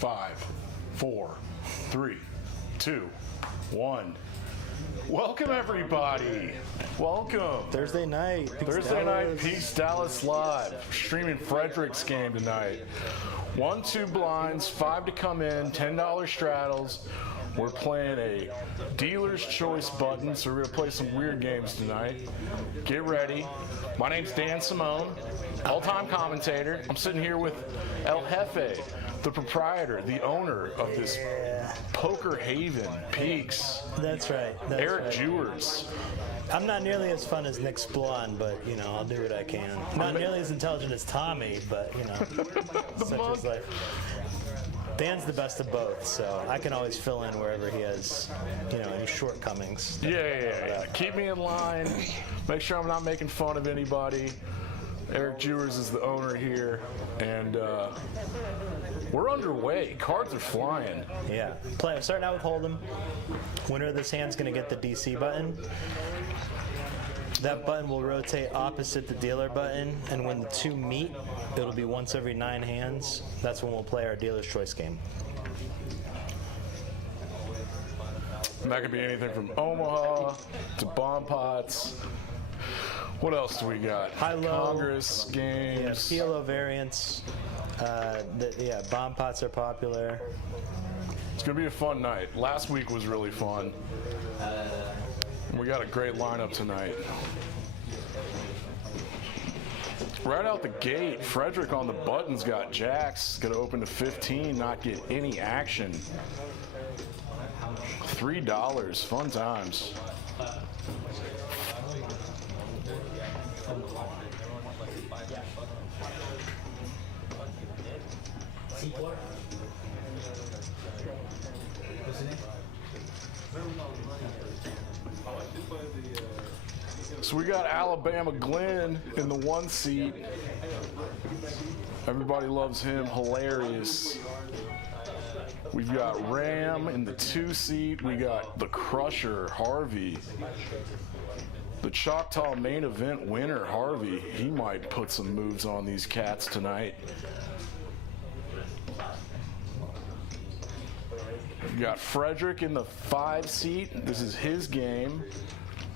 5, 4, 3, 2, 1. Welcome, everybody. Welcome. Thursday night. Thursday night, Peaks Dallas Live. Streaming Frederic'S game tonight. 1, 2 blinds, 5 to come in, $10 straddles. We're playing a dealer's choice button, so we're going to play some weird games tonight. Get ready. My name's Dan Simone, all-time commentator. I'm sitting here with El Jefe, the proprietor, the owner of this poker haven, Peaks. That's right. Eric Jewers. I'm not nearly as fun as Nick Splon, but, you know, I'll do what I can. Not nearly as intelligent as Tommy, but, you know, such is life. Dan's the best of both, so I can always fill in wherever he has, you know, any shortcomings. Yeah. Keep me in line. Make sure I'm not making fun of anybody. Eric Jewers is the owner here, and we're underway. Cards are flying. Yeah. Starting out with Hold'em. Winner of this hand's going to get the DC button. That button will rotate opposite the dealer button, and when the two meet, it'll be once every 9 hands. That's when we'll play our dealer's choice game. And that could be anything from Omaha to bomb pots. What else do we got? High-low. Congress games. Yeah, PLO variants. Bomb pots are popular. It's going to be a fun night. Last week was really fun. We got a great lineup tonight. Right out the gate, Frederic on the buttons got jacks. Going to open to 15, not get any action. $3, fun times. So we got Alabama Glenn in the 1 seat. Everybody loves him, hilarious. We've got Ram in the 2 seat. We got the Crusher, Harvey. The Choctaw main event winner, Harvey. He might put some moves on these cats tonight. We got Frederic in the 5 seat. This is his game.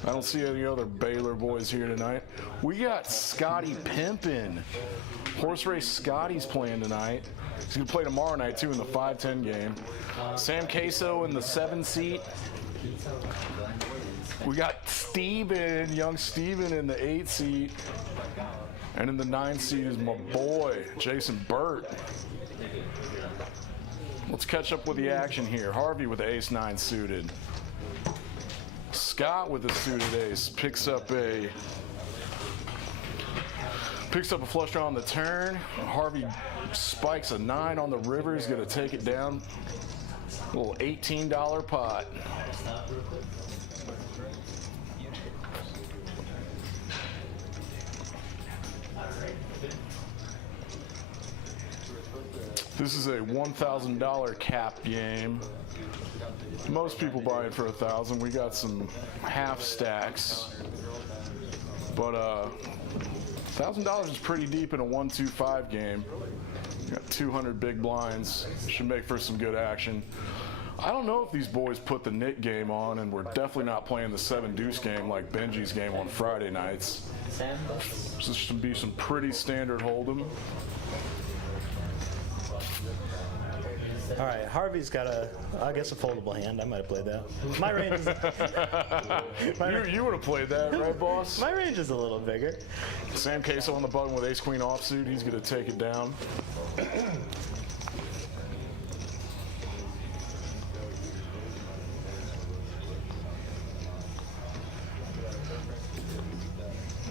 I don't see any other Baylor boys here tonight. We got Scotty Pimpin. Horse race Scotty's playing tonight. He's going to play tomorrow night, too, in the 5-10 game. Sam Queso in the 7 seat. We got Steven, young Steven in the 8 seat. And in the 9 seat is my boy, Jason Burt. Let's catch up with the action here. Harvey with the ace-9 suited. Scott with a suited ace picks up a flush draw on the turn. Harvey spikes a 9 on the river. He's going to take it down. A little $18 pot. This is a $1,000 cap game. Most people buy it for $1,000. We got some half stacks, but $1,000 is pretty deep in a 1-2-5 game. Got 200 big blinds. Should make for some good action. I don't know if these boys put the Nick game on, and we're definitely not playing the 7-deuce game like Benji's game on Friday nights. This should be some pretty standard Hold'em. All right, Harvey's got I guess a foldable hand. I might have played that. My range is... You would have played that, right, boss? My range is a little bigger. Sam Queso on the button with ace-queen offsuit. He's going to take it down.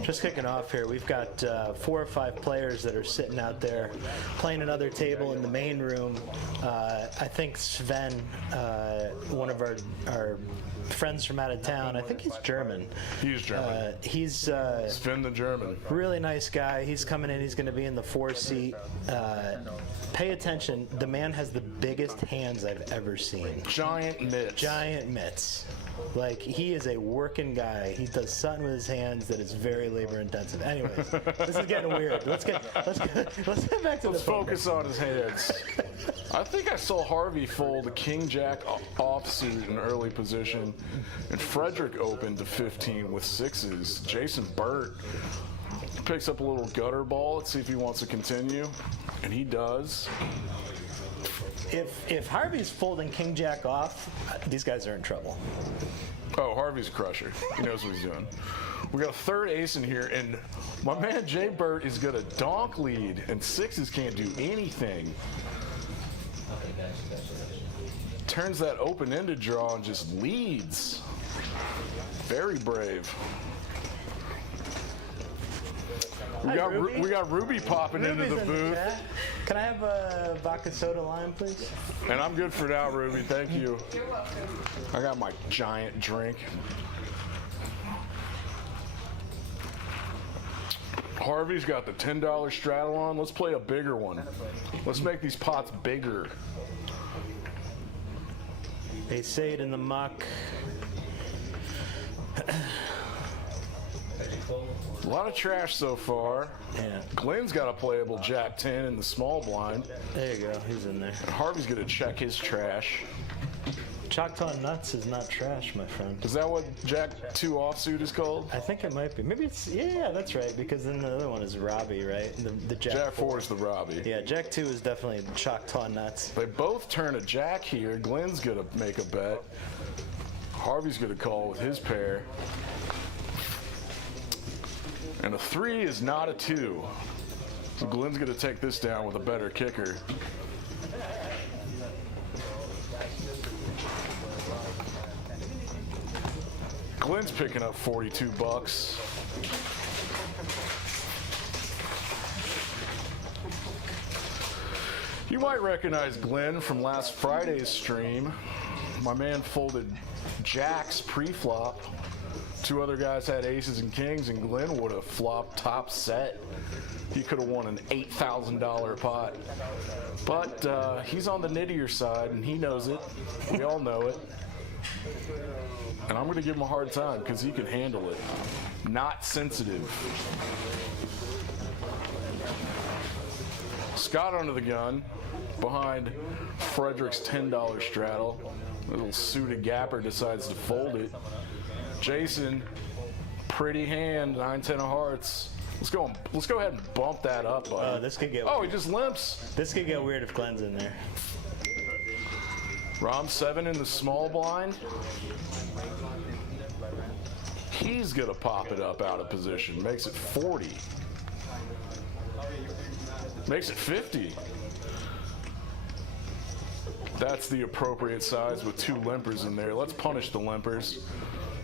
Just kicking off here, we've got 4 or 5 players that are sitting out there playing another table in the main room. I think Sven, one of our friends from out of town, I think he's German. He's German. He's Sven the German. Really nice guy. He's coming in. He's going to be in the 4 seat. Pay attention. The man has the biggest hands I've ever seen. Giant mitts. Giant mitts. Like, he is a working guy. He does something with his hands that is very labor intensive. Anyways, this is getting weird. Let's get back to Let's focus on his hands. I think I saw Harvey fold a king jack offsuit in early position, and Frederic opened to 15 with sixes. Jason Burt picks up a little gutter ball. Let's see if he wants to continue, and he does. If Harvey's folding king jack off, these guys are in trouble. Oh, Harvey's a crusher. He knows what he's doing. We got a third ace in here, and my man Jay Burt is gonna donk lead, and sixes can't do anything. Turns that open-ended draw and just leads. Very brave. We got Ruby popping into the booth. Can I have a vodka soda lime, please? And I'm good for now, Ruby. Thank you. You're welcome. I got my giant drink. Harvey's got the $10 straddle on. Let's play a bigger one. Let's make these pots bigger. They say it in the muck. A lot of trash so far. Yeah. Glenn's got a playable Jack 10 in the small blind. There you go. He's in there. Harvey's going to check his trash. Choctaw Nuts is not trash, my friend. Is that what Jack 2 offsuit is called? I think it might be. Maybe it's, yeah, that's right, because then the other one is Robbie, right? The Jack 4 is the Robbie. Yeah, Jack 2 is definitely Choctaw Nuts. They both turn a Jack here. Glenn's going to make a bet. Harvey's going to call with his pair. And a 3 is not a 2. So Glenn's going to take this down with a better kicker. Glenn's picking up 42 bucks. You might recognize Glenn from last Friday's stream. My man folded jacks pre-flop. Two other guys had aces and kings, and Glenn would have flopped top set. He could have won an $8,000 pot. But he's on the nittier side, and he knows it. We all know it. And I'm going to give him a hard time because he can handle it. Not sensitive. Scott under the gun behind Frederic'S $10 straddle. Little suited gapper decides to fold it. Jason, pretty hand, 9-10 of hearts. Let's go ahead and bump that up, buddy. This could get. Oh, he just limps. This could get weird if Glenn's in there. Rom 7 in the small blind. He's gonna pop it up out of position. Makes it 40. Makes it 50. That's the appropriate size with two limpers in there. Let's punish the limpers.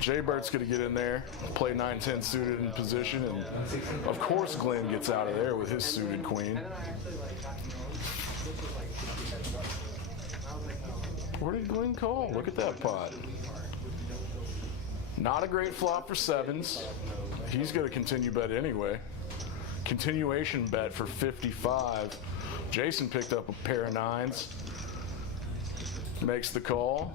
Jay Bert's gonna get in there, play 9-10 suited in position, and of course Glenn gets out of there with his suited queen. Where did Glenn call? Look at that pot. Not a great flop for sevens. He's gonna continue bet anyway. Continuation bet for 55. Jason picked up a pair of nines. Makes the call.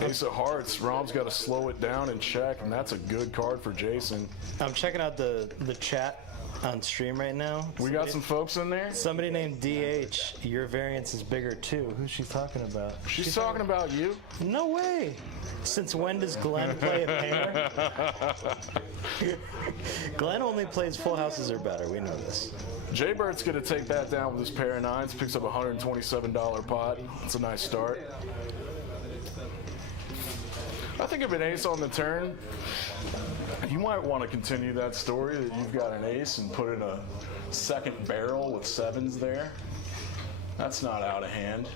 Ace of hearts. Rom's got to slow it down and check, and that's a good card for Jason. I'm checking out the chat on stream right now. We got some folks in there. Somebody named DH. Your variance is bigger too. Who's she talking about? She's talking about you. No way. Since when does Glenn play a pair? Glenn only plays full houses or better. We know this. Jay Bert's going to take that down with his pair of nines. Picks up a $127 pot. It's a nice start. I think if an ace on the turn, you might want to continue that story that you've got an ace and put in a second barrel with sevens there. That's not out of hand.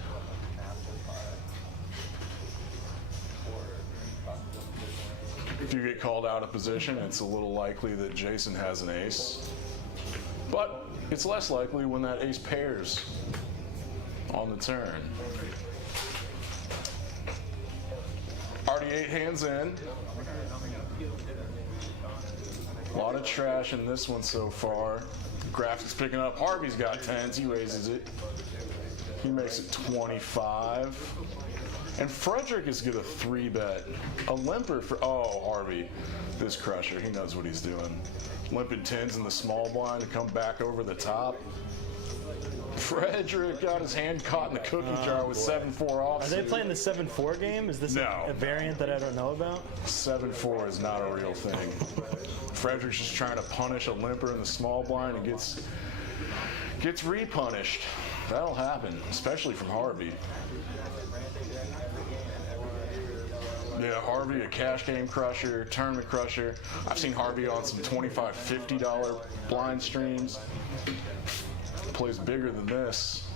If you get called out of position, it's a little likely that Jason has an ace. But it's less likely when that ace pairs on the turn. Already 8 hands in. A lot of trash in this one so far. Graphics picking up. Harvey's got 10s. He raises it. He makes it 25. And Frederic is going to 3-bet. A limper for, oh, Harvey, this crusher, he knows what he's doing. Limping 10s in the small blind to come back over the top. Frederic got his hand caught in the cookie jar with 7-4 offsuit. Are they playing the 7-4 game? Is this a variant that I don't know about? 7-4 is not a real thing. Frederic's just trying to punish a limper in the small blind and gets repunished. That'll happen, especially from Harvey. Yeah, Harvey, a cash game crusher, tournament crusher. I've seen Harvey on some $25, $50 blind streams. Plays bigger than this.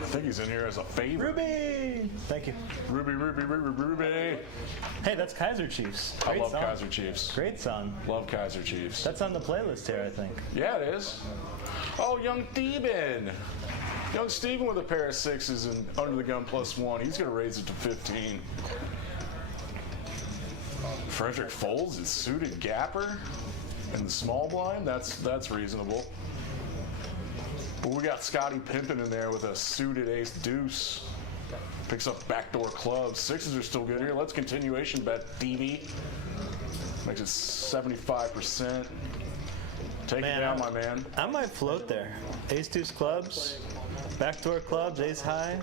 I think he's in here as a favorite. Ruby! Thank you. Ruby, Ruby, Ruby, Ruby. Hey, that's Kaiser Chiefs. I love Kaiser Chiefs. Great song. Love Kaiser Chiefs. That's on the playlist here, I think. Yeah, it is. Oh, Young Steven. Young Steven with a pair of 6s and under the gun +1. He's going to raise it to 15. Frederic folds his suited gapper in the small blind. That's reasonable. But we got Scotty Pimpin in there with a suited ace deuce. Picks up backdoor clubs. 6s are still good here. Let's continuation bet DV. Makes it 75%. Take it down, my man. I might float there. Ace deuce clubs, backdoor clubs, ace high.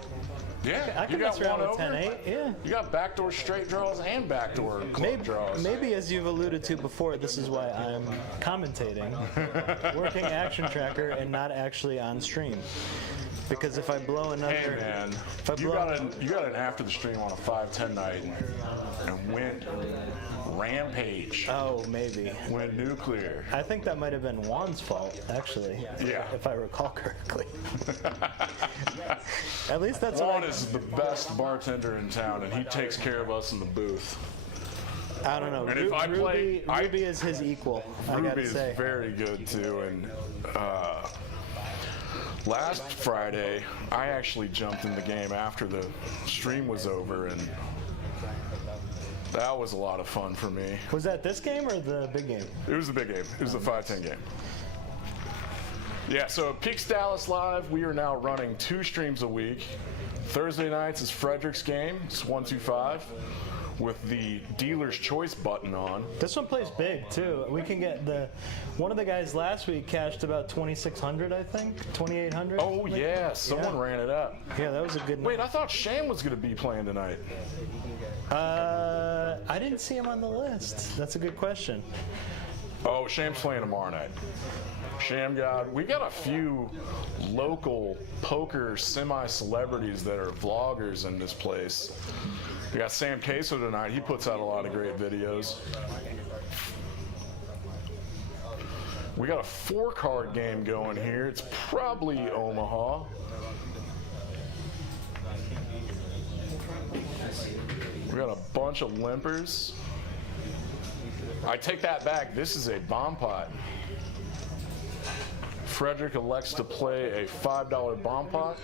Yeah, I can mess around with 10-8, yeah. You got backdoor straight draws and backdoor club draws. Maybe, as you've alluded to before, this is why I'm commentating, working action tracker and not actually on stream. Because if I blow another... Hey, man, you got an after the stream on a 5-10 night and went rampage. Oh, maybe. Went nuclear. I think that might have been Juan's fault, actually. Yeah. If I recall correctly. At least that's Juan is the best bartender in town, and he takes care of us in the booth. I don't know. And if I play, Ruby is his equal. Ruby is very good too, and last Friday I actually jumped in the game after the stream was over, and that was a lot of fun for me. Was that this game or the big game? It was the big game. It was the 5-10 game. Yeah, so at Peaks Dallas Live, we are now running 2 streams a week. Thursday nights is Frederic's game. It's 125 with the dealer's choice button on. This one plays big too. We can get one of the guys last week cashed about 2,600, I think, 2,800. Oh yeah, someone ran it up. Yeah, that was a good. Wait, I thought Sham was going to be playing tonight. I didn't see him on the list. That's a good question. Oh, Sham's playing tomorrow night. We got a few local poker semi-celebrities that are vloggers in this place. We got Sam Queso tonight. He puts out a lot of great videos. We got a 4-card game going here. It's probably Omaha. We got a bunch of limpers. I take that back. This is a bomb pot. Frederic elects to play a $5 bomb pot.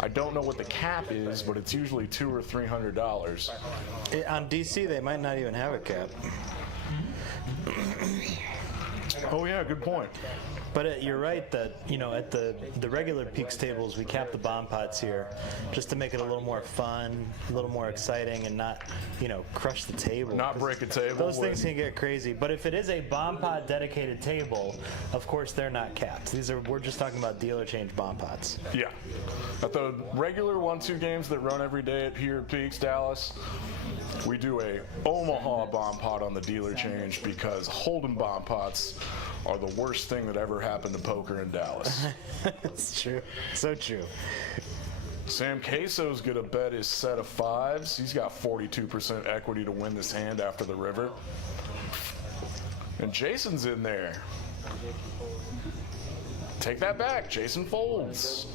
I don't know what the cap is, but it's usually $200 or $300. On DC, they might not even have a cap. Oh yeah, good point. But you're right that, at the regular Peaks tables, we cap the bomb pots here just to make it a little more fun, a little more exciting, and not, crush the table. Not break a table. Those things can get crazy. But if it is a bomb pot dedicated table, of course they're not capped. We're just talking about dealer change bomb pots. Yeah. At the regular 1-2 games that run every day here at Peaks Dallas, we do a Omaha bomb pot on the dealer change because Holden bomb pots are the worst thing that ever happened to poker in Dallas. It's true. So true. Sam Queso's gonna bet his set of 5s. He's got 42% equity to win this hand after the river. And Jason's in there. Take that back. Jason folds.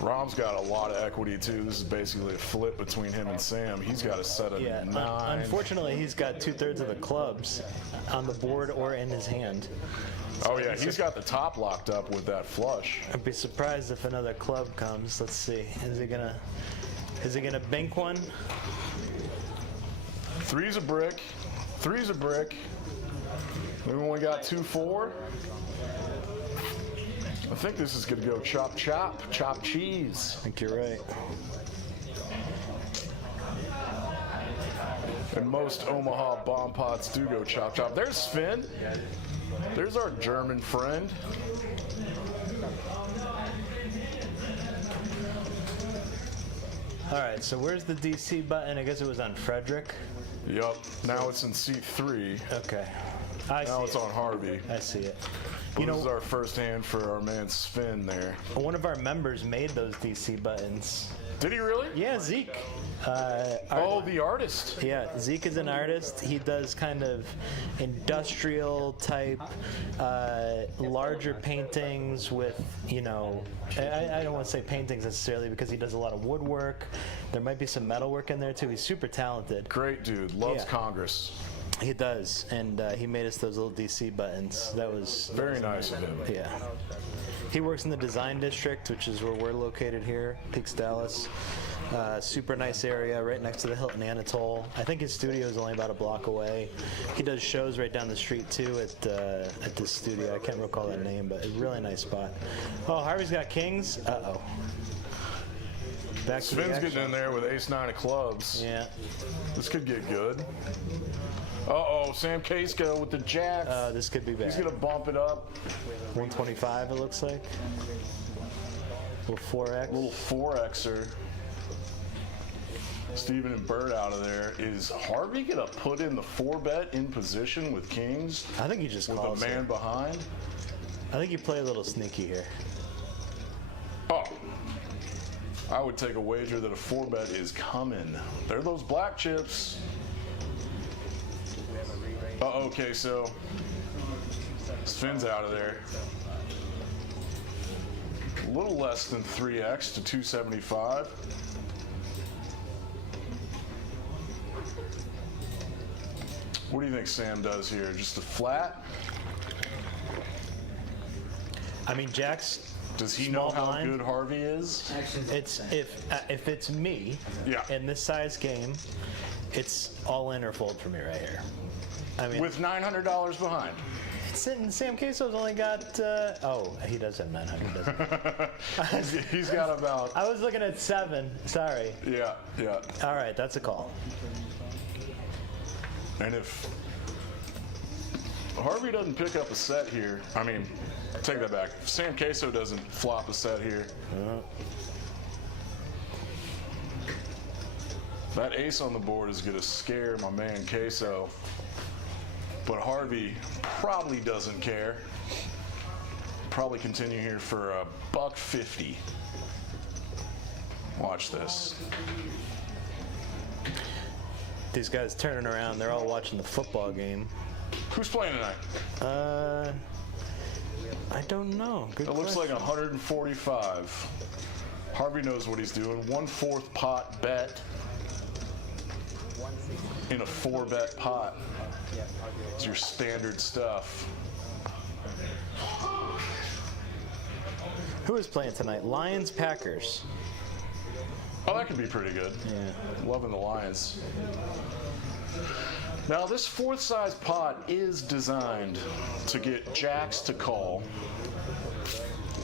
Rom's got a lot of equity too. This is basically a flip between him and Sam. He's got a set of 9. Unfortunately, he's got 2/3 of the clubs on the board or in his hand. Oh yeah, he's got the top locked up with that flush. I'd be surprised if another club comes. Let's see. Is he gonna bank one? 3's a brick. 3's a brick. We only got 2-4. I think this is going to go chop, chop, chop cheese. I think you're right. And most Omaha bomb pots do go chop, chop. There's Sven. There's our German friend. All right, so where's the DC button? I guess it was on Frederick. Yup. Now it's in seat 3. Okay. I Now see it's it. on Harvey. I see it. This is our first hand for our man Sven there. One of our members made those DC buttons. Did he really? Yeah, Zeke. The artist. Yeah, Zeke is an artist. He does kind of industrial type, larger paintings with, I don't want to say paintings necessarily because he does a lot of woodwork. There might be some metalwork in there too. He's super talented. Great dude. Loves Yeah. Congress. He does, and he made us those little DC buttons. That was Very nice of him. Yeah. He works in the design district, which is where we're located here, Peaks, Dallas. Super nice area, right next to the Hilton Anatole. I think his studio is only about a block away. He does shows right down the street too at this studio. I can't recall that name, but a really nice spot. Oh, Harvey's got kings. Uh-oh. Back to the Sven's action. getting in there with ace-9 of clubs. Yeah. This could get good. Uh-oh, Sam Casco with the jacks. This could be bad. He's going to bump it up. 125, it looks like. Little 4X. Little 4Xer. Steven and Bird out of there. Is Harvey going to put in the 4-bet in position with kings? I think he just With calls a man it. behind? I think you play a little sneaky here. Oh. I would take a wager that a 4-bet is coming. There are those black chips. Okay, so Sven's out of there. A little less than 3x to 275. What do you think Sam does here? Just a flat? I mean, Jack's. Does he know Small how blind. good Harvey is? It's if it's me Yeah. in this size game, it's all in or fold for me right here. I mean, With $900 behind. Sam Queso's only got. He does have 900. He's got about. I was looking at 7. Sorry. Yeah. All right, that's a call. And if Harvey doesn't pick up a set here, take that back. If Sam Queso doesn't flop a set here, that ace on the board is going to scare my man Queso. But Harvey probably doesn't care. Probably continue here for $150. Watch this. These guys turning around. They're all watching the football game. Who's playing tonight? I don't know. Good It looks like question. 145. Harvey knows what he's doing. 1/4 pot bet in a 4-bet pot. It's your standard stuff. Who is playing tonight? Lions, Packers. Oh, that could be pretty good. Yeah. Loving the Lions. Now, this 4th size pot is designed to get jacks to call.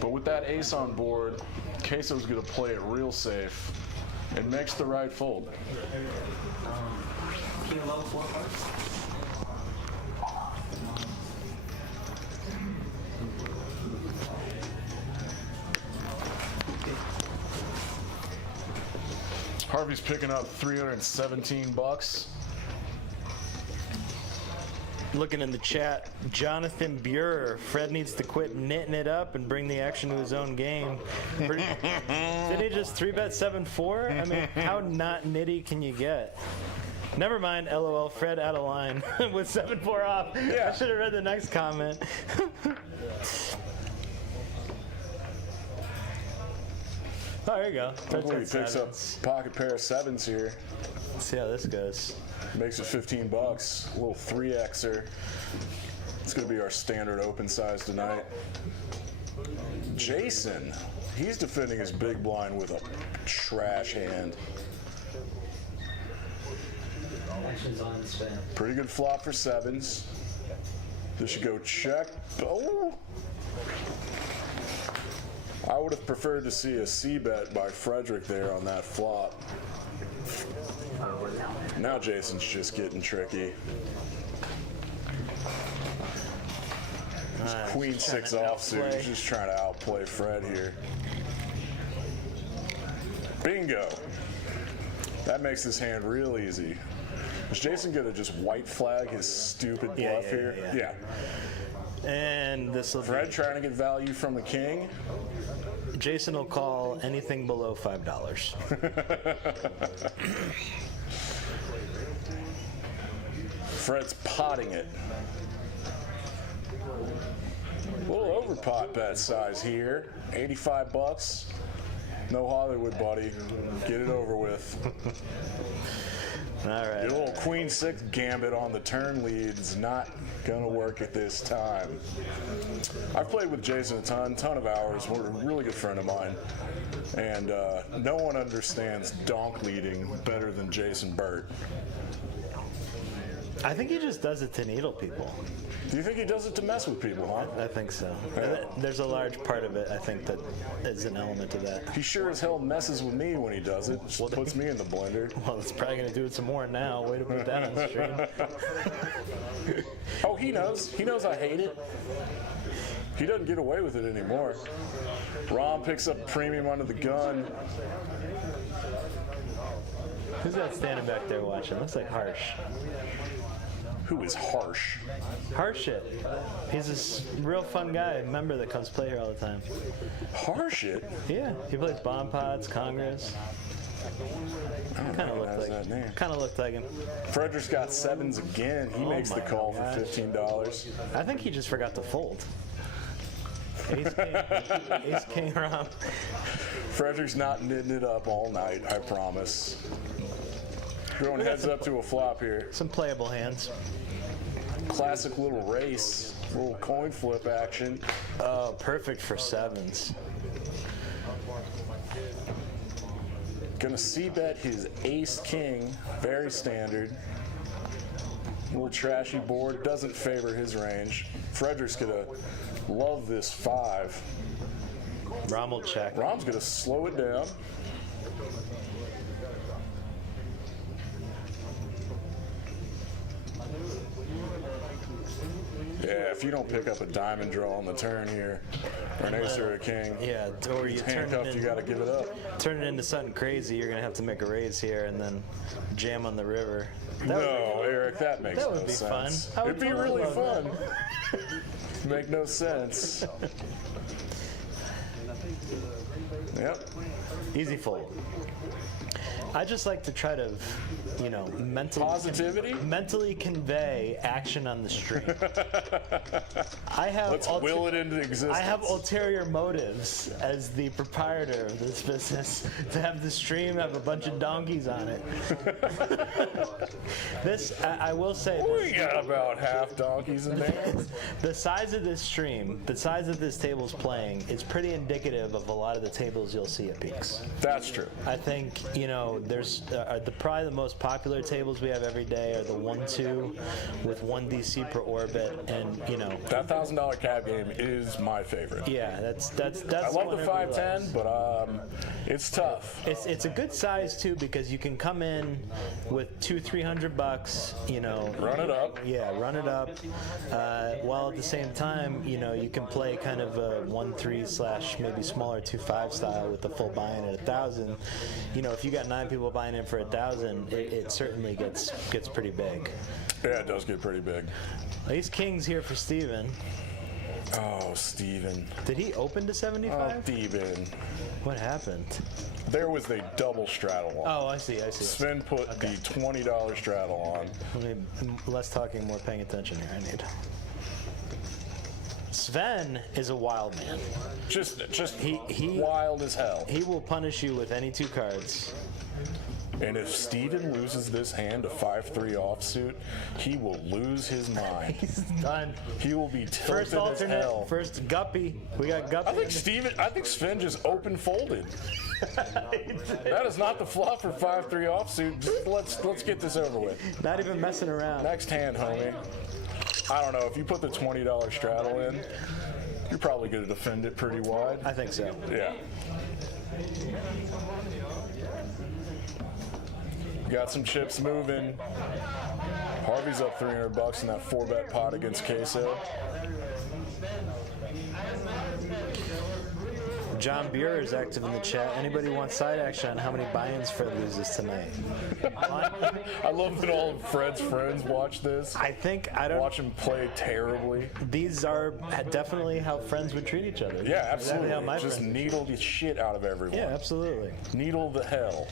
But with that ace on board, Queso's going to play it real safe and makes the right fold. Harvey's picking up $317. Looking in the chat, Jonathan Buer. Fred needs to quit knitting it up and bring the action to his own game. Did he just 3-bet 7-4? I mean, how not nitty can you get? Never mind, LOL, Fred out of line with 7-4 off. Yeah. I should have read the next comment. Oh, there you go. Hopefully he Fred's got picks up sevens. a pocket pair of 7s here. Let's see how this goes. Makes it $15. A little 3Xer. It's going to be our standard open size tonight. Jason, he's defending his big blind with a trash hand. Pretty good flop for 7s. This should go check. Oh! I would have preferred to see a C-bet by Frederic there on that flop. Now Jason's just getting tricky. Queen 6 offsuit. He's just trying to outplay Fred here. Bingo. That makes this hand real easy. Is Jason gonna just white flag his stupid bluff here? Yeah. And this will Fred trying to get value from the king. Jason will call anything below $5. Fred's potting it. A little over pot bet size here. 85 bucks. No Hollywood, buddy. Get it over with. All right. Your little Queen 6 gambit on the turn lead's not gonna work at this time. I've played with Jason a ton of hours. We're a really good friend of mine. And no one understands donk leading better than Jason Burt. I think he just does it to needle people. Do you think he does it to mess with people, huh? I think so. Yeah. There's a large part of it, I think, that is an element to that. He sure as hell messes with me when he does it. Just puts me in the blender. Well, it's probably going to do it some more now. Way to put that on the stream. Oh, he knows. He knows I hate it. He doesn't get away with it anymore. Rom picks up premium under the gun. Who's that standing back there watching? Looks like Harsh. Who is Harsh? Harsh it. He's this real fun guy, member that comes play here all the time. Harsh it? Yeah, he plays Bomb Pods, Congress. Kind of looked like him. Frederic's got 7s again. He makes the call for $15. I think he just forgot to fold. Ace King Rom. Frederic's not knitting it up all night, I promise. Going heads up to a flop here. Some playable hands. Classic little race, little coin flip action. Oh, perfect for 7s. Gonna C-bet his ace king, very standard. Little trashy board, doesn't favor his range. Frederic's gonna love this 5. Rom will check. Rom's gonna slow it down. Yeah, if you don't pick up a diamond draw on the turn here, or an ace or a king, yeah, or you turn it handcuffed, you got to give it up. Turn it into something crazy. You're gonna have to make a raise here and then jam on the river. No, Eric, that makes no sense. That would be fun. It'd be really fun. Make no sense. Yep. Easy fold. I just like to try to, mentally convey action on the stream. Let's will it into existence. I have ulterior motives as the proprietor of this business to have the stream have a bunch of donkeys on it. I will say. We got about half donkeys in there. The size of this stream, the size of this table's playing, is pretty indicative of a lot of the tables you'll see at Peaks. That's true. I think, there's probably the most popular tables we have every day are the 1-2 with 1 DC per orbit, and that $1,000 cab game is my favorite. Yeah, that's. I love the 510, but it's tough. It's a good size too because you can come in with $200-300. Run it up. Yeah, run it up. While at the same time, you can play kind of a 1-3 / maybe smaller 2-5 style with the full buy-in at 1,000. If you got 9 people buying in for 1,000, it certainly gets pretty big. Yeah, it does get pretty big. Ace King's here for Steven. Oh, Steven. Did he open to 75? Oh, Steven. What happened? There was the double straddle on. Oh, I see. Sven put the $20 straddle on. Less talking, more paying attention here. I need. Sven is a wild man. Just wild as hell. He will punish you with any 2 cards. And if Steven loses this hand, a 5-3 offsuit, he will lose his mind. He's done. He will be tilted First alternate, as hell. First Guppy. We got Guppy. I think Sven just open folded. That is not the flop for 5-3 offsuit. Let's get this over with. Not even messing around. Next hand, homie. I don't know, if you put the $20 straddle in, You're probably going to defend it pretty wide. I think so. Yeah. Got some chips moving. Harvey's up $300 in that 4-bet pot against Queso. John Buer is active in the chat. Anybody want side action on how many buy-ins Fred loses tonight? I love that all of Fred's friends watch this. I don't watch him play terribly. These are definitely how friends would treat each other. Yeah, absolutely. Exactly how my Just friends needle the shit out of everyone. Yeah, absolutely. Needle the hell.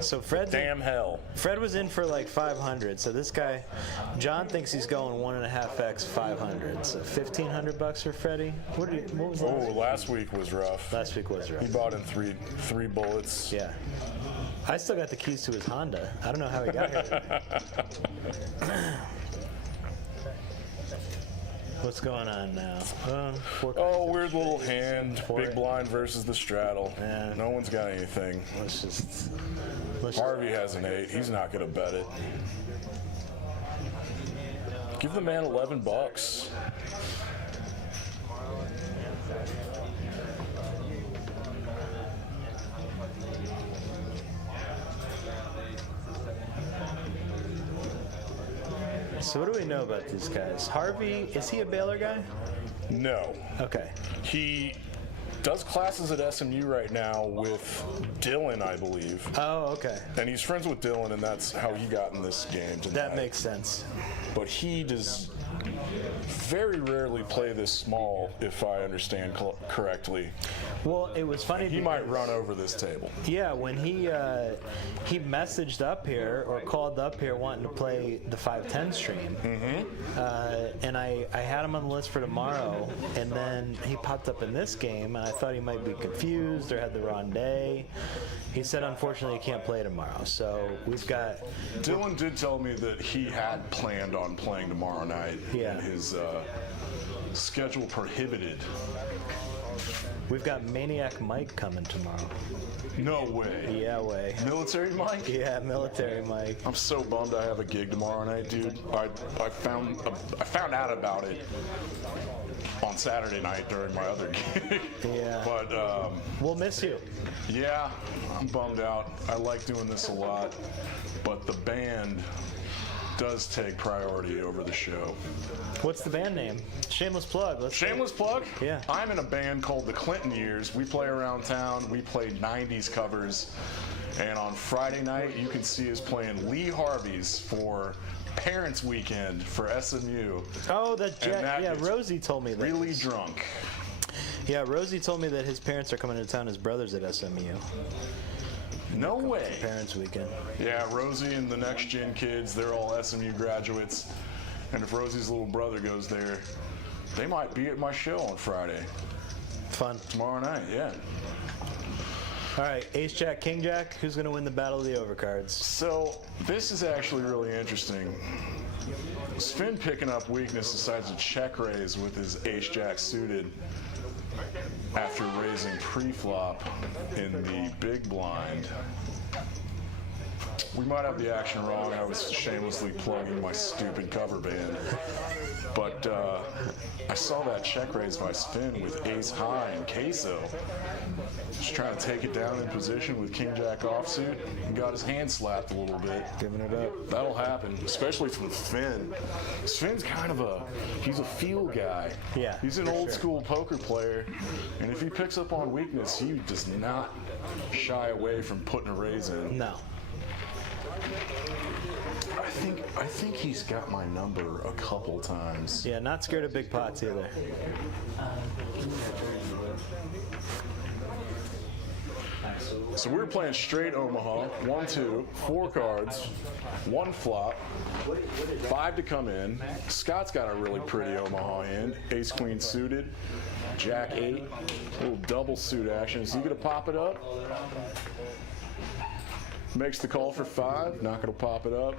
So Fred's Damn hell. Fred was in for like 500. So this guy, John thinks he's going 1.5x 500. So $1,500 for Freddie. What was Last week was rough. Last week was rough. He bought in three bullets. Yeah. I still got the keys to his Honda. I don't know how he got here. What's going on now? Weird little hand. Big blind versus the straddle. Yeah. No one's got anything. Harvey has an 8. He's not going to bet it. Give the man $11. So what do we know about these guys? Harvey, is he a Baylor guy? No. Okay. He does classes at SMU right now with Dylan, I believe. Oh, okay. And he's friends with Dylan, and that's how he got in this game tonight. That makes sense. But he does very rarely play this small, if I understand correctly. Well, it was funny. He might run over this table. Yeah, when he messaged up here or called up here wanting to play the 510 stream, and I had him on the list for tomorrow, and then he popped up in this game, and I thought he might be confused or had the wrong day. He said, unfortunately, he can't play tomorrow. So we've got. Dylan did tell me that he had planned on playing tomorrow night. Yeah. And his schedule prohibited. We've got Maniac Mike coming tomorrow. No way. Yeah, way. Military Mike? Yeah, Military Mike. I'm so bummed I have a gig tomorrow night, dude. I found out about it on Saturday night during my other gig. Yeah. But we'll miss you. Yeah, I'm bummed out. I like doing this a lot, but the band does take priority over the show. What's the band name? Shameless plug. Shameless plug? Yeah. I'm in a band called the Clinton Years. We play around town. We play 90s covers. And on Friday night, you can see us playing Lee Harvey's for Parents Weekend for SMU. Oh, yeah, Rosie told me that. Really drunk. Yeah, Rosie told me that his parents are coming to town, his brother's at SMU. No way. Parents Weekend. Yeah, Rosie and the Next Gen kids, they're all SMU graduates. And if Rosie's little brother goes there, they might be at my show on Friday. Fun. Tomorrow night, yeah. All right, Ace Jack, King Jack, who's going to win the Battle of the Overcards? So, this is actually really interesting. Sven picking up weakness decides to check raise with his Ace Jack suited after raising pre-flop in the big blind. We might have the action wrong. I was shamelessly plugging my stupid cover band. But I saw that check raise by Sven with ace high and queso. Just trying to take it down in position with king jack offsuit and got his hand slapped a little bit. Giving it up. That'll happen, especially from Sven. Sven's kind of he's a feel guy. Yeah. He's an old school poker player, and if he picks up on weakness, he does not shy away from putting a raise in. No. I think he's got my number a couple times. Yeah, not scared of big pots either. So we're playing straight Omaha, 1-2, 4 cards, 1 flop, 5 to come in. Scott's got a really pretty Omaha hand, ace queen suited, jack 8, a little double suit action. Is he gonna pop it up? Makes the call for 5, not gonna pop it up.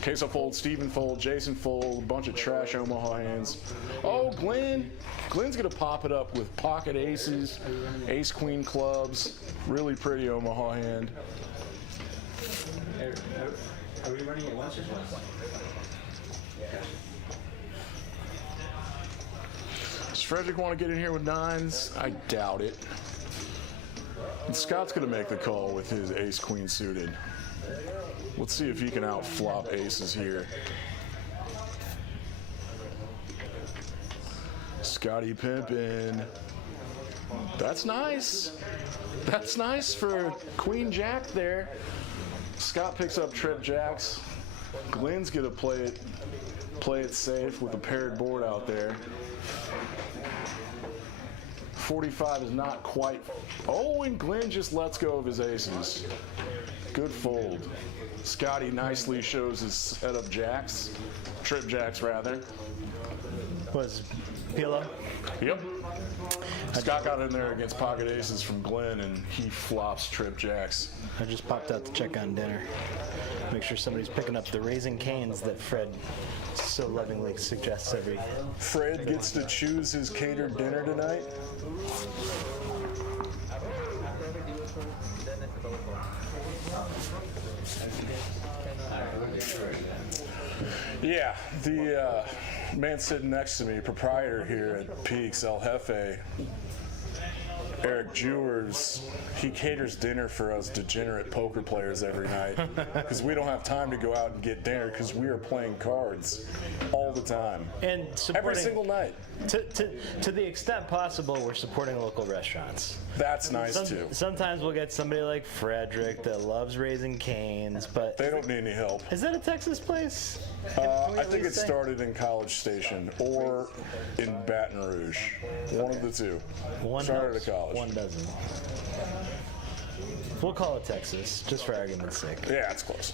Queso fold, Steven fold, Jason fold, a bunch of trash Omaha hands. Oh, Glenn! Glenn's gonna pop it up with pocket aces, ace queen clubs, really pretty Omaha hand. Are we running it once or twice? Frederick want to get in here with nines? I doubt it. And Scott's going to make the call with his ace-queen suited. Let's see if he can out-flop aces here. Scotty pimpin'. That's nice. That's nice for queen jack there. Scott picks up trip jacks. Glenn's gonna play it safe with a paired board out there. 45 is not quite. Oh, and Glenn just lets go of his aces. Good fold. Scotty nicely shows his setup jacks, trip jacks rather. Was Pilo? Yep. Scott got in there against pocket aces from Glenn, and he flops trip jacks. I just popped out to check on dinner. Make sure somebody's picking up the Raising Cane's that Fred so lovingly suggests every. Fred gets to choose his catered dinner tonight. Yeah, the man sitting next to me, proprietor here at Peaks, El Jefe, Eric Jewers, he caters dinner for us degenerate poker players every night because we don't have time to go out and get dinner because we are playing cards all the time. And every single night. To the extent possible, we're supporting local restaurants. That's nice too. Sometimes we'll get somebody like Frederick that loves Raising Cane's, but they don't need any help. Is that a Texas place? I think it started in College Station or in Baton Rouge. One of the two. One started at college. One doesn't. We'll call it Texas, just for argument's sake. Yeah, it's close.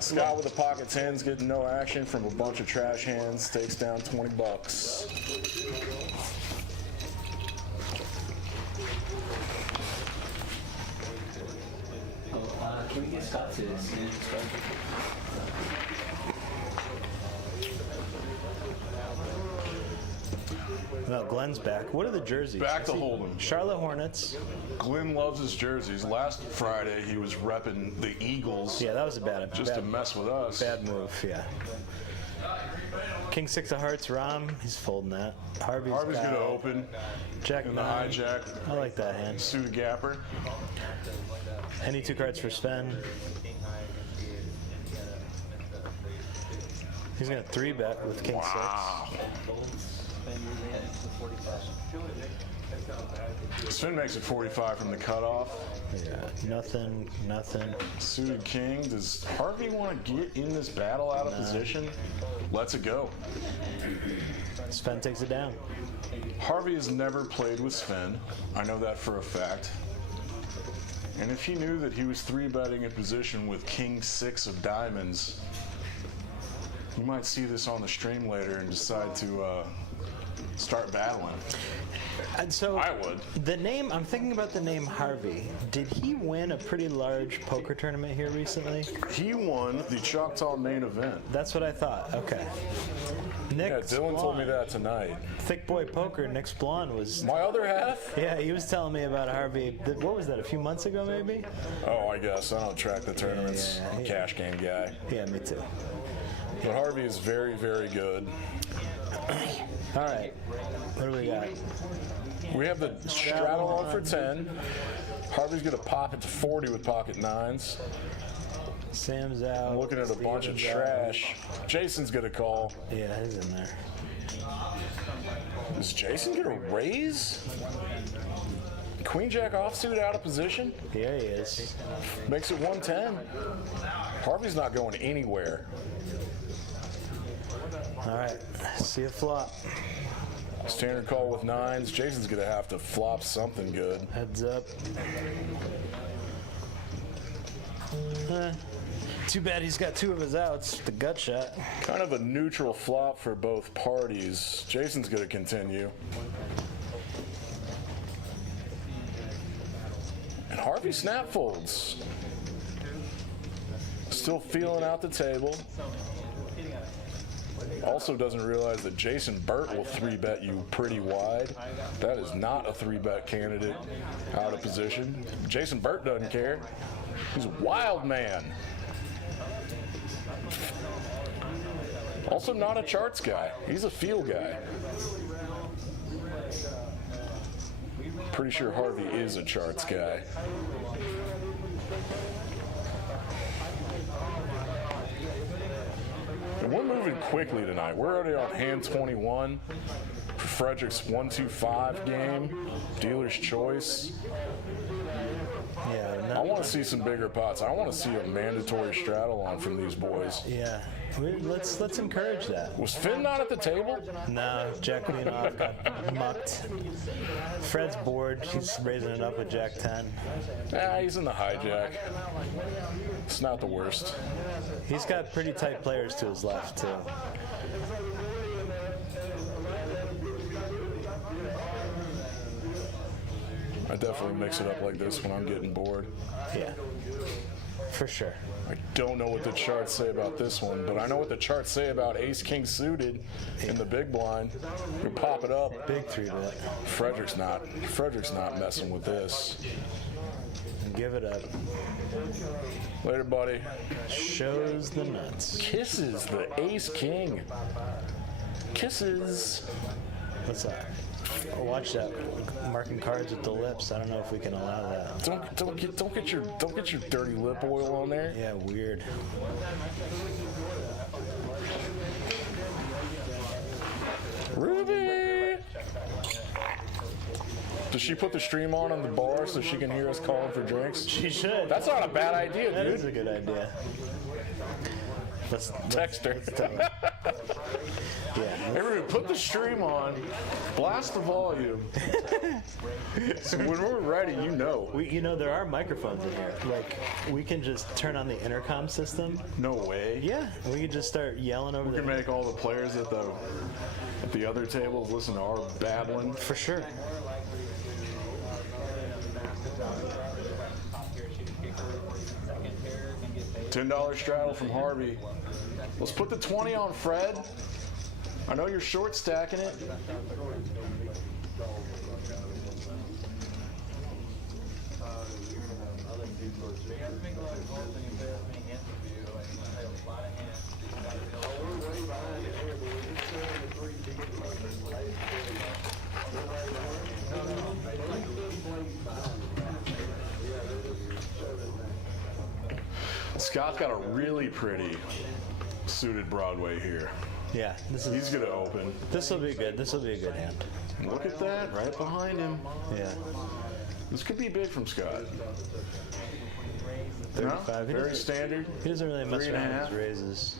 Scott with the pocket tens getting no action from a bunch of trash hands, takes down 20 bucks. Can we get Scott to stand? No, Glenn's back. What are the jerseys? Back to Holden. Charlotte Hornets. Glenn loves his jerseys. Last Friday, he was repping the Eagles. Yeah, that was a bad just to mess with us. Bad move, yeah. King six of hearts, Rom. He's folding that. Harvey's gonna open. Jack in the hijack. I like that hand. Suited gapper. Any two cards for Sven. He's gonna 3-bet with King six. Sven makes it 45 from the cutoff. Yeah, nothing. Suited king. Does Harvey want to get in this battle out of position? Lets it go. Sven takes it down. Harvey has never played with Sven. I know that for a fact. And if he knew that he was 3-betting in position with king six of diamonds, you might see this on the stream later and decide to start battling. And so I would. The name, I'm thinking about the name Harvey. Did he win a pretty large poker tournament here recently? He won the Choctaw main event. That's what I thought. Okay. Nick Dylan told me that tonight. Thick Boy Poker, Nick Splon was... My other half? Yeah, he was telling me about Harvey. What was that, a few months ago maybe? Oh, I guess. I don't track the tournaments. I'm a cash game guy. Yeah, me too. But Harvey is very, very good. All right. What do we got? We have the straddle on for 10. Harvey's going to pop it to 40 with pocket nines. Sam's out. I'm looking at a bunch of trash. Jason's going to call. Yeah, he's in there. Is Jason going to raise? Queen Jack offsuit out of position? Here he is. Makes it 110. Harvey's not going anywhere. All right, see a flop. Standard call with nines. Jason's going to have to flop something good. Heads up. Too bad he's got two of his outs. The gut shot. Kind of a neutral flop for both parties. Jason's going to continue. And Harvey snap folds. Still feeling out the table. Also doesn't realize that Jason Burt will 3-bet you pretty wide. That is not a 3-bet candidate out of position. Jason Burt doesn't care. He's a wild man. Also not a charts guy. He's a feel guy. Pretty sure Harvey is a charts guy. And we're moving quickly tonight. We're already on hand 21. Frederic'S 125 game. Dealer's choice. Yeah. I want to see some bigger pots. I want to see a mandatory straddle on from these boys. Yeah. Let's encourage that. Was Finn not at the table? No, Jack Leonoff got mucked. Fred's bored. He's raising it up with Jack 10. He's in the hijack. It's not the worst. He's got pretty tight players to his left, too. I definitely mix it up like this when I'm getting bored. Yeah, for sure. I don't know what the charts say about this one, but I know what the charts say about ace-king suited in the big blind. You pop it up. Big 3-bet. Frederic'S not messing with this. Give it up. Later, buddy. Shows the nuts. Kisses the ace-king. Kisses. What's that? Oh, watch that. Marking cards with the lips. I don't know if we can allow that. Don't get your dirty lip oil on there. Yeah, weird. Ruby. Does she put the stream on the bar so she can hear us calling for drinks? She should. That's not a bad idea, That dude. is a good idea. Let's Text her. tell her. Yeah. Everybody, put the stream on, blast the volume. So when we're ready, you know. There are microphones in here. Like, we can just turn on the intercom system. No way. Yeah, we could just start yelling over We can there. make all the players at the other tables listen to our babbling. For sure. $10 straddle from Harvey. Let's put the 20 on Fred. I know you're short stacking it. Scott's got a really pretty suited Broadway here. Yeah, He's gonna open. this will be good. This will be a good hand. Look at that, right behind him. Yeah. This could be big from Scott. 35. He Very doesn't- standard. He doesn't really mess 3.5. around with his raises.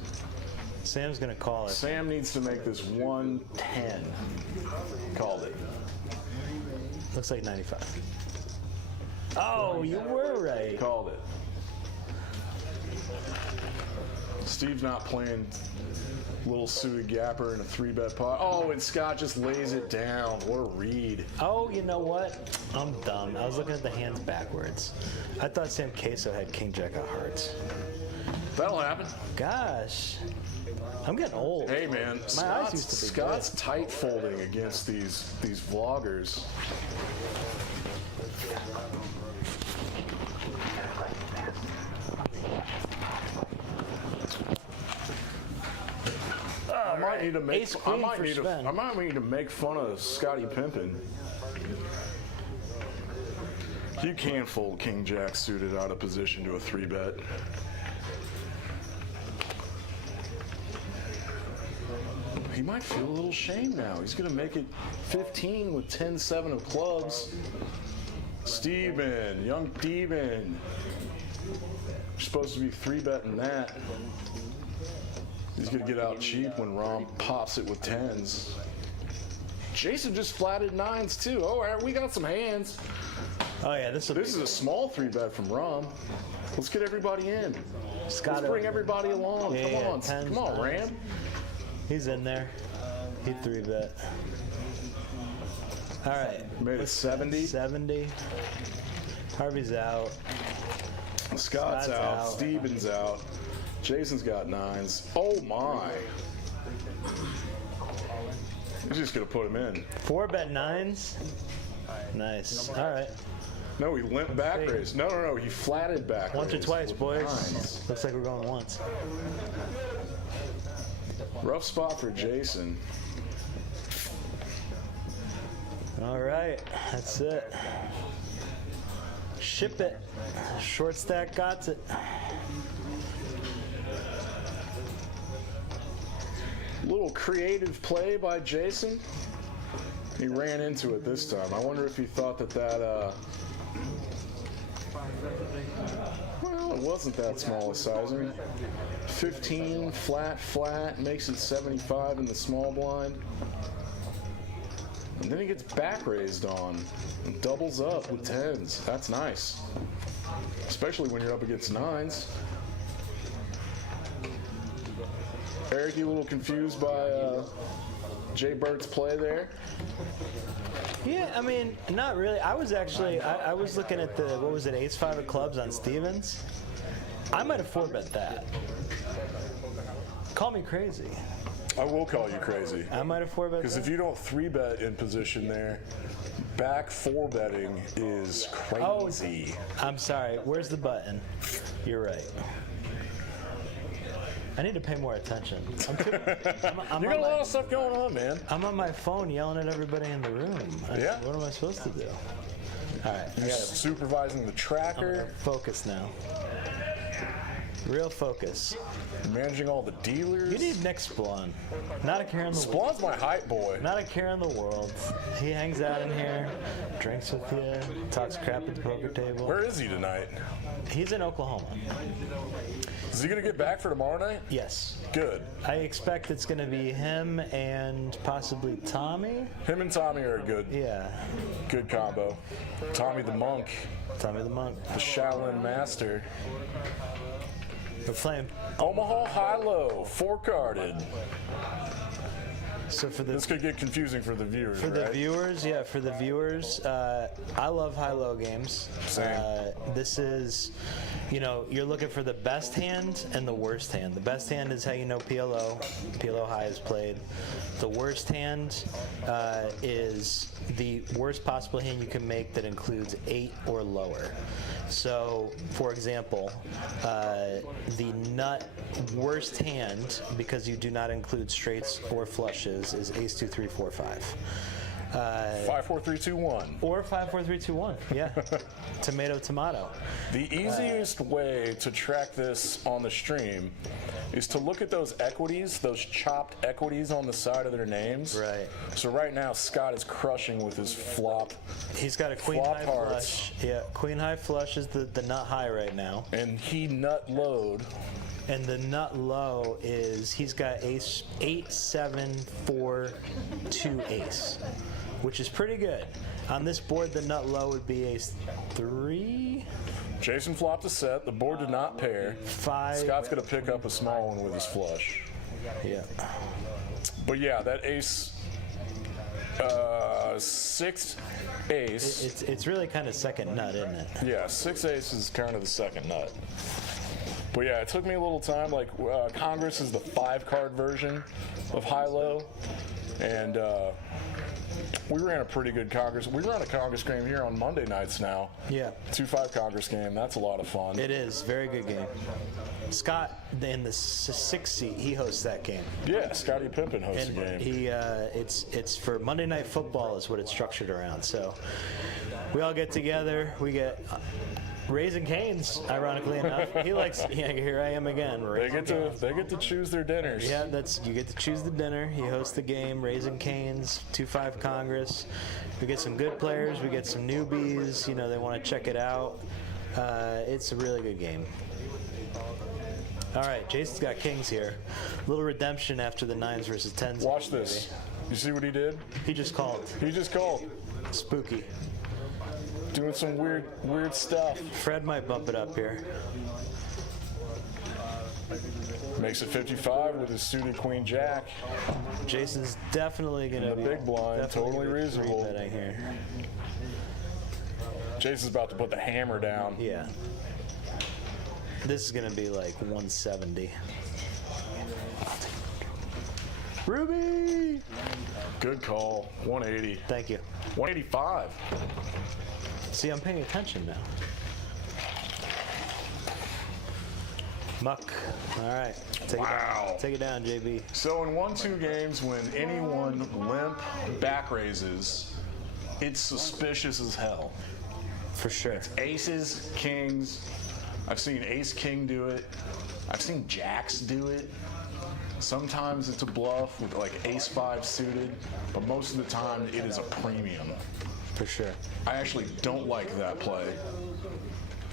Sam's gonna call it. Sam needs to make this 110. Called it. Looks like 95. Oh, you were right. Called it. Steve's not playing little suited gapper in a 3-bet pot. Oh, and Scott just lays it down. What a read. Oh, you know what? I'm dumb. I was looking at the hands backwards. I thought Sam Queso had King Jack of Hearts. That'll happen. Gosh. I'm getting old. Hey, man. My eyes used to be Scott's tight folding against these vloggers. I might need to make. Ace I queen might for need to. Sven. I might need to make fun of Scotty Pimpin. You can fold King Jack suited out of position to a 3-bet. He might feel a little shame now. He's gonna make it 15 with 10-7 of clubs. Steven, young Steven. You're supposed to be 3-betting that. He's gonna get out cheap when Rom pops it with 10s. Jason just flatted 9s too. Oh, all right, we got some hands. Oh, yeah, this This is a small 3-bet from Rom. Let's get everybody in. Scott. Let's bring everybody along. Yeah, Come yeah, on, 10s, come on, 9s. Ram. He's in there. He 3-bet. All right. Made it 70. 70. Harvey's out. Scott's out. out. Steven's out. Jason's got 9s. Oh my. He's just gonna put him in. 4-bet 9s. Nice. All right. No, he limped back raised. No, he flatted back Once or raised twice, with boys. 9s. Looks like we're going once. Rough spot for Jason. All right, that's it. Ship it. Short stack got it. Little creative play by Jason. He ran into it this time. I wonder if he thought that well, it wasn't that small a sizing. 15 flat, makes it 75 in the small blind. And then he gets back raised on and doubles up with 10s. That's nice. Especially when you're up against 9s. Eric, you a little confused by Jay Burt's play there? Yeah, I mean, not really. I was actually, I was looking at the, what was it, ace-5 of clubs on Stevens. I might have 4-bet that. Call me crazy. I will call you crazy. I might have 4-bet Because that. if you don't 3-bet in position there, back 4-betting is crazy. I'm sorry, where's the button? You're right. I need to pay more attention. I'm You got a lot of stuff going on, man. I'm on my phone yelling at everybody in the room. Yeah. What am I supposed to do? All right, I You're gotta supervising the tracker, focus now. Real focus. managing all the dealers. You need Nick Splon. Not a care in the world. Splon's my hype boy. Not a care in the world. He hangs out in here, drinks with you, talks crap at the poker table. Where is he tonight? He's in Oklahoma. Is he going to get back for tomorrow night? Yes. Good. I expect it's going to be him and possibly Tommy. Him and Tommy are a good combo. Tommy the Monk, Tommy the Monk. the Shaolin Master. The Flame. Omaha High-Low, 4-carded. So for This could get confusing for the viewers, the right? viewers, I love high-low games. Same. This is, you're looking for the best hand and the worst hand. The best hand is how you know PLO. PLO high is played. The worst hand is the worst possible hand you can make that includes 8 or lower. So, for example, the nut worst hand, because you do not include straights or flushes, is ace 2 3 4 5. 5, 4, 3, 2, 1. Or 5 4 3 2 1. Yeah. Tomato. The easiest way to track this on the stream is to look at those equities, those chopped equities on the side of their names. Right. So right now, Scott is crushing with his flop. He's got a queen Flop high hearts. flush. Yeah, queen high flush is the nut high right now. And he nut load. And the nut low is he's got ace 8 7 4 2 ace, which is pretty good. On this board, the nut low would be ace 3 Jason flopped a set. The board did not pair. 5. Scott's going to pick up a small one with his flush. Yeah. But yeah, that ace 6 ace. It's really kind of second nut, isn't it? Yeah, 6 ace is kind of the second nut. But yeah, it took me a little time. Like Congress is the 5-card version of high-low, and we ran a pretty good Congress. We run a Congress game here on Monday nights now. Yeah. 2-5 Congress game. That's a lot of fun. It is very good game. Scott in the 6th seat, he hosts that game. Yeah, Scotty Pimpin hosts the game. He it's for Monday Night Football is what it's structured around. So we all get together. We get Raising Cane's, ironically enough. He likes. Yeah, here I am again. They get to choose their dinners. Yeah, you get to choose the dinner. He hosts the game. Raising Cane's, 2-5 Congress. We get some good players. We get some newbies. They want to check it out. It's a really good game. All right, Jason's got kings here. A little redemption after the 9s versus 10s. Watch this. You see what he did? He just called. He just called. Spooky. Doing some weird stuff. Fred might bump it up here. Makes it 55 with his suited queen jack. Jason's definitely going to The be big blind, definitely totally gonna be reasonable. 3-betting here. Jason's about to put the hammer down. Yeah. This is going to be like 170. Ruby! Good call. 180. Thank you. 185. See, I'm paying attention now. Muck. All right. Wow. Take it down, JB. So in 1-2 games, when anyone limp back raises, it's suspicious as hell. For sure. Aces, kings. I've seen ace king do it. I've seen jacks do it. Sometimes it's a bluff with like ace five suited, but most of the time it is a premium. For sure. I actually don't like that play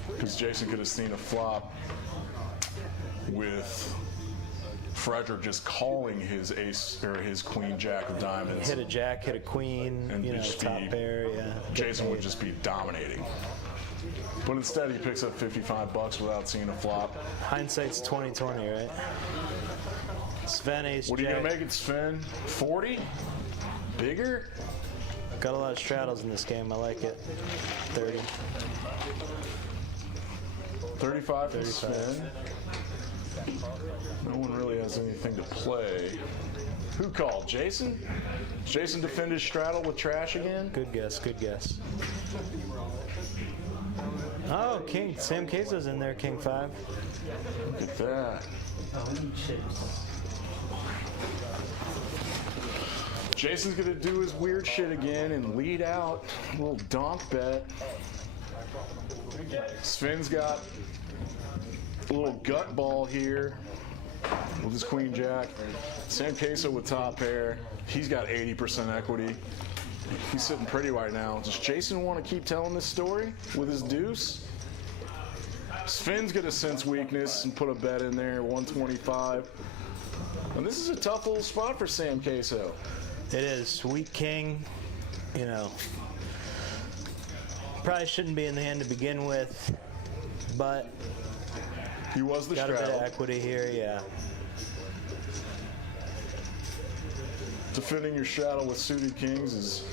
because Jason could have seen a flop with Frederic just calling his ace or his queen jack of diamonds. Hit a jack, hit a queen, And you know, just top be- pair, yeah. Jason would just be dominating. But instead he picks up 55 bucks without seeing a flop. Hindsight's 20/20, right? Sven ace What are you jack. gonna make it, Sven? 40? Bigger? Got a lot of straddles in this game. I like it. 30. 35 for 35. Sven. No one really has anything to play. Who called? Jason? Jason defend his straddle with trash again? Good guess. Good guess. Oh, king. Sam Queso's in there. King 5. Look at that. Jason's gonna do his weird shit again and lead out. A little donk bet. Sven's got a little gut ball here with his queen jack. Sam Queso with top pair. He's got 80% equity. He's sitting pretty right now. Does Jason want to keep telling this story with his deuce? Sven's gonna sense weakness and put a bet in there, 125. And this is a tough little spot for Sam Queso. It is. Weak king. You know. Probably shouldn't be in the hand to begin with, but He was the got a bit of straddle. equity here, yeah. Defending your straddle with suited kings is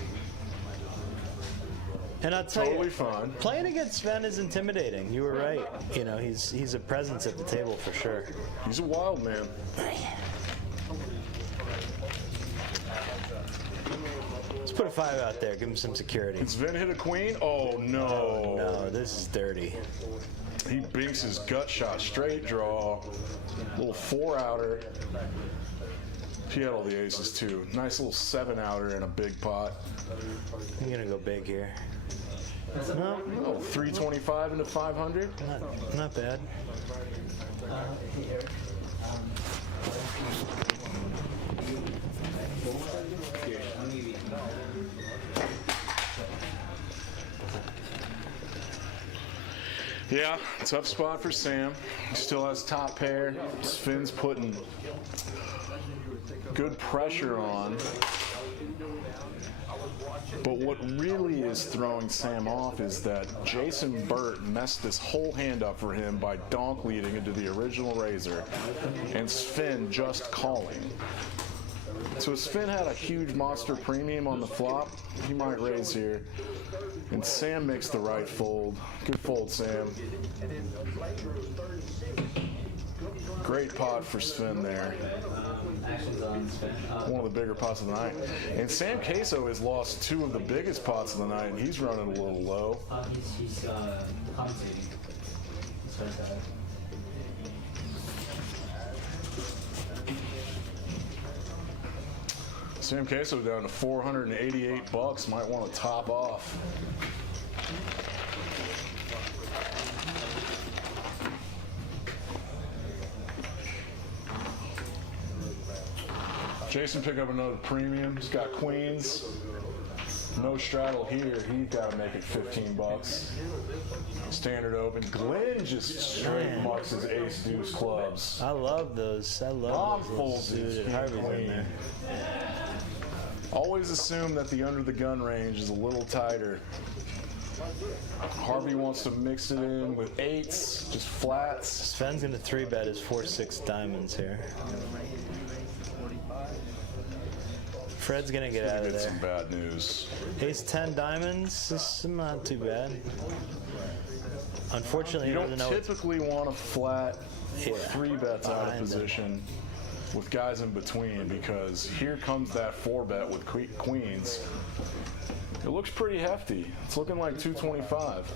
And I'll tell totally you, fine. playing against Sven is intimidating. You were right. You know, he's a presence at the table for sure. He's a wild man. Let's put a 5 out there. Give him some security. Sven hit a queen? Oh no. No, this is dirty. He binks his gut shot, straight draw. Little 4-outer. He had all the aces too. Nice little 7-outer in a big pot. I'm gonna go big here. No, Oh, 325 into 500? not bad. Yeah, tough spot for Sam. He still has top pair. Sven's putting good pressure on. But what really is throwing Sam off is that Jason Burt messed this whole hand up for him by donk leading into the original razor, and Sven just calling. So if Sven had a huge monster premium on the flop, he might raise here. And Sam makes the right fold. Good fold, Sam. Great pot for Sven there. Actions on Sven. One of the bigger pots of the night. And Sam Queso has lost 2 of the biggest pots of the night, and he's running a little low. He's commentating. He's first out. Sam Queso down to 488 bucks. Might want to top off. Jason pick up another premium. He's got queens. No straddle here. He's got to make it 15 bucks. Standard open. Glenn just straight mucks his ace deuce clubs. I love those. I Mom love those folds his suited. king Harvey's in queen. there. Always assume that the under the gun range is a little tighter. Harvey wants to mix it in with 8s, just flats. Sven's gonna 3-bet his 4-6 diamonds here. Fred's gonna get out of Get some there. bad news. Ace 10 diamonds. This is not too bad. Unfortunately, You he don't doesn't know. typically want a flat Yeah. 3 bets out of Behind them. position with guys in between, because here comes that 4-bet with queens. It looks pretty hefty. It's looking like 225.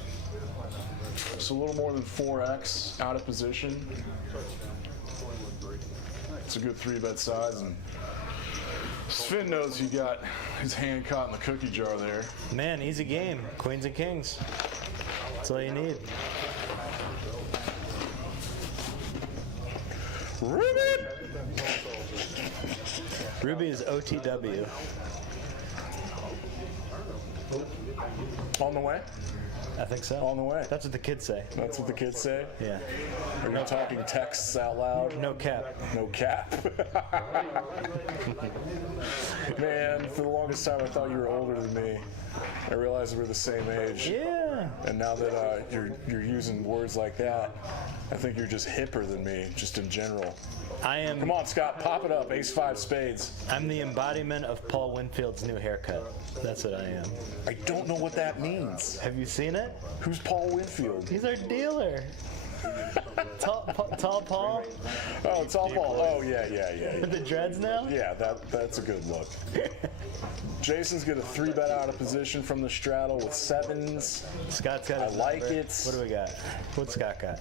It's a little more than 4x out of position. It's a good 3-bet size, and Sven knows he got his hand caught in the cookie jar there. Man, easy game. Queens and kings. That's all you need. Ruby! Ruby is OTW. On the way? I think so. On the way. That's what the kids say. That's what the kids say? Yeah. Are you talking texts out loud? No cap. No cap. Man, for the longest time I thought you were older than me. I realized we're the same age. Yeah. And now that you're using words like that, I think you're just hipper than me, just in general. I am. Come on, Scott, pop it up. Ace 5 spades. I'm the embodiment of Paul Winfield's new haircut. That's what I am. I don't know what that means. Have you seen it? Who's Paul Winfield? He's our dealer. Tall Paul Oh, it's all Paul. Oh, yeah. with the dreads now. Yeah, that's a good look. Jason's gonna 3-bet out of position from the straddle with 7s. Scott's got. I his like number. it. What do we got? What's Scott got?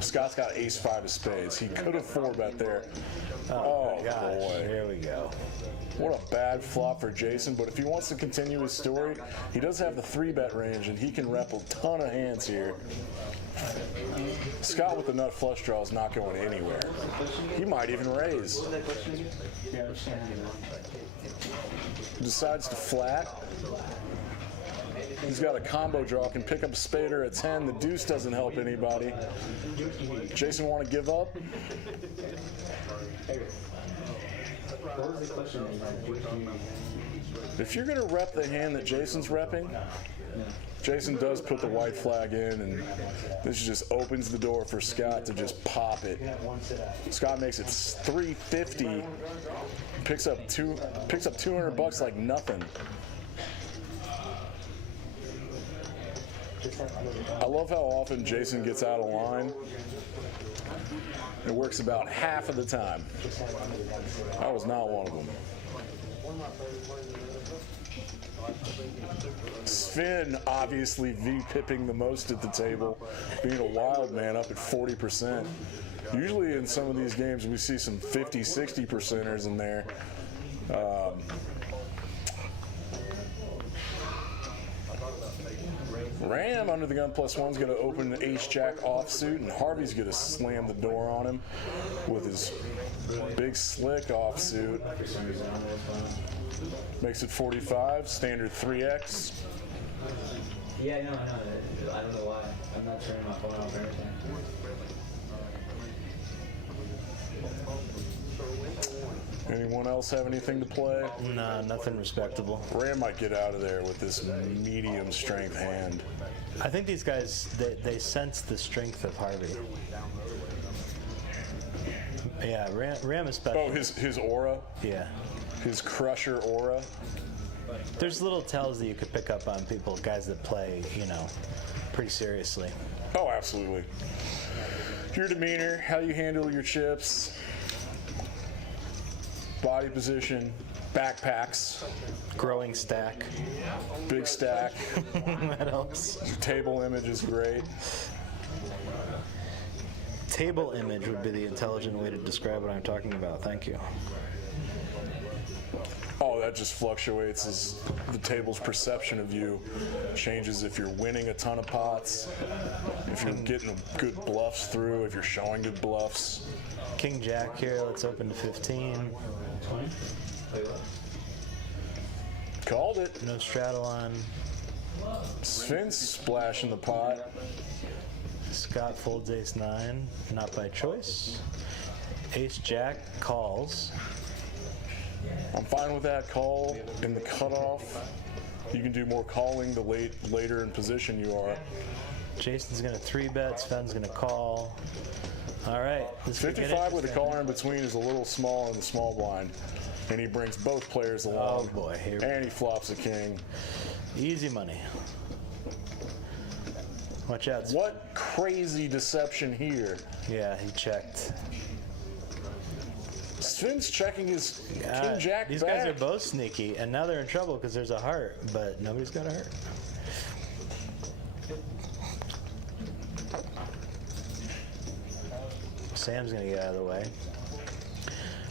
Scott's got Ace 5 of spades. He could have 4-bet there. Oh, my gosh. boy. Here we go. What a bad flop for Jason, but if he wants to continue his story, he does have the 3-bet range, and he can rep a ton of hands here. Scott with the nut flush draw is not going anywhere. He might even raise. Decides to flat. He's got a combo draw, can pick up a spade or a 10. The deuce doesn't help anybody. Jason want to give up? What was the question? If you're going to rep the hand that Jason's repping, Jason does put the white flag in, and this just opens the door for Scott to just pop it. Scott makes it 350, picks up $200 like nothing. I love how often Jason gets out of line. It works about half of the time. I was not one of them. Sven obviously V-pipping the most at the table, being a wild man up at 40%. Usually in some of these games we see some 50, 60%ers in there. Ram under the gun +1 is going to open the ace-jack offsuit, and Harvey's going to slam the door on him with his big slick offsuit. Makes it 45, standard 3x. Yeah, no, I don't know why. I'm not turning my phone off or anything. Anyone else have anything to play? No, nothing respectable. Ram might get out of there with this medium strength hand. I think these guys, they sense the strength of Harvey. Yeah, Ram especially. Oh, his aura? Yeah. His crusher aura? There's little tells that you could pick up on people, guys that play, pretty seriously. Oh, absolutely. Your demeanor, how you handle your chips, body position, backpacks, Growing stack. big stack. That helps. Your table image is great. Table image would be the intelligent way to describe what I'm talking about. Thank you. Oh, that just fluctuates as the table's perception of you changes if you're winning a ton of pots, if you're getting good bluffs through, if you're showing good bluffs. King Jack here. Let's open to 15. Called it. No straddle on. Sven's splashing the pot. Scott folds ace-9. Not by choice. Ace-jack calls. I'm fine with that call in the cutoff. You can do more calling the later in position you are. Jason's going to 3-bet. Sven's going to call. All right. This could get 55 with a interesting. caller in between is a little small in the small blind. And he brings both players along. Oh, boy. Here we And he flops a king. Easy money. Watch out. Sven. What crazy deception here. Yeah, he checked. Sven's checking his king jack These back. guys are both sneaky, and now they're in trouble because there's a heart, but nobody's got a heart. Sam's gonna get out of the way.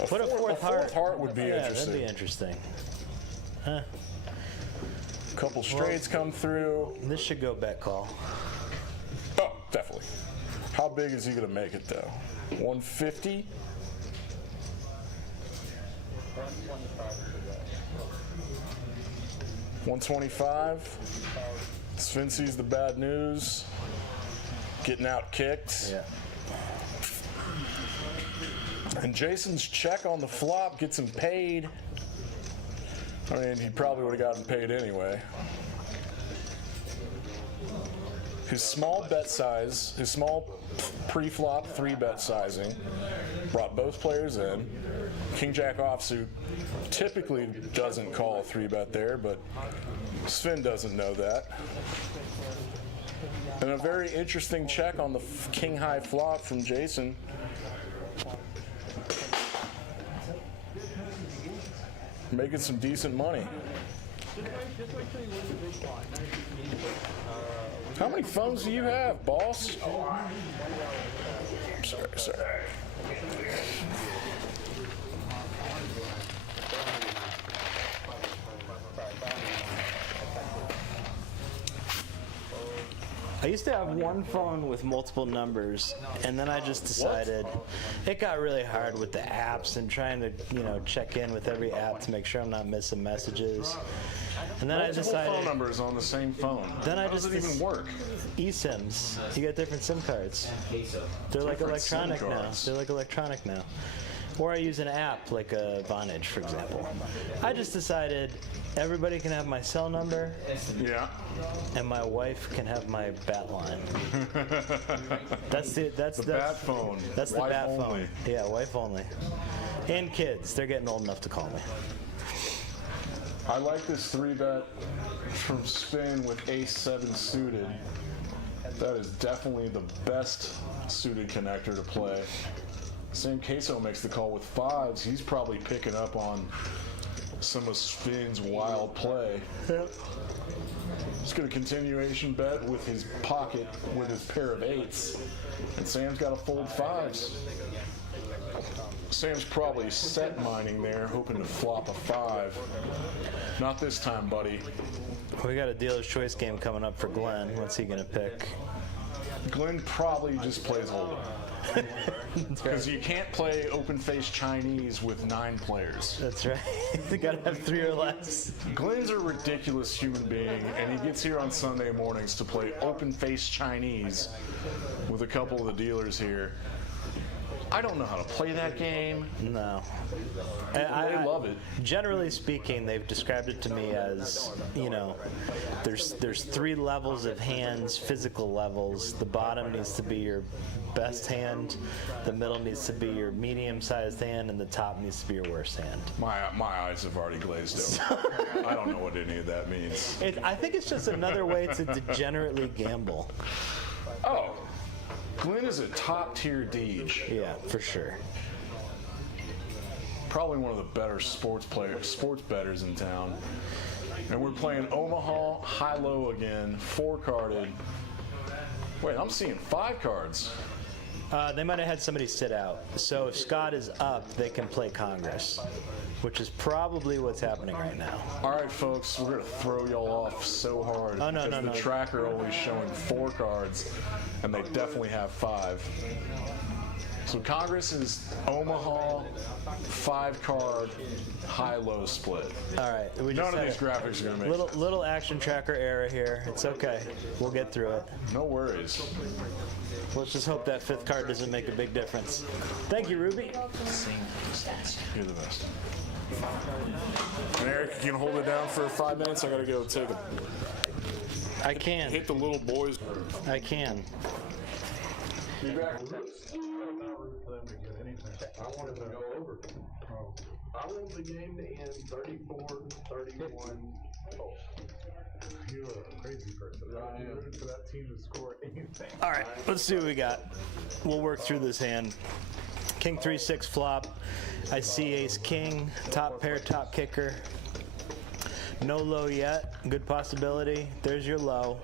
What a fourth heart? Heart would be Yeah, interesting. that'd be interesting. Huh. Couple straights come through. This should go bet call. Oh, definitely. How big is he going to make it, though? 150? $125. Sven sees the bad news. Getting out kicked. Yeah. And Jason's check on the flop gets him paid. I mean, he probably would have gotten paid anyway. His small bet size, his small pre-flop 3-bet sizing brought both players in. King Jack offsuit typically doesn't call a 3-bet there, but Sven doesn't know that. And a very interesting check on the king high flop from Jason. Making some decent money. How many phones do you have, boss? Sorry. I used to have one phone with multiple numbers, and then I just decided it got really hard with the apps and trying to, check in with every app to make sure I'm not missing messages. And then I decided phone numbers on the same phone. Then How does it even work? eSIMs. You get different SIM cards. They're like Different SIM electronic now. cards. They're like electronic now. Or I use an app like a Vonage, for example. I just decided everybody can have my cell number, Yeah. and my wife can have my bat line. That's the Bat phone. That's the Wife bat only. phone. Yeah, wife only. And kids. They're getting old enough to call me. I like this 3-bet from Spin with ace-7 suited. That is definitely the best suited connector to play. Sam Queso makes the call with 5s. He's probably picking up on some of Spin's wild play. He's got a continuation bet with his pocket with his pair of 8s. And Sam's got to fold 5s. Sam's probably set mining there, hoping to flop a 5. Not this time, buddy. We got a dealer's choice game coming up for Glenn. What's he gonna pick? Glenn probably just plays Hold'em. Because you can't play open-face Chinese with 9 players. That's right. You gotta have 3 or less. Glenn's a ridiculous human being, and he gets here on Sunday mornings to play open-face Chinese with a couple of the dealers here. I don't know how to play that game. No. I love it. Generally speaking, they've described it to me as, there's 3 levels of hands, physical levels. The bottom needs to be your best hand, the middle needs to be your medium-sized hand, and the top needs to be your worst hand. My eyes have already glazed over. I don't know what any of that means. I think it's just another way to degenerately gamble. Oh, Glenn is a top-tier Deej. Yeah, for sure. Probably one of the better sports bettors in town. And we're playing Omaha high-low again, 4-carded. Wait, I'm seeing 5 cards. They might have had somebody sit out. So if Scott is up, they can play Congress, which is probably what's happening right now. All right, folks, we're gonna throw y'all off so hard. Oh, no, because no. the tracker always showing 4 cards, and they definitely have 5. So Congress is Omaha 5-card high-low split. All right. We None just of had these graphics are gonna make little action tracker error here. It's okay. We'll get through it. no worries. Let's just hope that 5th card doesn't make a big difference. Thank you, Ruby. You're the best. And Eric, you can hold it down for 5 minutes. I gotta go take a I can. hit the little boys. I can. Be back. I wanted to go over. I want the game to end 34-31. You're a crazy person. I'm rooting for that team to score anything. All right. Let's see what we got. We'll work through this hand. King 3-6 flop. I see ace king. Top pair, top kicker. No low yet. Good possibility. There's your low.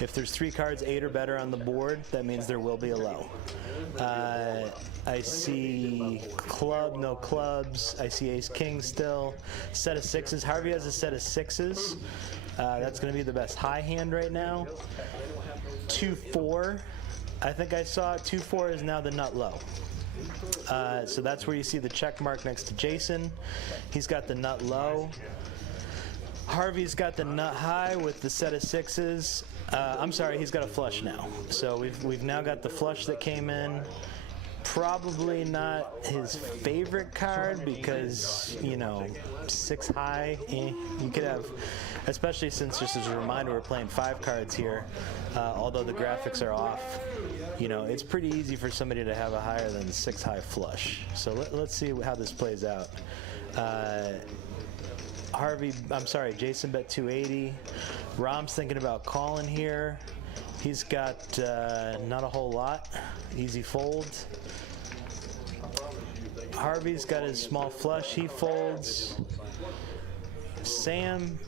If there's 3 cards 8 or better on the board, that means there will be a low. I see club, no clubs. I see ace king still. Set of 6s. Harvey has a set of 6s. That's going to be the best high hand right now. 2-4. I think I saw it. 2-4 is now the nut low. So that's where you see the check mark next to Jason. He's got the nut low. Harvey's got the nut high with the set of 6s. I'm sorry, he's got a flush now. So we've now got the flush that came in. Probably not his favorite card because, you know, 6 high, you could have, especially since, just as a reminder, we're playing 5 cards here, although the graphics are off. You know, it's pretty easy for somebody to have a higher than 6 high flush. So let's see how this plays out. Jason bet 280. Rom's thinking about calling here. He's got not a whole lot. Easy fold. Harvey's got his small flush. He folds. Sam,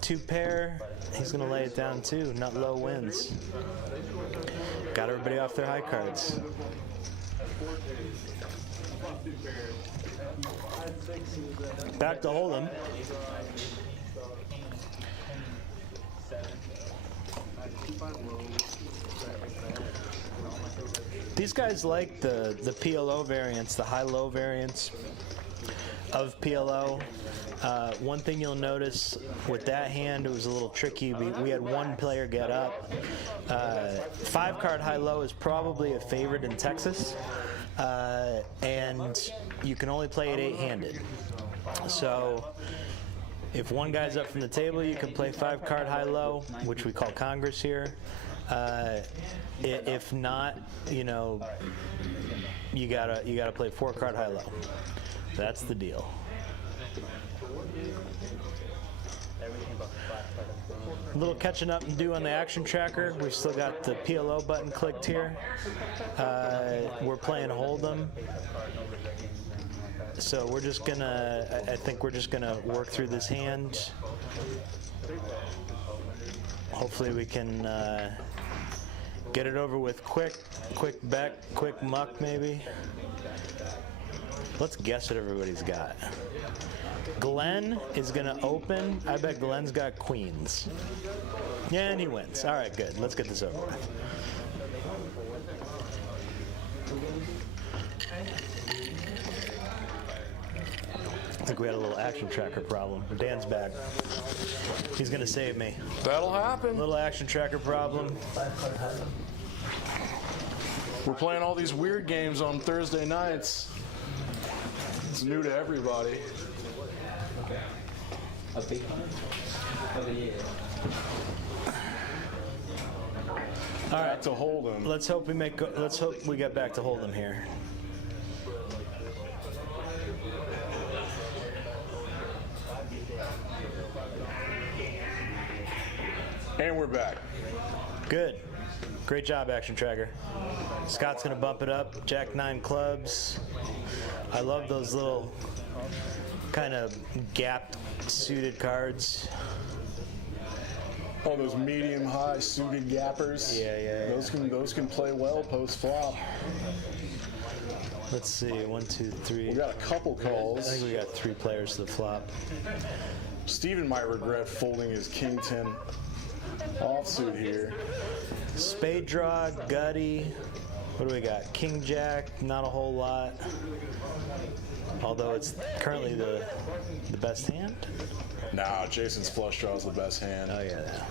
2 pair. He's going to lay it down too. Nut low wins. Got everybody off their high cards. Back to Hold'em. These guys like the PLO variants, the high-low variants of PLO. One thing you'll notice with that hand, it was a little tricky. We had one player get up. 5-card high-low is probably a favorite in Texas, and you can only play it 8-handed. So if one guy's up from the table, you can play 5-card high-low, which we call Congress here. If not, you know, you gotta play 4-card high-low. That's the deal. A little catching up and do on the action tracker. We've still got the PLO button clicked here. We're playing Hold'em. So we're just gonna, I think we're just gonna work through this hand. Hopefully we can get it over with quick bet, quick muck maybe. Let's guess what everybody's got. Glenn is gonna open. I bet Glenn's got queens. Yeah, and he wins. All right, good. Let's get this over with. I think we had a little action tracker problem. Dan's back. He's gonna save me. That'll happen. Little action tracker problem. We're playing all these weird games on Thursday nights. It's new to everybody. A big one? Oh, yeah. All right, Back to Hold'em. let's hope we get back to Hold'em here. And we're back. Good. Great job, action tracker. Scott's gonna bump it up. Jack 9 clubs. I love those little kind of gap suited cards. Oh, those medium-high suited gappers. Yeah. Those can play well post-flop. Let's see, 1, 2, 3. We got a couple I calls. think we got 3 players to the flop. Steven might regret folding his King 10 offsuit here. Spade draw, gutty. What do we got? King Jack, not a whole lot. Although it's currently the best hand. Nah, Jason's flush draw is the best hand. Oh yeah.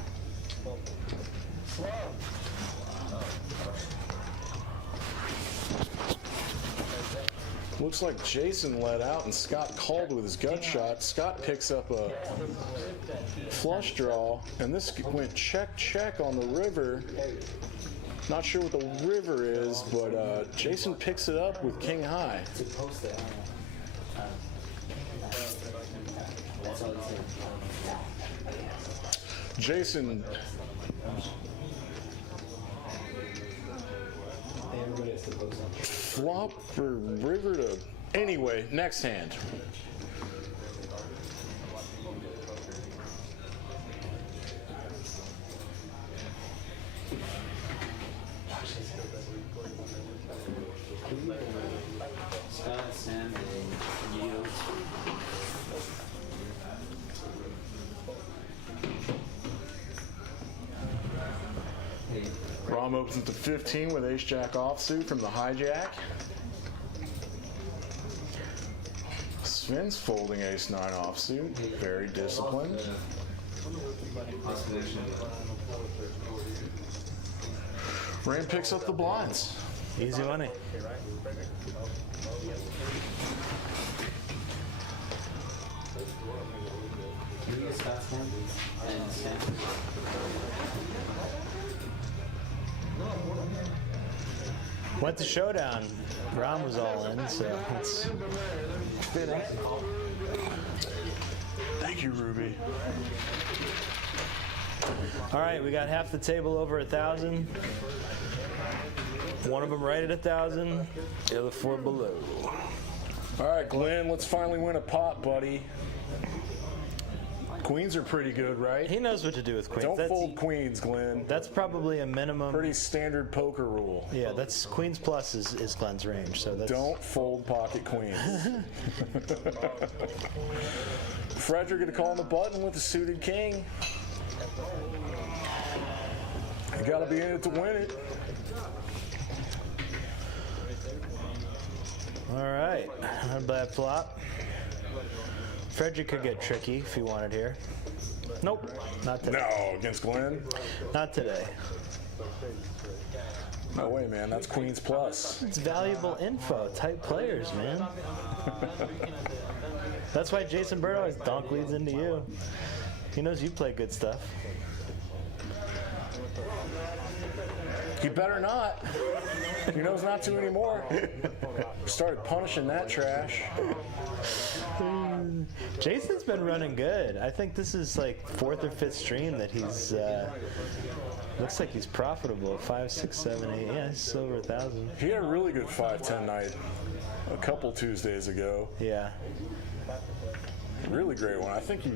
Looks like Jason let out and Scott called with his gut shot. Scott picks up a flush draw, and this went check on the river. Not sure what the river is, but Jason picks it up with king high. Jason flop for river to... Anyway, next hand. Rom opens it to 15 with ace-jack offsuit from the hijack. Sven's folding ace-9 offsuit. Very disciplined. Rain picks up the blinds. Easy money. Went to showdown. Rom was all in, so it's fitting. Thank you, Ruby. All right, we got half the table over 1,000. One of them right at 1,000. The other 4 below. All right, Glenn, let's finally win a pot, buddy. Queens are pretty good, right? He knows what to do with queens. Don't fold queens, Glenn. That's probably a minimum. Pretty standard poker rule. Yeah, that's queens plus is Glenn's range. So that's. Don't fold pocket queens. Frederick gonna call on the button with a suited king. You gotta be in it to win it. All right, not a bad flop. Frederick could get tricky if he wanted here. Nope, not today. No, against Glenn? Not today. No way, man. That's queens plus. It's valuable info. Type players, man. That's why Jason Bird always donk leads into you. He knows you play good stuff. You better not. He knows not to anymore. Started punishing that trash. Jason's been running good. I think this is like 4th or 5th stream that he's. Looks like he's profitable. 5, 6, 7, 8. Yeah, he's still over 1,000. He had a really good 5-10 night a couple Tuesdays ago. Yeah. Really great one. I think he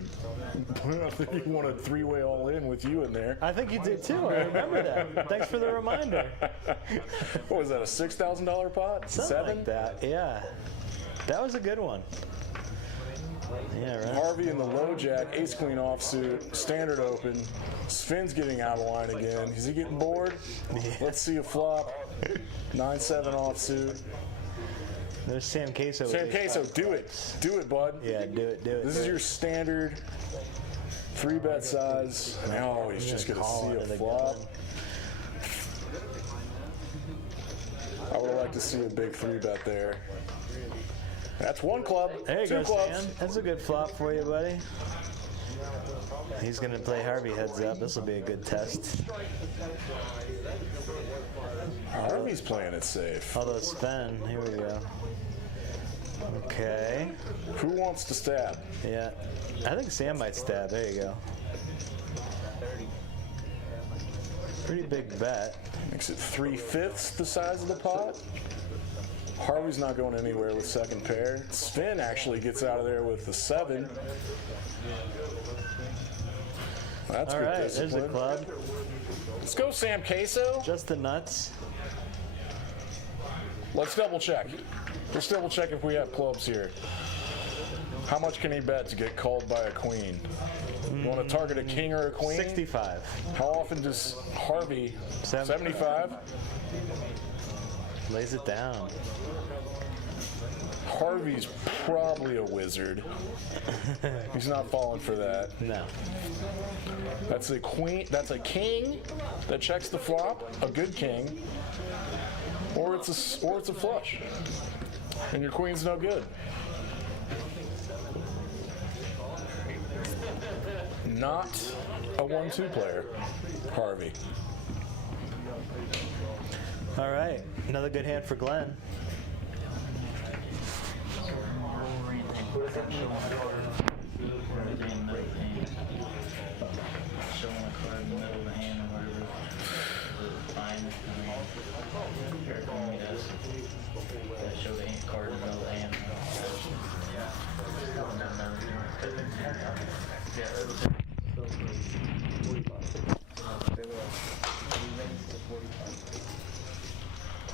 won a 3-way all-in with you in there. I think you did too. I remember that. Thanks for the reminder. What was that, a $6,000 pot? Something 7? like that. Yeah. That was a good one. Yeah, right. Harvey in the low jack, ace queen offsuit, standard open. Sven's getting out of line again. Is he getting bored? Yeah. Let's see a flop. 9-7 offsuit. There's Sam Queso. Sam Queso, do it. Do it, bud. Yeah, do it. This is your standard 3-bet size. Now he's just going to see a flop. I would like to see a big 3-bet there. That's 1 club. There you 2 go, clubs. Sam. That's a good flop for you, buddy. He's going to play Harvey heads up. This will be a good test. Harvey's playing it safe. Although Sven, here we go. Okay. Who wants to stab? Yeah. I think Sam might stab. There you go. Pretty big bet. Makes it 3/5 the size of the pot. Harvey's not going anywhere with second pair. Sven actually gets out of there with the 7. That's All good right, there's a discipline. club. Let's go, Sam Queso. Just the nuts. Let's double check. Let's double check if we have clubs here. How much can he bet to get called by a queen? You want to target a king or a queen? 65. How often does Harvey? 75. 75? Lays it down. Harvey's probably a wizard. He's not falling for that. No. That's a queen. That's a king that checks the flop. A good king, or it's a flush, and your queen's no good. Not a 1-2 player, Harvey. All right. Another good hand for Glenn.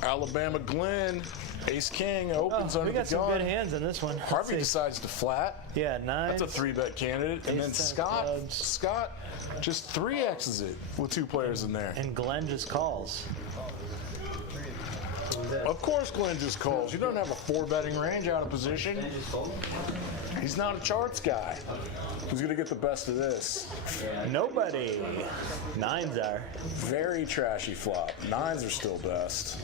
Alabama Glenn, Ace King opens Oh, under we got the some gun. good hands in this one. Let's Harvey see. decides to flat. Yeah, 9. That's a 3-bet candidate. And then Ace-10 Scott clubs. just 3X's it with 2 players in there. And Glenn just calls. Of course Glenn just calls. You don't have a 4-betting range out of position. He's not a charts guy. Who's going to get the best of this? Nobody. 9s are. Very trashy flop. 9s are still best.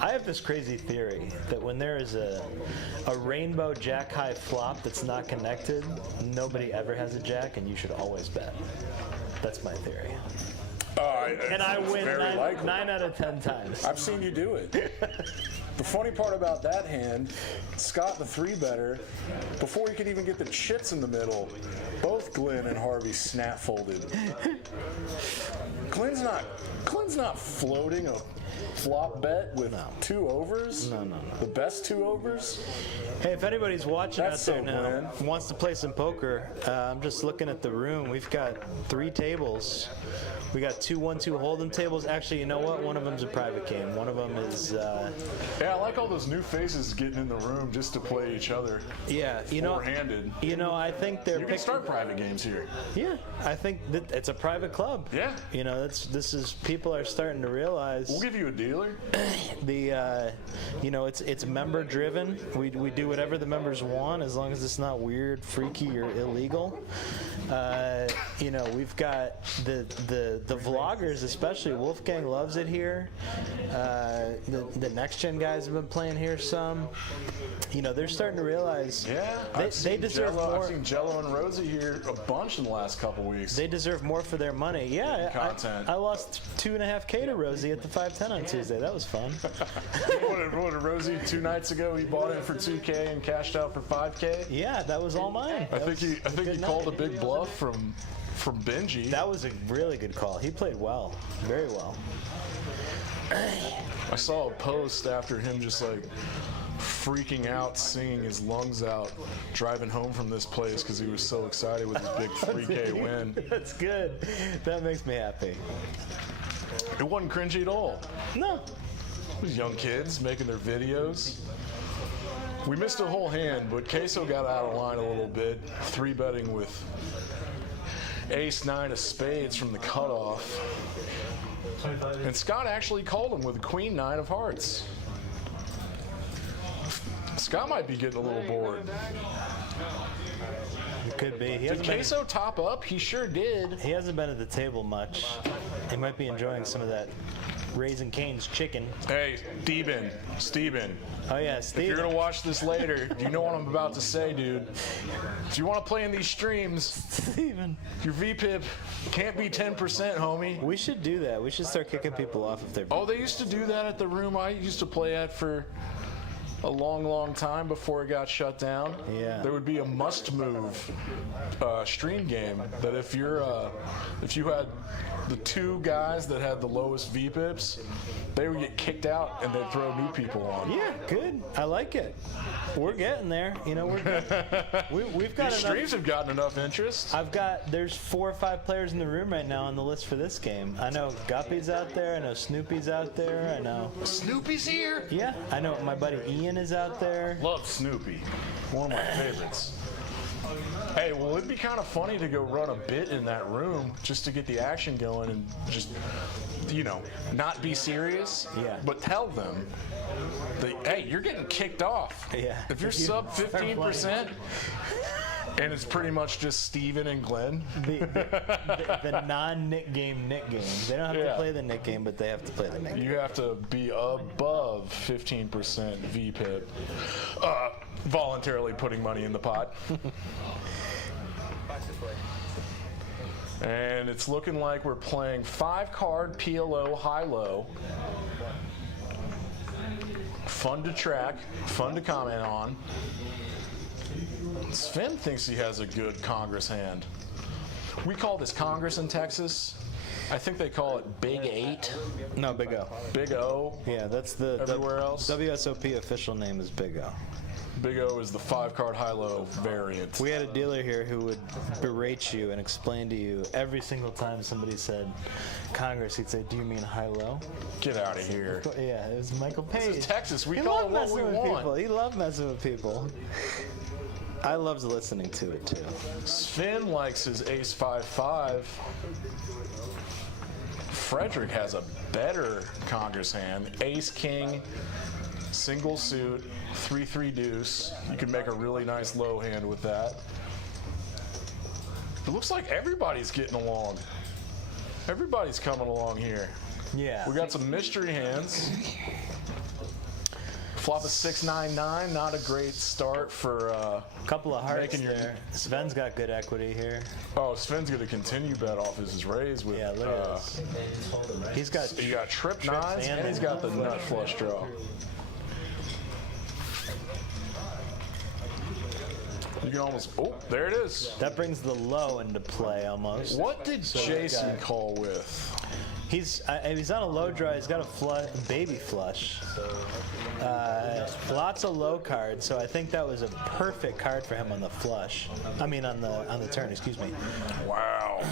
I have this crazy theory that when there is a rainbow jack high flop that's not connected, nobody ever has a jack, and you should always bet. That's my theory. And I win Very likely. 9 out of 10 times. I've seen you do it. The funny part about that hand, Scott the 3-better, before he could even get the chips in the middle, both Glenn and Harvey snap folded. Glenn's not floating a flop bet with 2 overs. No. The best 2 overs. Hey, if anybody's watching That's out there so now Glenn. and wants to play some poker, I'm just looking at the room. We've got 3 tables. We got 2 1-2 hold'em tables. Actually, you know what? One of them's a private game. One of them is. Yeah, I like all those new faces getting in the room just to play each other. Yeah, you know. Four-handed. You know, I think they're. You can start private games here. Yeah, I think that it's a private club. Yeah. You know, this is people are starting to realize. We'll give you a dealer. You know, it's member driven. We do whatever the members want as long as it's not weird, freaky, or illegal. You know, we've got the vloggers, especially Wolfgang loves it here. The next gen guys have been playing here some. You know, they're starting to realize. Yeah, they deserve Jello, more. I've seen Jello and Rosie here a bunch in the last couple weeks. They deserve more for their money. Yeah, Content. I lost $2.5K to Rosie at the 510 on Tuesday. That was fun. what did Rosie 2 nights ago? He bought in for $2K and cashed out for $5K. Yeah, that was all mine. I think he called a big bluff from Benji. That was a really good call. He played well, very well. I saw a post after him just like freaking out, singing his lungs out, driving home from this place because he was so excited with his big 3K win. That's good. That makes me happy. It wasn't cringy at all. No. It was young kids making their videos. We missed a whole hand, but Queso got out of line a little bit, 3-betting with ace-9 of spades from the cutoff. And Scott actually called him with a queen-9 of hearts. Scott might be getting a little bored. It could be. Did Queso top up? He sure did. He hasn't been at the table much. He might be enjoying some of that Raising Cane's chicken. Hey, Steven. Oh yeah, If Steve. you're gonna watch this later, you know what I'm about to say, dude. If you want to play in these streams, Steven. your VPIP can't be 10%, homie. We should do that. We should start kicking people off if they're. Oh, they used to do that at the room I used to play at for a long time before it got shut down. Yeah. There would be a must-move stream game that if you had the 2 guys that had the lowest VPIPs, they would get kicked out and they'd throw new people on. Yeah, good. I like it. We're getting there. You know, we've got These enough. streams have gotten enough interest. There's 4 or 5 players in the room right now on the list for this game. I know Guppy's out there. I know Snoopy's out there. I know. Snoopy's here? Yeah, I know my buddy Ian is out there. Love Snoopy. One of my favorites. Hey, well, it'd be kind of funny to go run a bit in that room just to get the action going and just, you know, not be serious. Yeah. But tell them that, hey, you're getting kicked off. Yeah. If you're sub 15%, and it's pretty much just Steven and Glenn. The non-Nick game. They don't have to play the Nick game, but they have to play the Nick game. You have to be above 15% VPIP. Voluntarily putting money in the pot. And it's looking like we're playing 5-card PLO high-low. Fun to track, fun to comment on. Sven thinks he has a good Congress hand. We call this Congress in Texas. I think they call it Big 8. No, Big O. Big O. Yeah, that's the Everywhere else? WSOP official name is Big O. Big O is the 5-card high-low variant. We had a dealer here who would berate you and explain to you every single time somebody said Congress, he'd say, "Do you mean high-low?" Get out of here. Yeah, it was Michael Page. This is Texas. We He call loved it what messing we with want. people. He loved messing with people. I loved listening to it too. Sven likes his ace 5-5. Frederick has a better Congress hand. Ace King, single suit, 3-3 deuce. You can make a really nice low hand with that. It looks like everybody's getting along. Everybody's coming along here. Yeah. We got some mystery hands. Flop a 6-9-9, not a great start for Couple of hearts making your- there. Sven's got good equity here. oh, Sven's gonna continue bet off his raise with Yeah, look at this. He's got he got trip nines and and he's got the nut flush draw. You can almost, oh, there it is. that brings the low into play almost. What did Jason call with? He's on a low draw. He's got a baby flush. Lots of low cards, so I think that was a perfect card for him on the flush. I mean on the turn. Excuse me. Wow.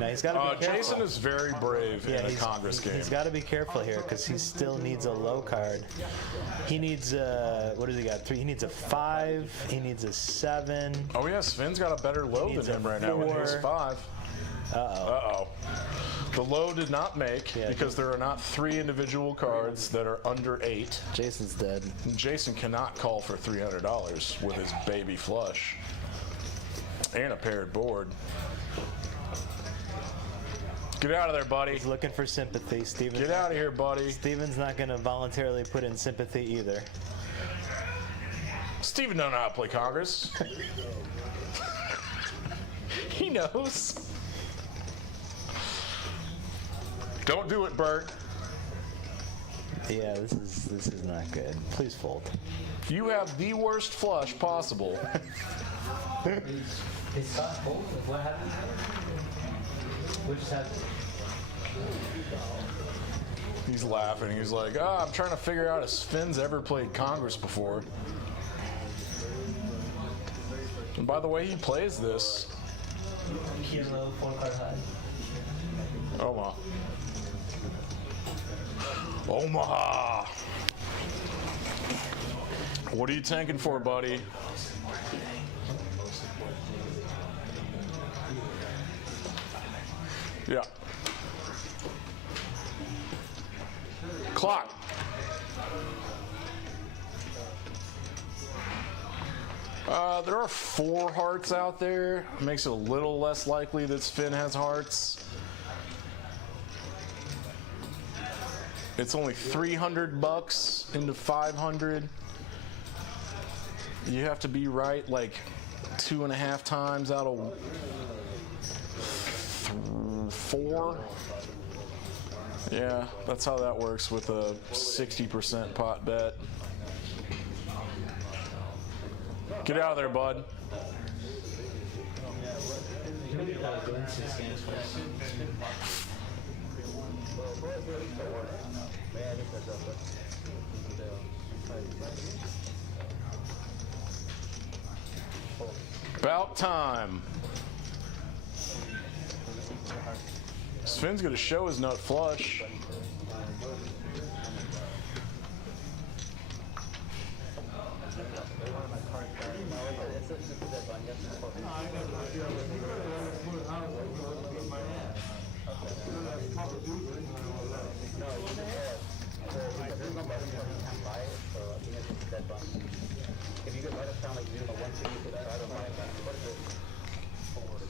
Now he's got to be careful. Jason is very brave in a Congress game. He's got to be careful here because he still needs a low card. He needs what does he got? 3. He needs a 5. He needs a 7. Oh yeah, Sven's got a better low than Needs a him right now with 4. ace 5. Uh-oh. The low did not make because there are not 3 individual cards that are under 8. Jason's dead. Jason cannot call for $300 with his baby flush and a paired board. Get out of there, buddy. He's looking for sympathy. Steven. Get out of here, buddy. Steven's not going to voluntarily put in sympathy either. Steven don't know how to play Congress. He knows. Don't do it, Bert. Yeah, this is not good. Please fold. You have the worst flush possible. It's Scott Bolton. What happened? What just happened? He's laughing. He's like, I'm trying to figure out if Sven's ever played Congress before. And by the way he plays this, Kilo 4-card high. Omaha. Omaha. What are you tanking for, buddy? Yeah. Clock. There are 4 hearts out there. Makes it a little less likely that Sven has hearts. It's only $300 into 500. You have to be right like 2.5 times out of 4. Yeah, that's how that works with a 60% pot bet. Get out of there, bud. About time. Sven's gonna show his nut flush.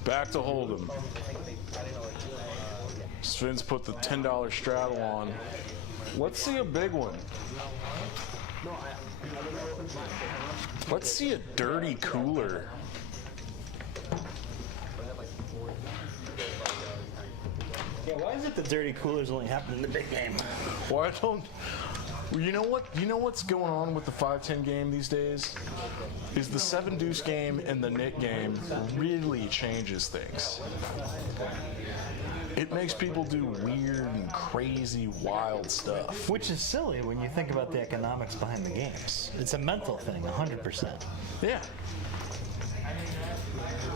Back to Hold'em. Sven's put the $10 straddle on. Let's see a big one. Let's see a dirty cooler. Yeah, why is it the dirty coolers only happen in the big game? Why don't You know what? You know what's going on with the 5-10 game these days? Is the 7 deuce game and the Nick game really changes things. It makes people do weird and crazy, wild stuff. Which is silly when you think about the economics behind the games. It's a mental thing, 100%. Yeah.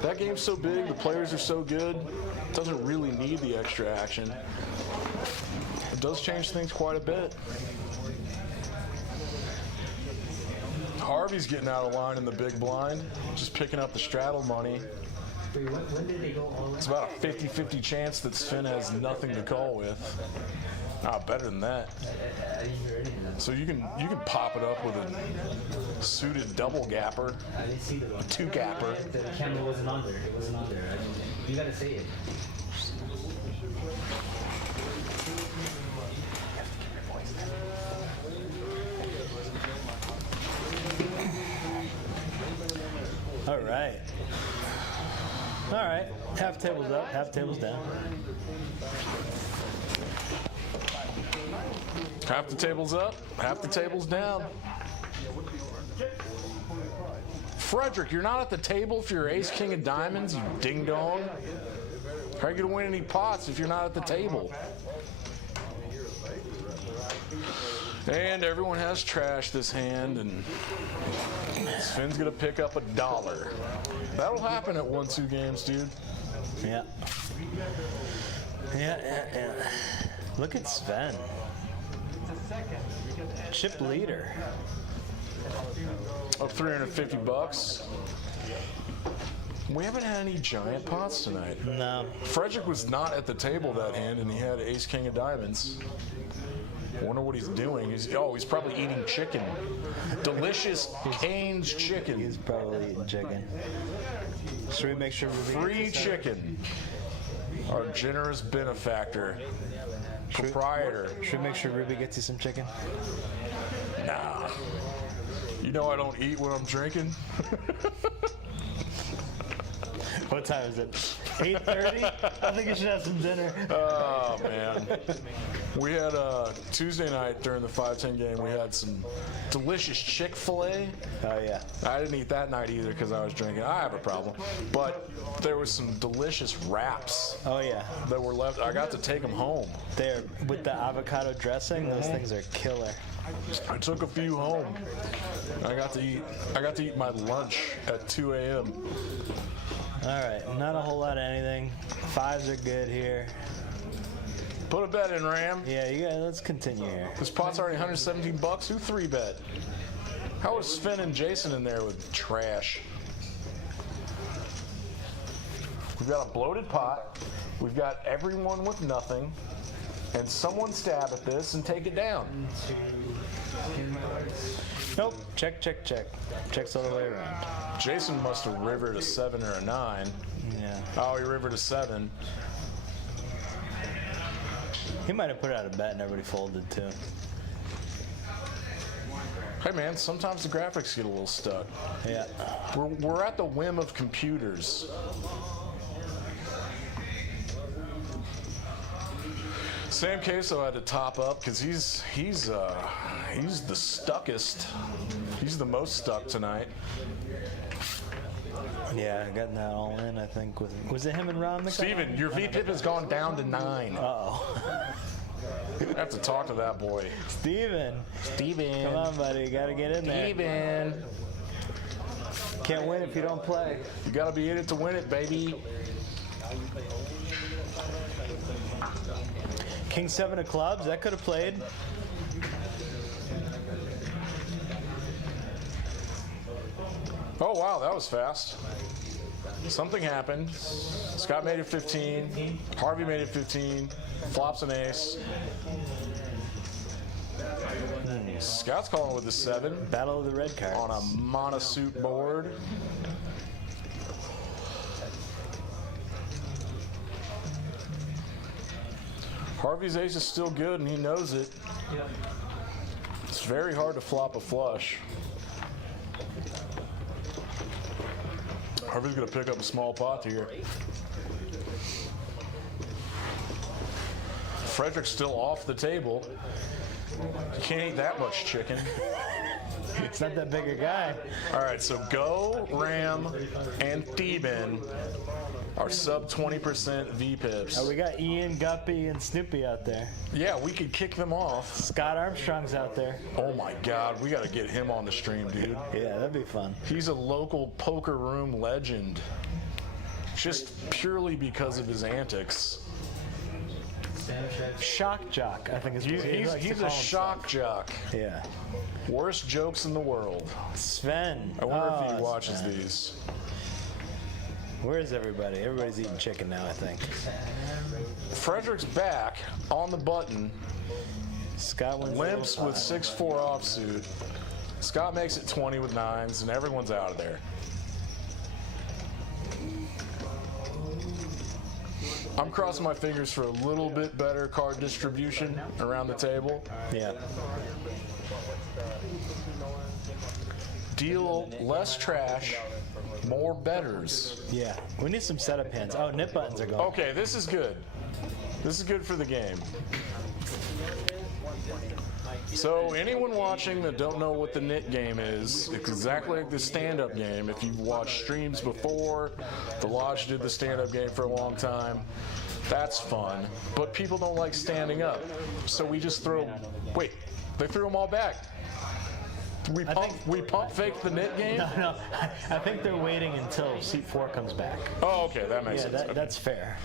That game's so big, the players are so good, it doesn't really need the extra action. It does change things quite a bit. Harvey's getting out of line in the big blind, just picking up the straddle money. When did they go all in? It's about a 50-50 chance that Sven has nothing to call with. Better than that. I didn't hear anything. So you can pop it up with a suited double gapper, I didn't see the a 2 gapper. The camera wasn't on there. It wasn't on there. You gotta say it. All right. All right. Half tables up, half tables down. Half the table's up, half the table's down. Frederick, you're not at the table if you're ace king of diamonds, you ding dong. How are you gonna win any pots if you're not at the table? And everyone has trash this hand, and Sven's gonna pick up $1. That'll happen at 1-2 games, dude. Yeah. Yeah. Look at Sven. Chip leader. Up $350. We haven't had any giant pots tonight. No. Frederick was not at the table that hand, and he had ace king of diamonds. Wonder what he's doing. He's probably eating chicken. Delicious Cane's chicken. He's probably eating chicken. Should we make sure we Free chicken. Our generous benefactor. Proprietor. Should we make sure Ruby gets you some chicken? Nah. You know I don't eat when I'm drinking. What time is it? 8:30? I think you should have some dinner. Oh, man. We had Tuesday night during the 5-10 game, we had some delicious Chick-fil-A. Oh, yeah. I didn't eat that night either because I was drinking. I have a problem. But there was some delicious wraps Oh, yeah. that were left. I got to take them home. They're with the avocado dressing, those things are killer. I took a few home. I got to eat my lunch at 2 a.m. All right, not a whole lot of anything. 5s are good here. Put a bet in, Ram. Yeah, you guys, let's continue here. This pot's already $117. Who 3-bet? How is Sven and Jason in there with trash? We've got a bloated pot. We've got everyone with nothing. And someone stab at this and take it down. Nope, check, check, check. Checks all the way around. Jason must have rivered a 7 or a 9. Yeah. Oh, he rivered a 7. He might have put out a bet and everybody folded too. Hey man, sometimes the graphics get a little stuck. Yeah. We're at the whim of computers. Sam Queso had to top up because he's the stuckest. He's the most stuck tonight. Yeah, getting that all in, I think. Was it him and Ron? Steven, your VPIP has gone down to 9. Uh-oh. I have to talk to that boy. Steven. Come on, buddy. You got to get in there. Steven. Can't win if you don't play. You got to be in it to win it, baby. King 7 of clubs. That could have played. Oh, wow, that was fast. Something happened. Scott made it 15. Harvey made it 15. Flops an ace. Scott's calling with a 7. Battle of the red cards. On a monosuit board. Harvey's ace is still good, and he knows it. It's very hard to flop a flush. Harvey's going to pick up a small pot here. Frederick's still off the table. You can't eat that much chicken. It's not that big a guy. All right, so Go, Ram, and Theben are sub 20% VPIPs. Oh, we got Ian, Guppy, and Snoopy out there. Yeah, we could kick them off. Scott Armstrong's out there. Oh my God, we got to get him on the stream, dude. Yeah, that'd be fun. He's a local poker room legend. Just purely because of his antics. Shock jock, I think is what he likes to He's call a himself. shock jock. Yeah. Worst jokes in the world. Sven. I wonder if he Oh, watches Sven. these. Where is everybody? Everybody's eating chicken now, I think. Frederic'S back on the button. Scott wins. Limps with 6-4 offsuit. Scott makes it 20 with 9s, and everyone's out of there. I'm crossing my fingers for a little bit better card distribution around the table. Yeah. Deal less trash, more betters. Yeah. We need some setup hands. Oh, nip buttons are going. Okay, this is good. This is good for the game. So anyone watching that don't know what the knit game is, it's exactly like the stand-up game. If you've watched streams before, the Lodge did the stand-up game for a long time. That's fun, but people don't like standing up. So we just wait, they threw them all back. We pump fake the knit game? No, I think they're waiting until seat 4 comes back. Oh, okay, that makes Yeah, sense. Okay. that's fair.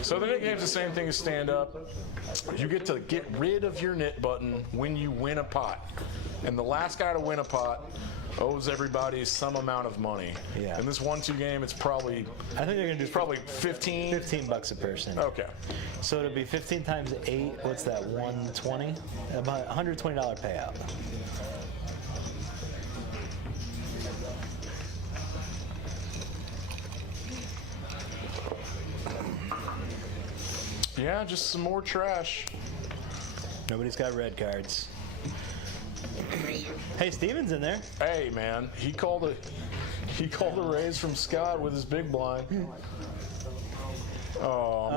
So the knit game's the same thing as stand-up. You get to get rid of your knit button when you win a pot. And the last guy to win a pot owes everybody some amount of money. Yeah. In this 1-2 game, it's probably I think they're gonna do probably 15. $15 a person. Okay. So it'll be 15 times 8. What's that? 120? About $120 payout. Yeah, just some more trash. Nobody's got red cards. Hey, Steven's in there. Hey, man, he called a raise from Scott with his big blind. Oh,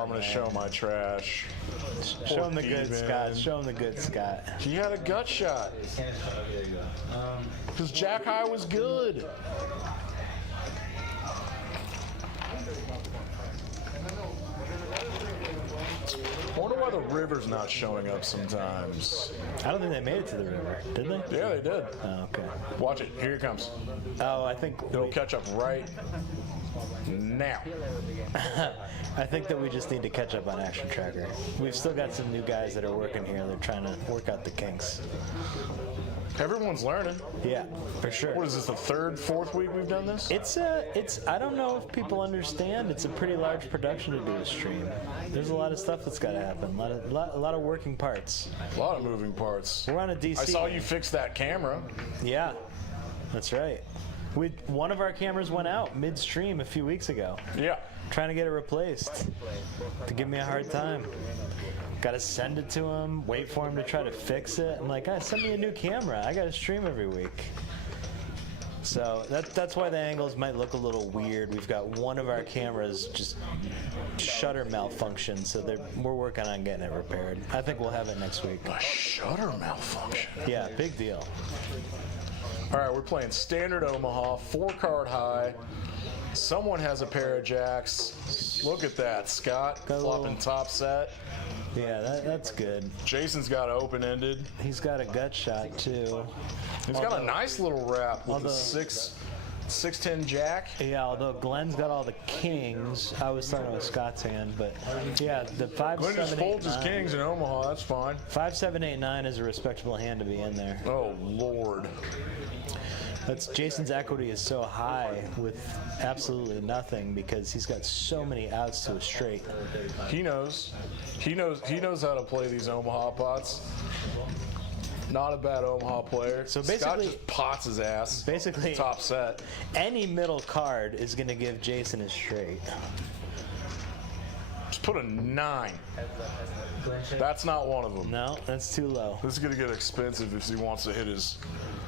I'm gonna show my trash. Show him the good, Steven. Scott. Show him the good, Scott. He had a gut shot. Because Jack High was good. I wonder why the river's not showing up sometimes. I don't think they made it to the river, did they? Yeah, they did. Oh, okay. Watch it. Here it comes. Oh, I think It'll catch up right now. I think that we just need to catch up on Action Tracker. We've still got some new guys that are working here. They're trying to work out the kinks. Everyone's learning. Yeah, for sure. What is this, the third, fourth week we've done this? It's I don't know if people understand. It's a pretty large production to do a stream. There's a lot of stuff that's got to happen. A lot of working parts. A lot of moving parts. We're on a DC. I saw you fix that camera. Yeah, that's right. One of our cameras went out midstream a few weeks ago. Yeah. Trying to get it replaced. To give me a hard time. Got to send it to him, wait for him to try to fix it. I'm like, guys, send me a new camera. I got to stream every week. So that's why the angles might look a little weird. We've got one of our cameras just shutter malfunction, so we're working on getting it repaired. I think we'll have it next week. A shutter malfunction. Yeah, big deal. All right, we're playing standard Omaha, 4-card high. Someone has a pair of jacks. Look at that, Scott, Got a flopping little- top set. Yeah, that's good. Jason's got open-ended. He's got a gut shot too. He's got a nice little wrap with the although- 6'10" jack. Yeah, although Glenn's got all the kings. I was starting with Scott's hand, but yeah, the 5, Glenn just 7, 8, folds his 9. kings in Omaha, that's fine. 5, 7, 8, 9 is a respectable hand to be in there. Oh, Lord. Jason's equity is so high with absolutely nothing because he's got so many outs to a straight. He knows. He knows how to play these Omaha pots. Not a bad Omaha player. So Scott basically- just pots his ass. Basically, Top set. any middle card is going to give Jason his straight. Just put a 9. That's not one of them. No, that's too low. This is going to get expensive if he wants to hit his...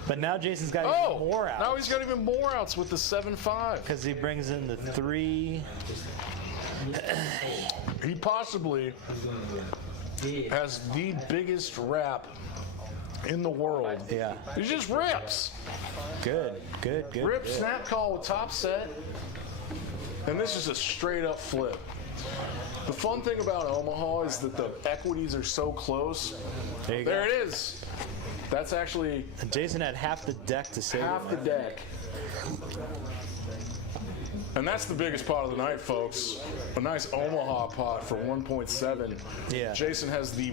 But now Jason's got even more outs. Now he's got even more outs with the 7-5. Because he brings in the 3. He possibly has the biggest wrap in the world. Yeah. It just rips. Good. Rip good. snap call with top set. And this is a straight up flip. The fun thing about Omaha is that the equities are so close. There you There go. it is. That's actually And Jason had half the deck to save half it the with. deck. And that's the biggest pot of the night, folks. A nice Omaha pot for 1.7. Yeah. Jason has the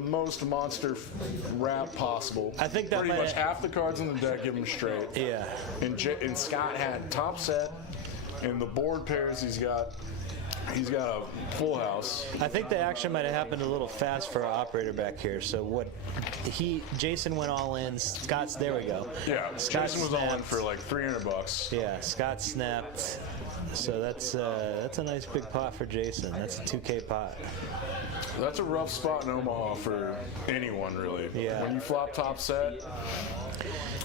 most monster wrap possible. I think that pretty might- much half the cards in the deck give him straight. Yeah. And Scott had top set. In the board pairs, he's got a full house. I think the action might have happened a little fast for our operator back here. So Jason went all in. There we go. Yeah, Scott Jason was all in snapped. for like $300. Yeah, Scott snapped. So that's a nice big pot for Jason. That's a 2K pot. That's a rough spot in Omaha for anyone, really. Yeah. When you flop top set,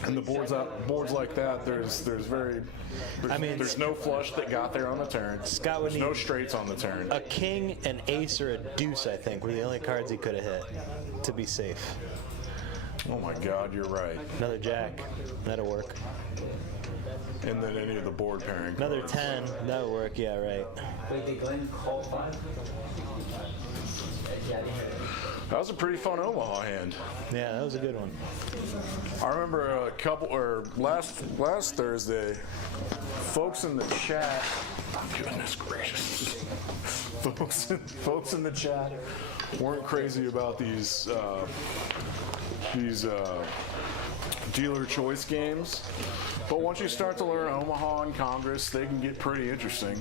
and the boards like that, there's no flush that got there on the turn. Scott would There's no need straights on the turn. a king, an ace, or a deuce, I think, were the only cards he could have hit to be safe. Oh my God, you're right. Another jack. That'll work. And then any of the board pairing. Another cards. 10. That'll work. Yeah, right. Wait, did Glenn call 5? Yeah, I didn't hear it. That was a pretty fun Omaha hand. Yeah, that was a good one. I remember last Thursday, folks in the chat. Oh, goodness gracious. Folks in the chat weren't crazy about these dealer choice games, but once you start to learn Omaha and Congress, they can get pretty interesting.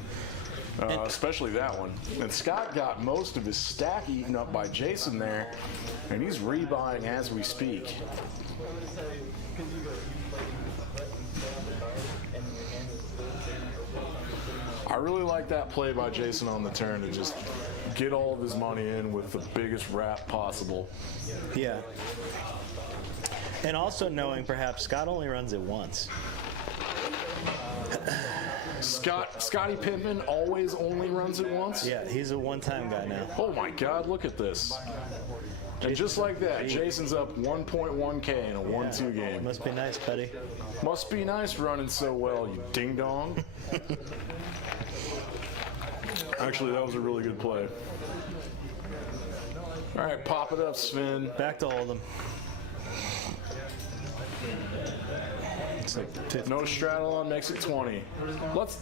Especially that one. And Scott got most of his stack eaten up by Jason there, and he's rebuying as we speak. I really like that play by Jason on the turn to just get all of his money in with the biggest wrap possible. Yeah. And also knowing perhaps Scott only runs it once. Scotty Pittman always only runs it once? Yeah, he's a one-time guy now. Oh my God, look at this. And just like that, Jason's up 1.1K in a 1-2 game. Must be nice, buddy. Must be nice running so well, you ding dong. Actually, that was a really good play. All right, pop it up, Sven. Back to Oldham. It's like 50. No straddle on makes it 20. Let's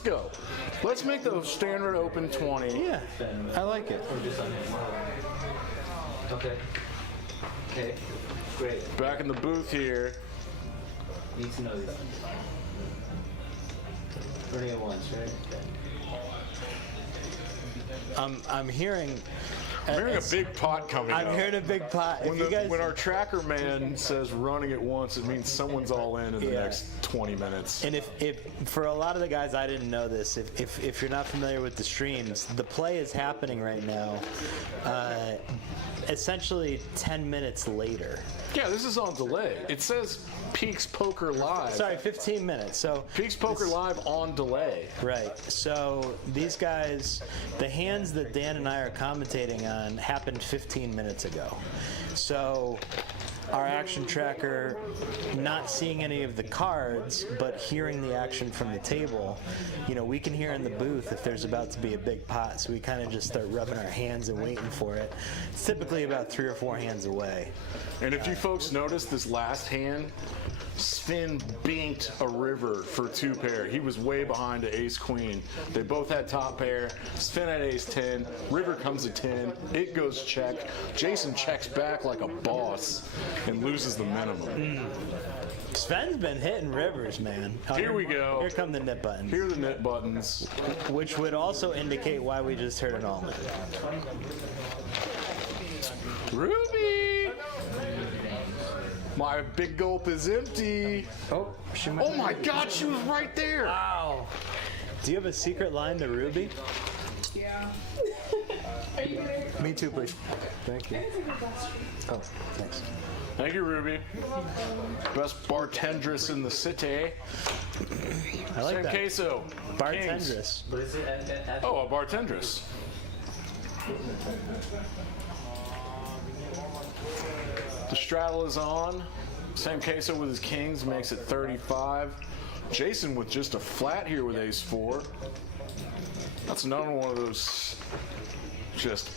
go. Let's make the standard open 20. Yeah, I like it. Okay. Okay. Great. Back in the booth here. Need to know this. Running at once, right? I'm hearing. I'm hearing a big pot coming I'm up. hearing a big pot. If you guys, When our tracker man says running it once, it means someone's all in the Yeah. next 20 minutes. and if for a lot of the guys, I didn't know this. If you're not familiar with the streams, the play is happening right now. Essentially 10 minutes later. Yeah, this is on delay. It says Peaks Poker Live. Sorry, 15 minutes. So Peaks Poker Live on delay. right. So these guys, the hands that Dan and I are commentating on happened 15 minutes ago. So our action tracker, not seeing any of the cards, but hearing the action from the table, we can hear in the booth if there's about to be a big pot. So we kind of just start rubbing our hands and waiting for it. It's typically about 3 or 4 hands away. And if you folks noticed this last hand, Sven banked a river for 2 pair. He was way behind to ace queen. They both had top pair. Sven had ace 10. River comes to 10. It goes check. Jason checks back like a boss and loses the minimum. Sven's been hitting rivers, man. Here we go. Here come the nip buttons, Here are the net buttons. which would also indicate why we just heard an all-in. Ruby! My big gulp is empty. Oh, Oh my God, she was right there. Wow. Do you have a secret line to Ruby? Yeah. Are you there? Me too, please. Thank you. Oh, thanks. Thank you, Ruby. Best bartendress in the city. I like Sam that. Queso. Kings. Bartendress. But is it at Oh, a bartendress. The straddle is on. Sam Queso with his kings makes it 35. Jason with just a flat here with ace-4. That's another one of those just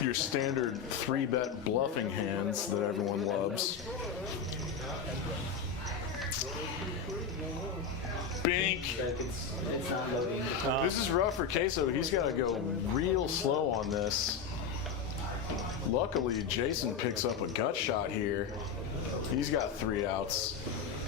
your standard 3-bet bluffing hands that everyone loves. Bink. It's not loading. This is rough for Queso. He's got to go real slow on this. Luckily, Jason picks up a gut shot here. He's got 3 outs.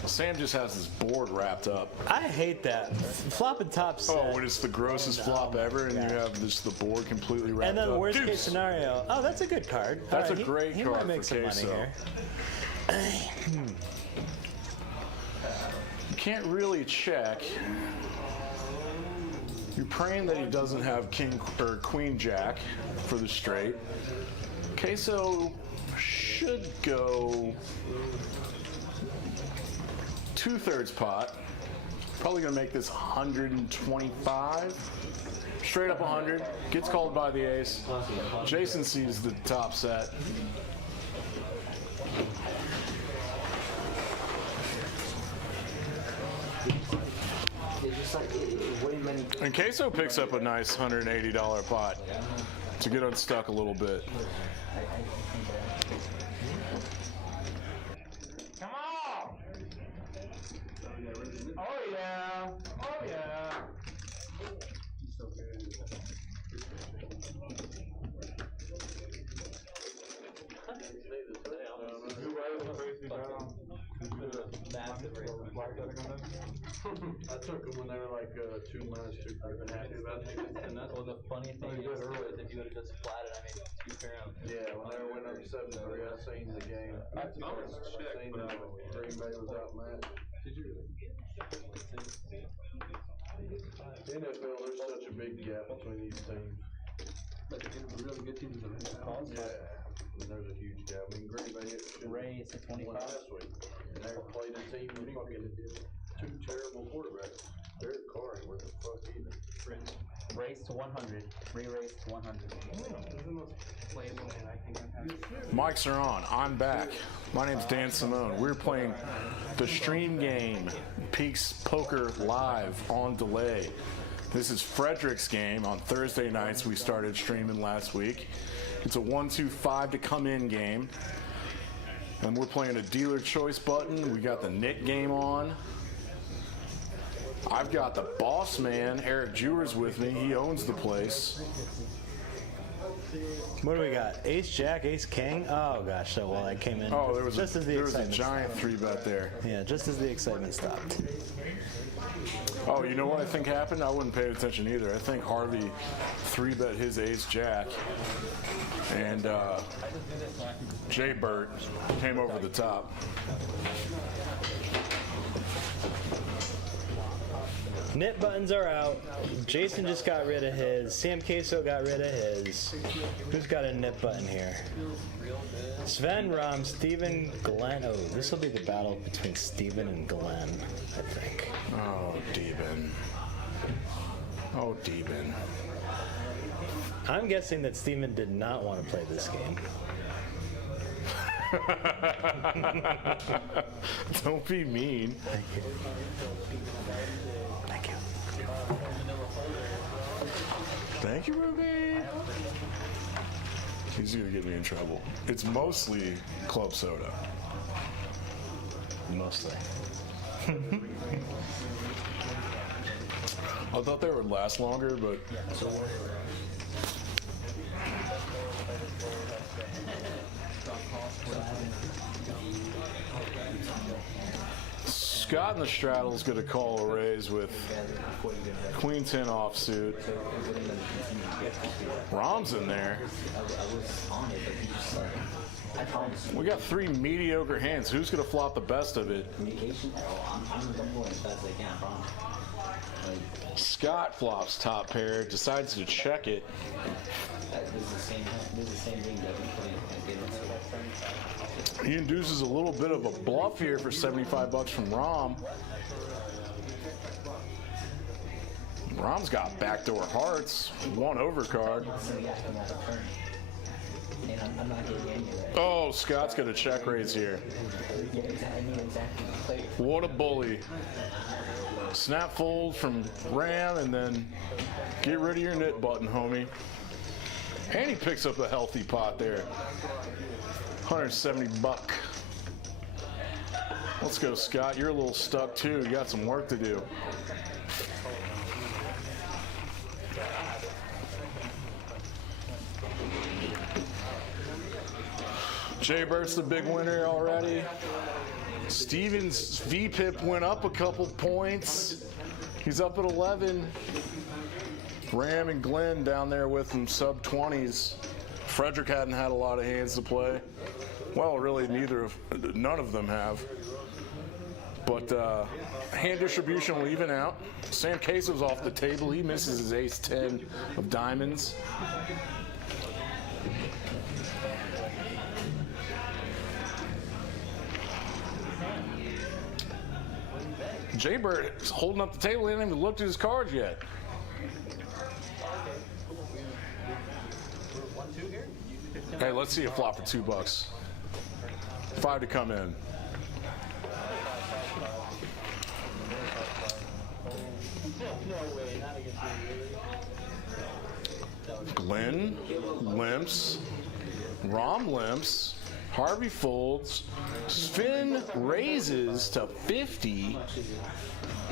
Sam just has his board wrapped up. I hate that. Flopping top set. Oh, when it's the grossest flop ever, and you have just the board completely wrapped up. And then the worst Deuce. case scenario. Oh, that's a good card. That's All right, a great he card might make for some money Queso. here. You can't really check. You're praying that he doesn't have king or queen jack for the straight. Queso should go 2/3 pot. Probably gonna make this 125. Straight up 100. Gets called by the ace. Jason sees the top set. And Queso picks up a nice $180 pot to get unstuck a little bit. Come on! Oh yeah! Oh yeah! I took them when they were like 2 minus 2. I've been happy about it. And that's Well, the funny thing is, if you would have just flatted, I made 2 pair out. yeah, when they went up 7-3, I seen the game. I seen Green Bay was outmatched. NFL, there's such a big gap between these teams. Really good teams. Yeah, and there's a huge gap. I mean, Green Bay Ray is at 25. last week, and they played a team with fucking 2 terrible quarterbacks. Derek Carr ain't worth the fuck either. Race to 100. Re-race to 100. Mics are on. I'm back. My name's Dan Simone. We're playing the stream game, Peaks Poker Live on delay. This is Frederic'S game on Thursday nights. We started streaming last week. It's a 1-2-5 to come in game. And we're playing a dealer choice button. We got the Nick game on. I've got the boss man, Eric Jewers, with me. He owns the place. What do we got? Ace Jack, Ace King. Oh gosh, so well I came in. Oh, there was just as the a excitement giant 3-bet there. Yeah, just as the excitement stopped. Oh, you know what I think happened? I wouldn't pay attention either. I think Harvey 3-bet his Ace Jack, and Jay Burt came over the top. Knit buttons are out. Jason just got rid of his. Sam Queso got rid of his. Who's got a knit button here? Sven, Rom, Steven, Glenn. Oh, this will be the battle between Steven and Glenn, I think. Oh, Deben. Oh, Deben. I'm guessing that Steven did not want to play this game. Don't be mean. Thank you. Thank you. Thank you, Ruby. He's gonna get me in trouble. It's mostly club soda. Mostly. I thought they would last longer, but Scott in the straddle's gonna call a raise with Queen 10 offsuit. Rom's in there. We got 3 mediocre hands. Who's gonna flop the best of it? Scott flops top pair, decides to check it. He induces a little bit of a bluff here for $75 from Rom. Rom's got backdoor hearts, 1 overcard. And I'm not getting any of it. Oh, Scott's got a check raise here. I knew exactly the play. What a bully. Snap fold from Ram and then get rid of your knit button, homie. And he picks up a healthy pot there. 170 buck. Let's go, Scott. You're a little stuck too. You got some work to do. Jay Burt's the big winner already. Steven's VPIP went up a couple points. He's up at 11. Ram and Glenn down there with him, sub 20s. Frederick hadn't had a lot of hands to play. Well, really, none of them have. But hand distribution will even out. Sam Queso's off the table. He misses his ace-10 of diamonds. Jay Burt is holding up the table. He hasn't even looked at his cards yet. Hey, let's see a flop for $2. 5 to come in. Glenn limps. Rom limps. Harvey folds. Sven raises to 50.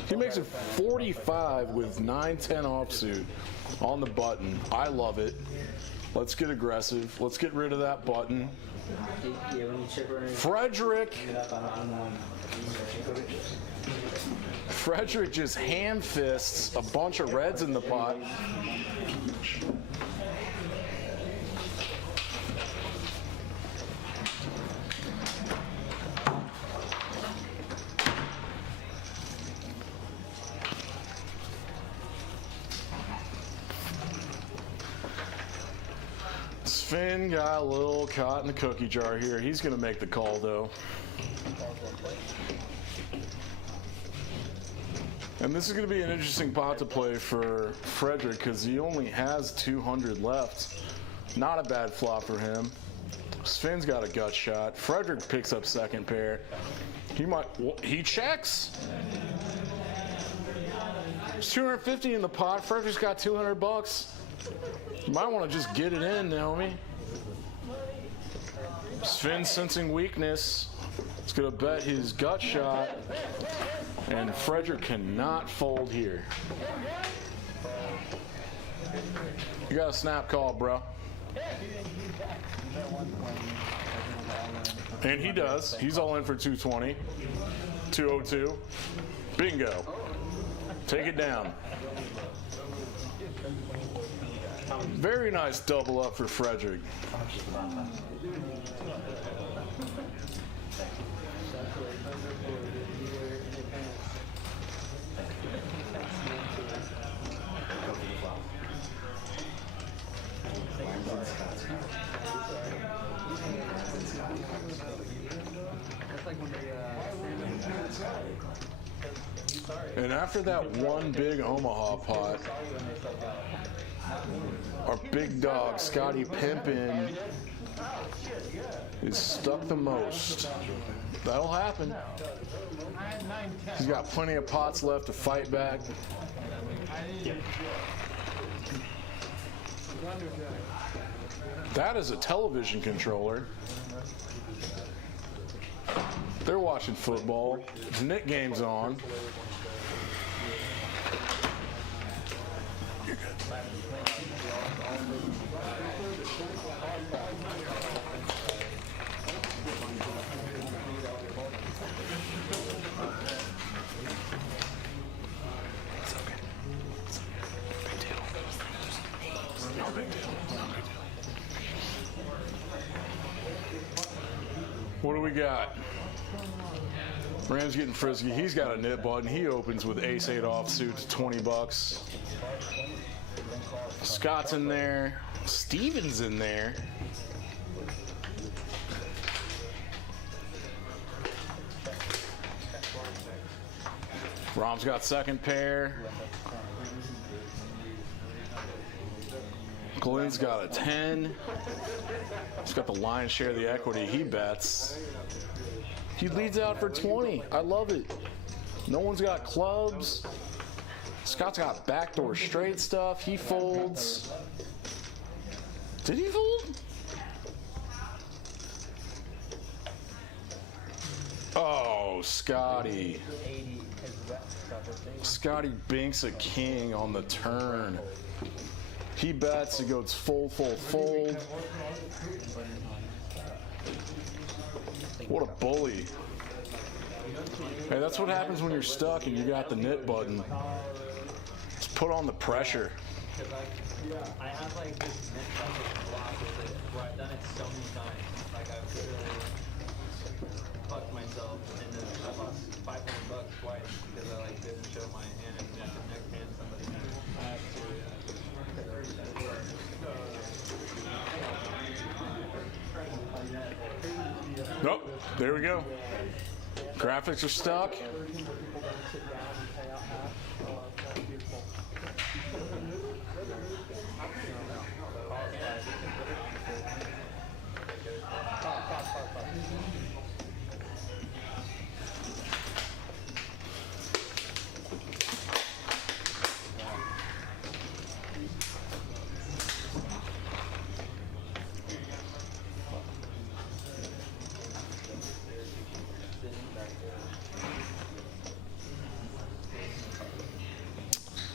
He makes it 45 with 9-10 offsuit on the button. I love it. Let's get aggressive. Let's get rid of that button. Yeah, when you chip her in, Frederick. it up on one. Frederick just hand fists a bunch of reds in the pot. Sven got a little caught in the cookie jar here. He's going to make the call, though. And this is going to be an interesting pot to play for Frederick because he only has 200 left. Not a bad flop for him. Sven's got a gut shot. Frederick picks up second pair. He checks. There's 250 in the pot. Frederick's got 200 bucks. You might want to just get it in, Naomi. Sven sensing weakness. He's going to bet his gut shot. And Frederick cannot fold here. You got a snap call, bro. And he does. He's all in for 220. 202. Bingo. Take it down. Very nice double up for Frederick. And after that one big Omaha pot, our big dog, Scotty Pimpin, is stuck the most. That'll happen. He's got plenty of pots left to fight back. That is a television controller. They're watching football. The Knick game's on. You're good. It's okay. Big deal. No big deal. No big deal. What do we got? Ram's getting frisky. He's got a nit button. He opens with ace-8 offsuit to 20 bucks. Scott's in there. Steven's in there. Rom's got second pair. Glenn's got a 10. He's got the lion's share of the equity. He bets. He leads out for 20. I love it. No one's got clubs. Scott's got backdoor straight stuff. He folds. Did he fold? Oh, Scotty. Scotty binks a king on the turn. He bets. He goes fold, fold, fold. What a bully. Hey, that's what happens when you're stuck and you got the knit button. Just put on the pressure. I have like this mental block with it where I've done it so many times. Like I've literally fucked myself and then I lost $500 twice because I like didn't show my hand and then the next hand somebody Nope, there we go. Graphics are stuck.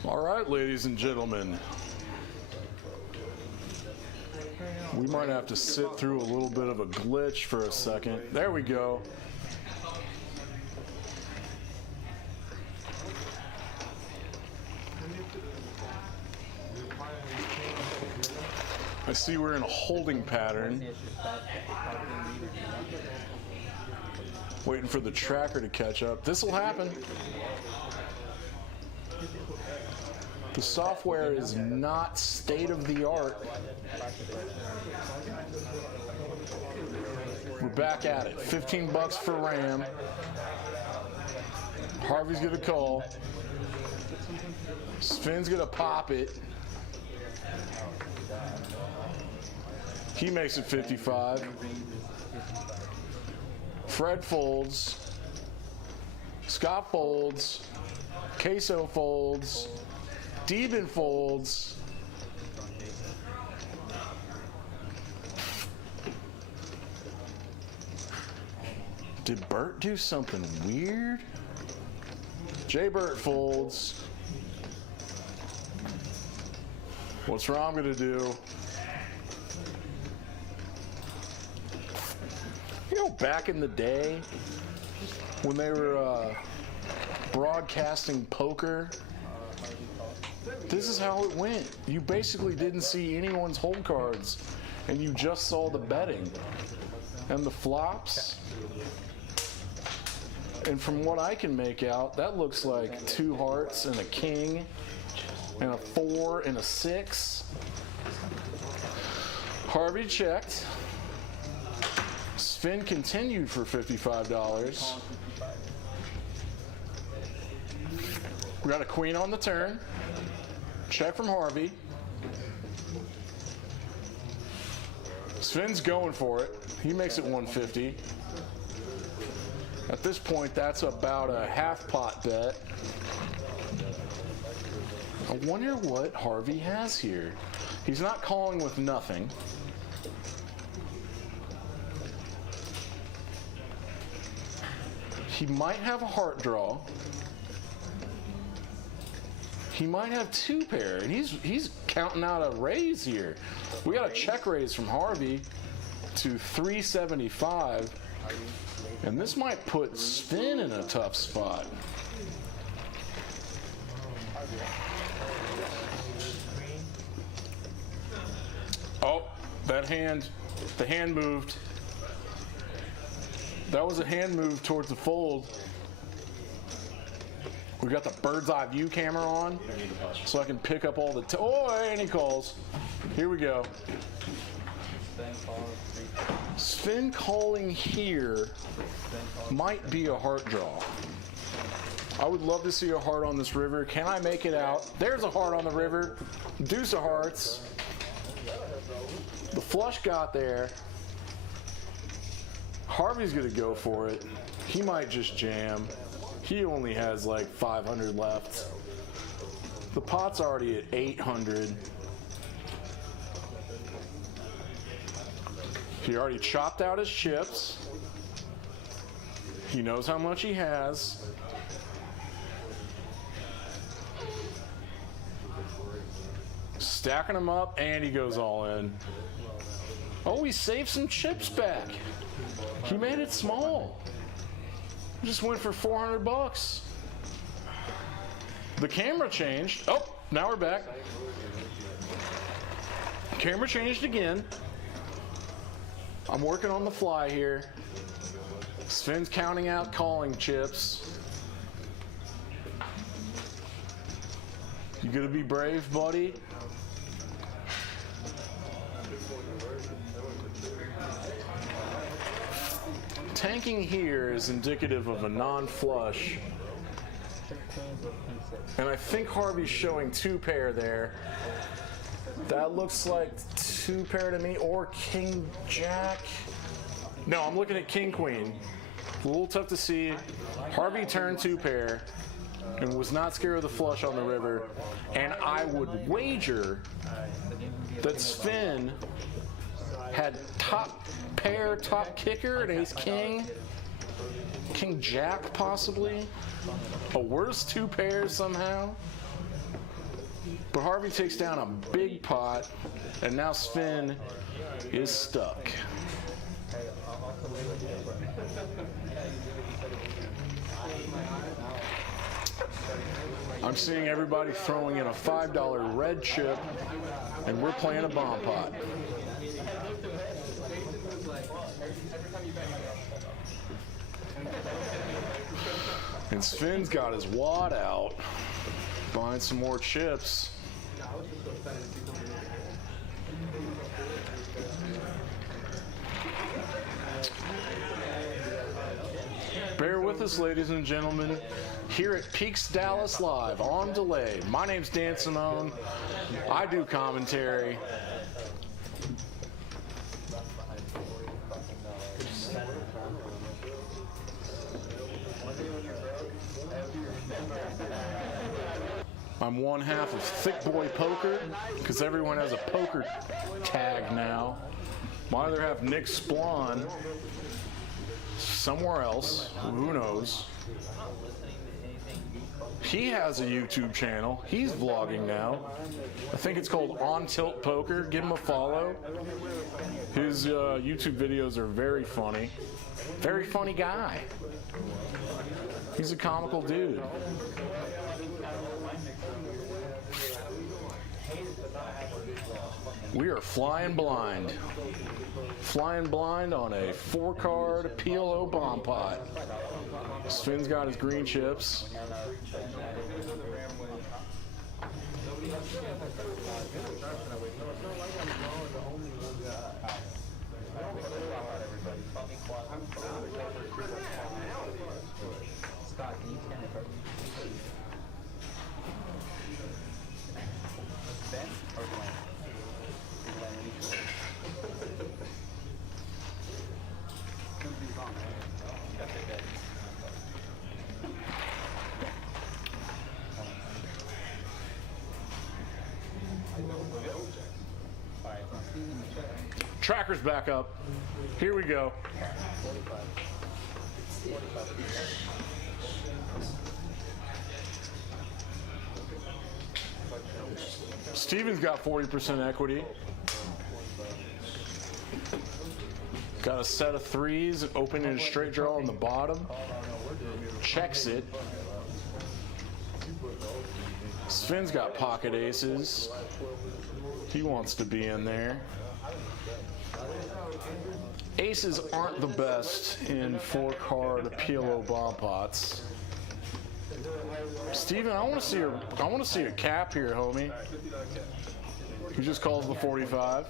All right, ladies and gentlemen. We might have to sit through a little bit of a glitch for a second. There we go. I see we're in a holding pattern. Waiting for the tracker to catch up. This will happen. The software is not state of the art. We're back at it. 15 bucks for RAM. Harvey's gonna call. Sven's gonna pop it. He makes it 55. Fred folds. Scott folds. Queso folds. Deben folds. Did Bert do something weird? Jay Bert folds. What's Rom gonna do? You know, back in the day when they were broadcasting poker, this is how it went. You basically didn't see anyone's hold cards, and you just saw the betting and the flops. And from what I can make out, that looks like 2 hearts and a king and a 4 and a 6. Harvey checked. Sven continued for $55. We got a queen on the turn. Check from Harvey. Sven's going for it. He makes it 150. At this point, that's about a half pot bet. I wonder what Harvey has here. He's not calling with nothing. He might have a heart draw. He might have 2 pair, and he's counting out a raise here. We got a check raise from Harvey to 375, and this might put Sven in a tough spot. Oh, the hand moved. That was a hand move towards the fold. We got the bird's eye view camera on, so I can pick up all the. Oh, and he calls. Here we go. Sven calling here might be a heart draw. I would love to see a heart on this river. Can I make it out? There's a heart on the river. Deuce of hearts. The flush got there. Harvey's gonna go for it. He might just jam. He only has like 500 left. The pot's already at 800. He already chopped out his chips. He knows how much he has. Stacking them up, and he goes all in. Oh, he saved some chips back. He made it small. He just went for 400 bucks. The camera changed. Oh, now we're back. Camera changed again. I'm working on the fly here. Sven's counting out calling chips. You gonna be brave, buddy? Tanking here is indicative of a non-flush. And I think Harvey's showing 2 pair there. That looks like 2 pair to me, or king jack. No, I'm looking at king queen. A little tough to see. Harvey turned 2 pair and was not scared of the flush on the river. And I would wager that Sven had top pair, top kicker, and ace king. King jack, possibly. A worse 2 pairs somehow. But Harvey takes down a big pot, and now Sven is stuck. I'm seeing everybody throwing in a $5 red chip, and we're playing a bomb pot. And Sven's got his wad out, buying some more chips. Bear with us, ladies and gentlemen, here at Peaks Dallas Live on delay. My name's Dan Simone. I do commentary. I'm one half of Thick Boy Poker, because everyone has a poker tag now. My other half, Nick Splon, somewhere else, who knows. He has a YouTube channel. He's vlogging now. I think it's called On Tilt Poker. Give him a follow. His YouTube videos are very funny. Very funny guy. He's a comical dude. We are flying blind. Flying blind on a 4-card PLO bomb pot. Sven's got his green chips. Tracker's back up. Here we go. Steven's got 40% equity. Got a set of 3s, open in a straight draw on the bottom. Checks it. Sven's got pocket aces. He wants to be in there. Aces aren't the best in 4-card PLO bomb pots. Steven, I want to see a cap here, homie. He just calls the 45.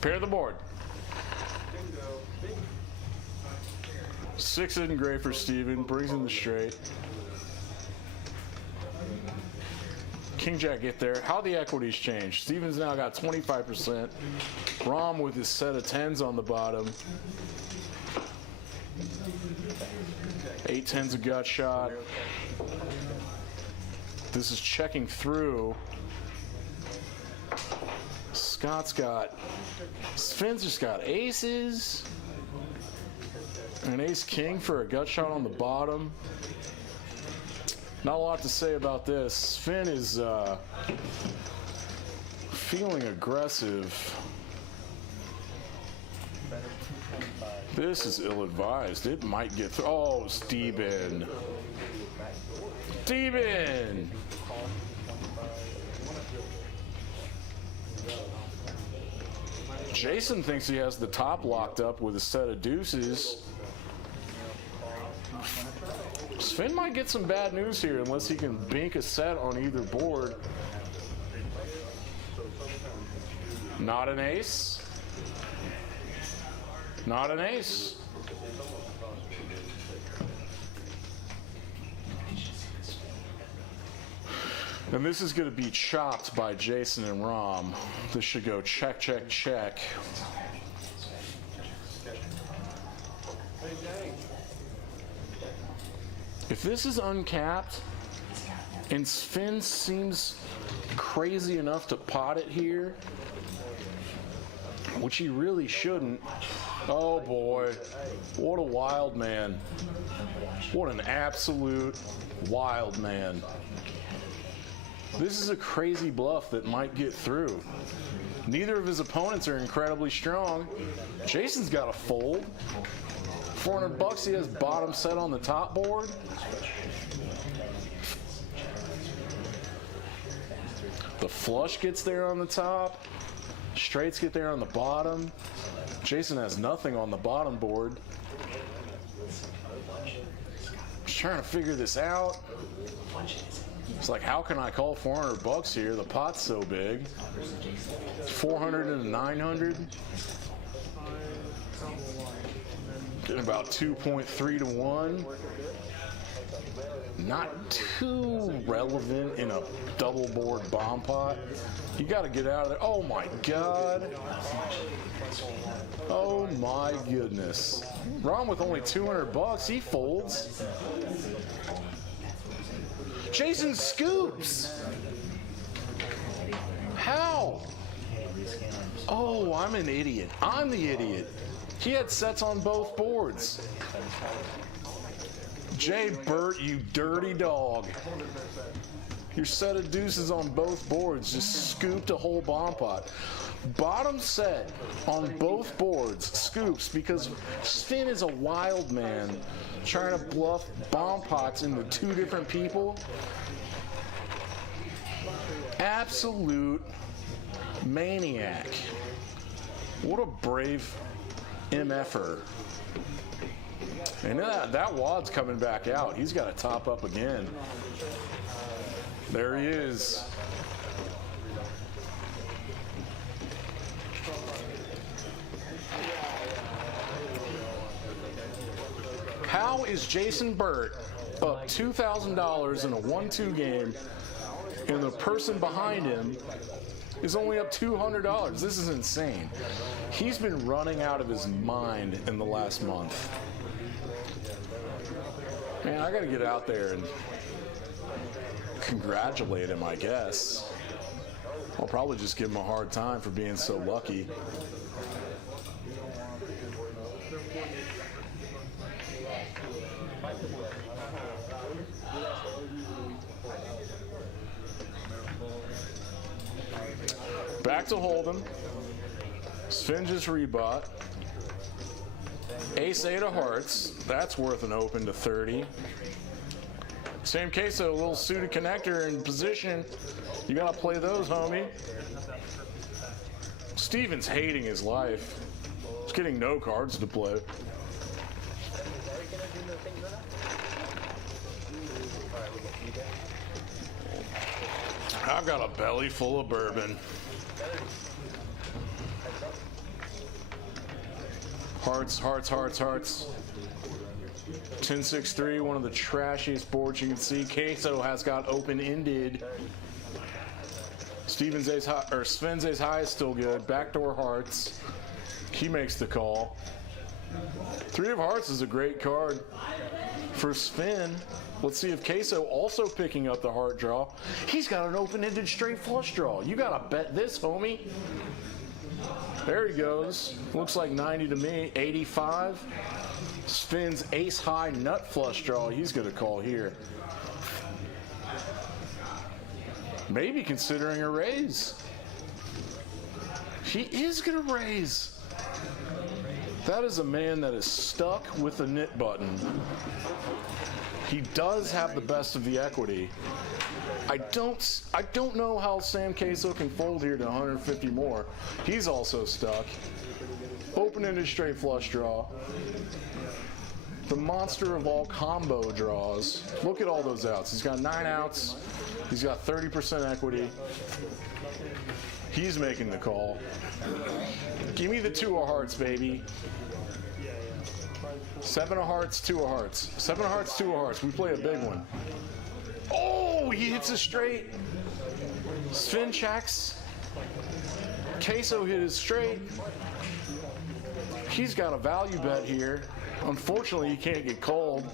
Pair the board. 6 isn't great for Steven. Brings in the straight. King Jack get there. How the equities change. Steven's now got 25%. Rom with his set of 10s on the bottom. 8 10s a gut shot. This is checking through. Sven's just got aces. An ace king for a gut shot on the bottom. Not a lot to say about this. Sven is feeling aggressive. This is ill-advised. It might get through. Oh, Steven. Steven! Jason thinks he has the top locked up with a set of deuces. Sven might get some bad news here unless he can bink a set on either board. Not an ace. Not an ace. And this is going to be chopped by Jason and Rom. This should go check, check, check. If this is uncapped, and Sven seems crazy enough to pot it here, which he really shouldn't. Oh boy, what a wild man. What an absolute wild man. This is a crazy bluff that might get through. Neither of his opponents are incredibly strong. Jason's got a fold. $400, he has bottom set on the top board. The flush gets there on the top. Straights get there on the bottom. Jason has nothing on the bottom board. Just trying to figure this out. It's like, how can I call $400 here? The pot's so big. 400 and 900. Getting about 2.3 to 1. Not too relevant in a double board bomb pot. You got to get out of there. Oh my God. Oh my goodness. Ron with only $200, he folds. Jason scoops. How? Oh, I'm an idiot. I'm the idiot. He had sets on both boards. Jay Burt, you dirty dog. Your set of deuces on both boards just scooped a whole bomb pot. Bottom set on both boards scoops because Sven is a wild man trying to bluff bomb pots into two different people. Absolute maniac. What a brave MFer. And that wad's coming back out. He's got to top up again. There he is. How is Jason Burt up $2,000 in a 1-2 game and the person behind him is only up $200? This is insane. He's been running out of his mind in the last month. Man, I gotta get out there and congratulate him, I guess. I'll probably just give him a hard time for being so lucky. Back to Hold'em. Sven just rebought. Ace-8 of hearts. That's worth an open to 30. Same case, a little suited connector in position. You gotta play those, homie. Steven's hating his life. He's getting no cards to play. I've got a belly full of bourbon. Hearts, hearts, hearts, hearts. 10-6-3, one of the trashiest boards you can see. Queso has got open-ended. Sven's ace high is still good. Backdoor hearts. He makes the call. 3 of hearts is a great card for Sven. Let's see if Queso also picking up the heart draw. He's got an open-ended straight flush draw. You gotta bet this, homie. There he goes. Looks like 90 to me. 85. Sven's ace high nut flush draw. He's gonna call here. Maybe considering a raise. He is gonna raise. That is a man that is stuck with the knit button. He does have the best of the equity. I don't know how Sam Queso can fold here to 150 more. He's also stuck. Open-ended straight flush draw. The monster of all combo draws. Look at all those outs. He's got 9 outs. He's got 30% equity. He's making the call. Give me the 2 of hearts, baby. 7 of hearts, 2 of hearts. 7 of hearts, 2 of hearts. We play a big one. Oh, he hits a straight. Sven checks. Queso hit his straight. He's got a value bet here. Unfortunately, he can't get called.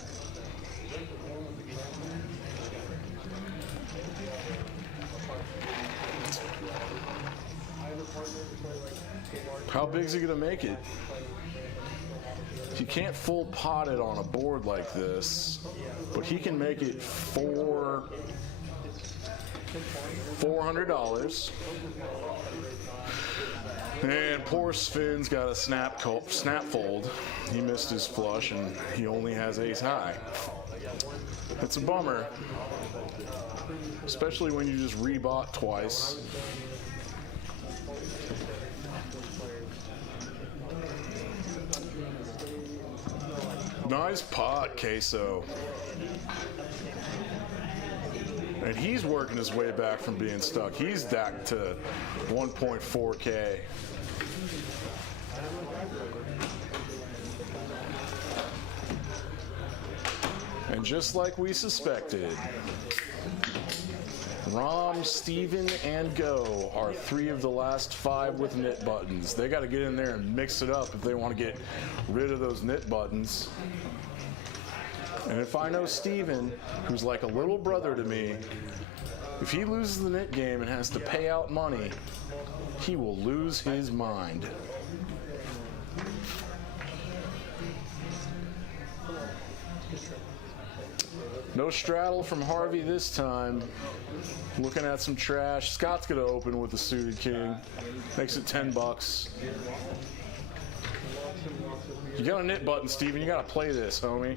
How big is he gonna make it? You can't full pot it on a board like this, but he can make it $400. And poor Sven's got a snap fold. He missed his flush and he only has ace high. It's a bummer, especially when you just rebought twice. Nice pot, Queso. And he's working his way back from being stuck. He's back to 1.4K. And just like we suspected, Rom, Steven, and Go are 3 of the last 5 with knit buttons. They got to get in there and mix it up if they want to get rid of those knit buttons. And if I know Steven, who's like a little brother to me, if he loses the knit game and has to pay out money, he will lose his mind. No straddle from Harvey this time. Looking at some trash. Scott's gonna open with the suited king. Makes it $10. You got a knit button, Steven. You gotta play this, homie.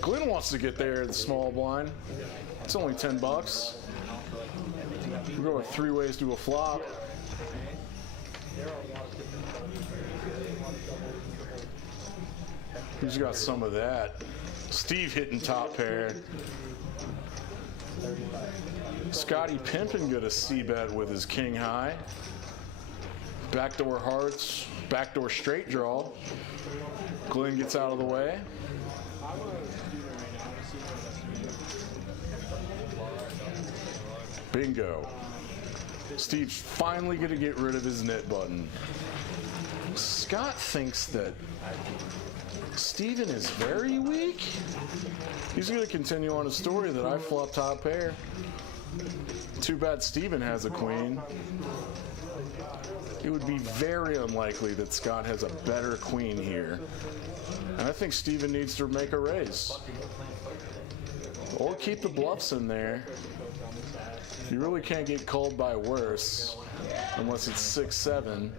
Glenn wants to get there in the small blind. It's only $10. We're going 3 ways to a flop. Who's got some of that? Steve hitting top pair. Scotty Pimpin got a C-bet with his king high. Backdoor hearts, backdoor straight draw. Glenn gets out of the way. Bingo. Steve's finally going to get rid of his knit button. Scott thinks that Steven is very weak. He's going to continue on a story that I flop top pair. Too bad Steven has a queen. It would be very unlikely that Scott has a better queen here. And I think Steven needs to make a raise. Or keep the bluffs in there. You really can't get called by worse unless it's 6-7.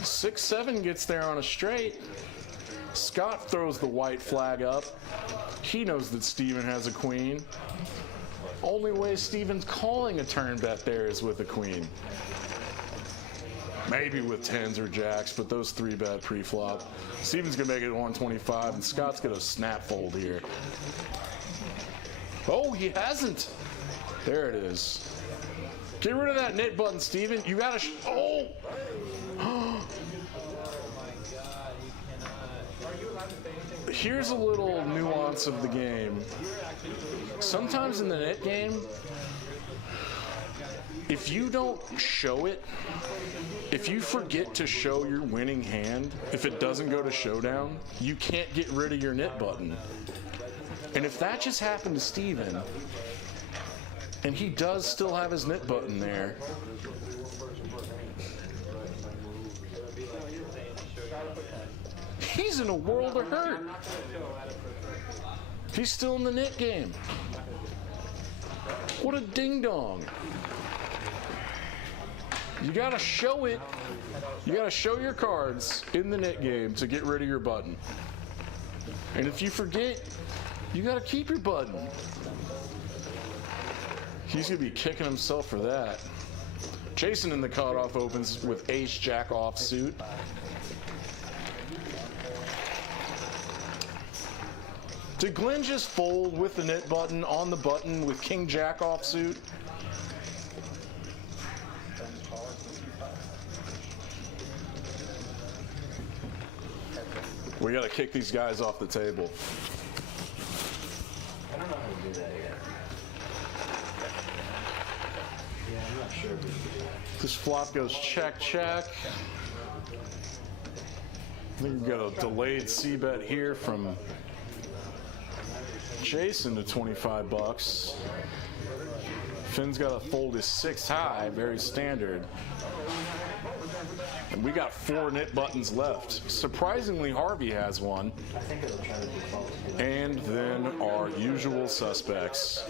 6-7 gets there on a straight. Scott throws the white flag up. He knows that Steven has a queen. Only way Steven's calling a turn bet there is with a queen. Maybe with 10s or jacks, but those 3-bet pre-flop. Steven's gonna make it 125, and Scott's gonna snap fold here. Oh, he hasn't. There it is. Get rid of that knit button, Steven. You gotta. Oh! Here's a little nuance of the game. Sometimes in the net game, if you don't show it, if you forget to show your winning hand, if it doesn't go to showdown, you can't get rid of your nit button. And if that just happened to Steven, and he does still have his nit button there, he's in a world of hurt. He's still in the nit game. What a ding-dong. You gotta show it. You gotta show your cards in the nit game to get rid of your button. And if you forget, you gotta keep your button. He's gonna be kicking himself for that. Jason in the cutoff opens with ace jack offsuit. Did Glenn just fold with the nit button on the button with king jack offsuit? We gotta kick these guys off the table. I don't know how to do that yet. Yeah, I'm not sure. This flop goes check, check. I think we've got a delayed c-bet here from Jason to 25 bucks. Finn's got to fold his 6 high, very standard. And we got 4 nit buttons left. Surprisingly, Harvey has one. And then our usual suspects.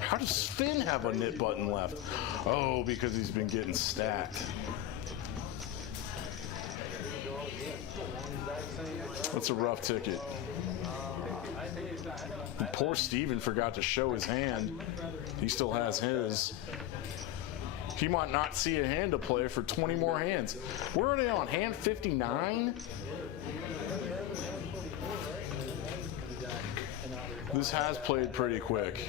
How does Finn have a nit button left? Oh, because he's been getting stacked. That's a rough ticket. And poor Steven forgot to show his hand. He still has his. He might not see a hand to play for 20 more hands. We're already on hand 59? This has played pretty quick.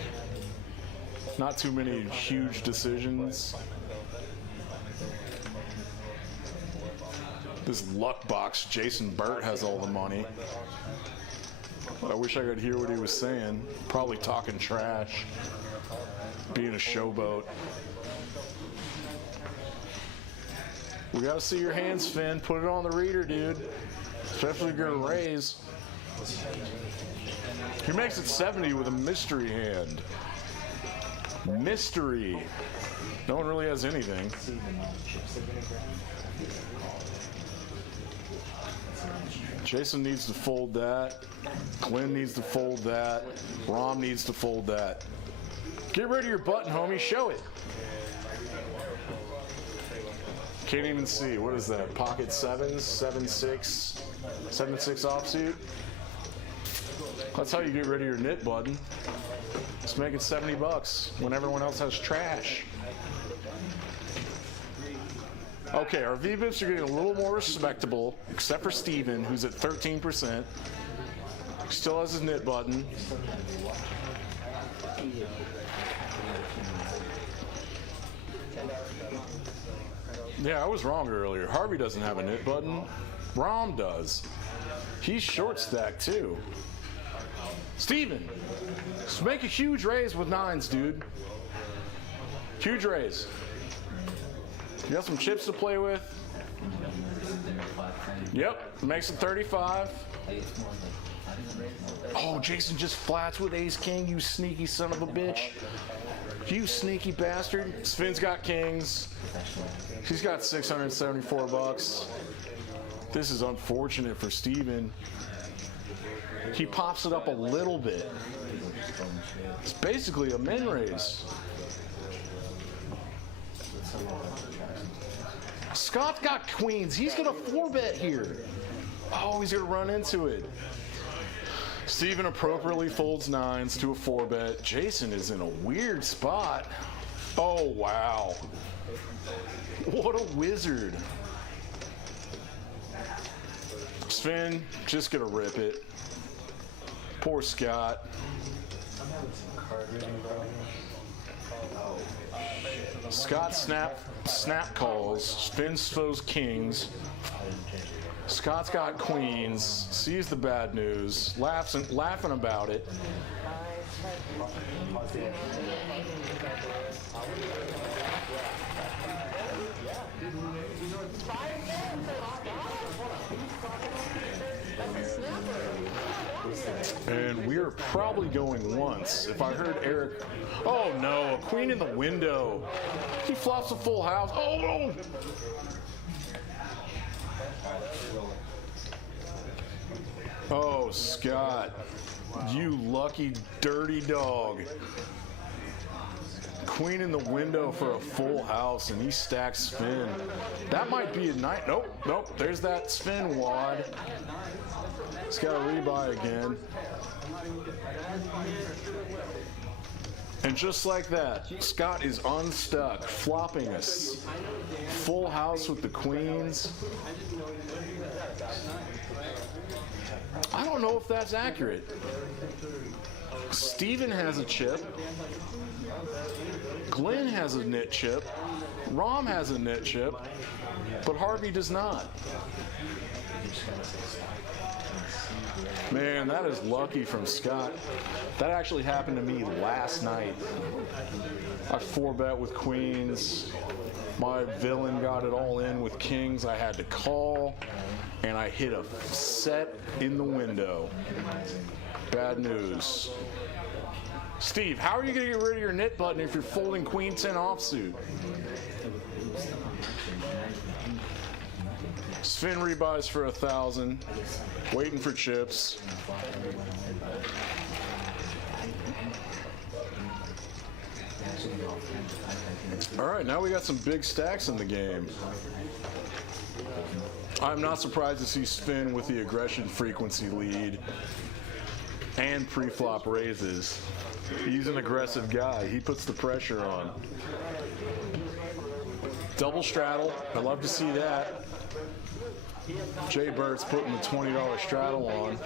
Not too many huge decisions. This luck box, Jason Burt has all the money. I wish I could hear what he was saying. Probably talking trash. Being a showboat. We gotta see your hands, Finn. Put it on the reader, dude. Especially if you're gonna raise. He makes it 70 with a mystery hand. Mystery. No one really has anything. Jason needs to fold that. Glenn needs to fold that. Rom needs to fold that. Get rid of your button, homie. Show it. Can't even see. What is that? Pocket 7s? 7-6? 7-6 offsuit? That's how you get rid of your nit button. Just make it 70 bucks when everyone else has trash. Okay, our V-bips are getting a little more respectable, except for Steven, who's at 13%. Still has his nit button. Yeah, I was wrong earlier. Harvey doesn't have a nit button. Rom does. He's short stacked too. Steven, just make a huge raise with 9s, dude. Huge raise. You got some chips to play with? Yep, makes it 35. Oh, Jason just flats with ace king, you sneaky son of a bitch. You sneaky bastard. Sven's got kings. He's got 674 bucks. This is unfortunate for Steven. He pops it up a little bit. It's basically a min raise. Scott's got queens. He's gonna 4-bet here. Oh, he's gonna run into it. Steven appropriately folds 9s to a 4-bet. Jason is in a weird spot. Oh, wow. What a wizard. Sven, just gonna rip it. Poor Scott. Scott snap calls. Sven throws kings. Scott's got queens, sees the bad news, laughing about it. And we're probably going once. If I heard Eric, oh no, a queen in the window. He flops a full house. Oh no! Oh, Scott, you lucky dirty dog. Queen in the window for a full house, and he stacks spin. That might be a night. Nope, nope. There's that spin wad. He's got a rebuy again. And just like that, Scott is unstuck, flopping us. Full house with the queens. I don't know if that's accurate. Steven has a chip. Glenn has a knit chip. Rom has a knit chip. But Harvey does not. Man, that is lucky from Scott. That actually happened to me last night. I 4-bet with queens. My villain got it all in with kings. I had to call, and I hit a set in the window. Bad news. Steve, how are you going to get rid of your knit button if you're folding queen 10 offsuit? Spin rebuys for 1,000. Waiting for chips. All right, now we got some big stacks in the game. I'm not surprised to see Spin with the aggression frequency lead and pre-flop raises. He's an aggressive guy. He puts the pressure on. Double straddle. I love to see that. Jay Bert's putting the $20 straddle on.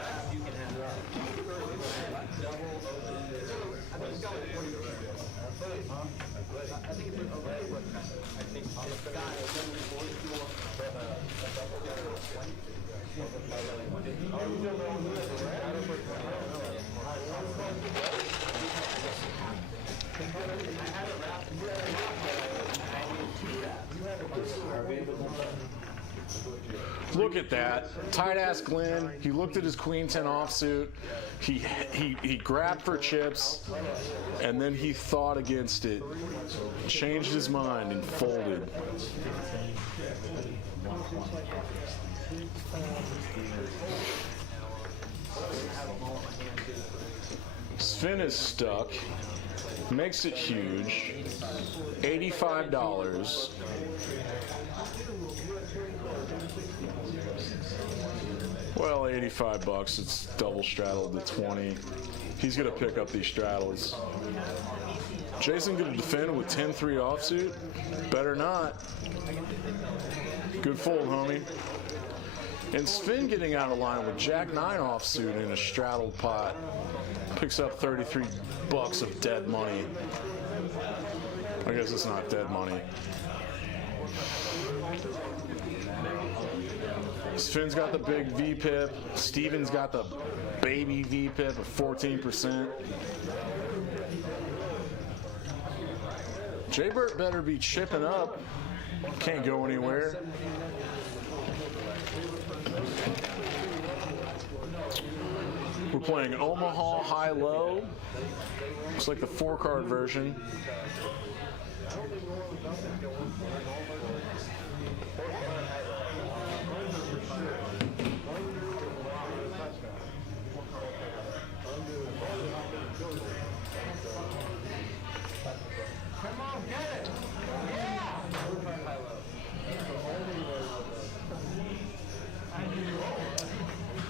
Look at that. Tight ass Glenn. He looked at his queen 10 offsuit. He grabbed for chips, and then he thought against it, changed his mind, and folded. Sven is stuck. Makes it huge. $85. Well, 85 bucks. It's double straddled to 20. He's gonna pick up these straddles. Jason gonna defend with 10-3 offsuit. Better not. Good fold, homie. And Sven getting out of line with Jack 9 offsuit in a straddled pot. Picks up 33 bucks of dead money. I guess it's not dead money. Sven's got the big V-pip. Steven's got the baby V-pip of 14%. Jaybert better be chipping up. Can't go anywhere. We're playing Omaha high-low. Looks like the 4-card version.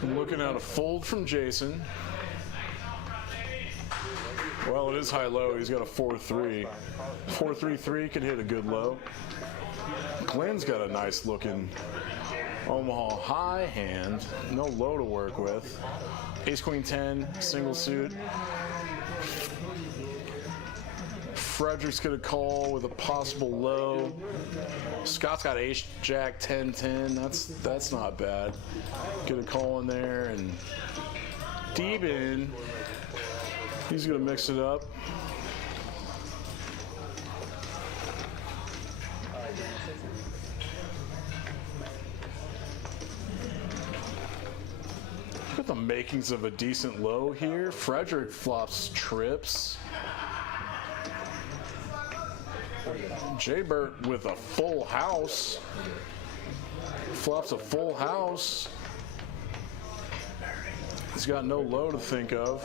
I'm looking at a fold from Jason. Well, it is high-low. He's got a 4-3. 4-3-3 could hit a good low. Glenn's got a nice looking Omaha high hand. No low to work with. Ace Queen 10, single suit. Frederic'S gonna call with a possible low. Scott's got ace jack 10-10. That's not bad. Get a call in there, and Deben, he's gonna mix it up. Look at the makings of a decent low here. Frederic flops trips. Jaybert with a full house. Flops a full house. He's got no low to think of.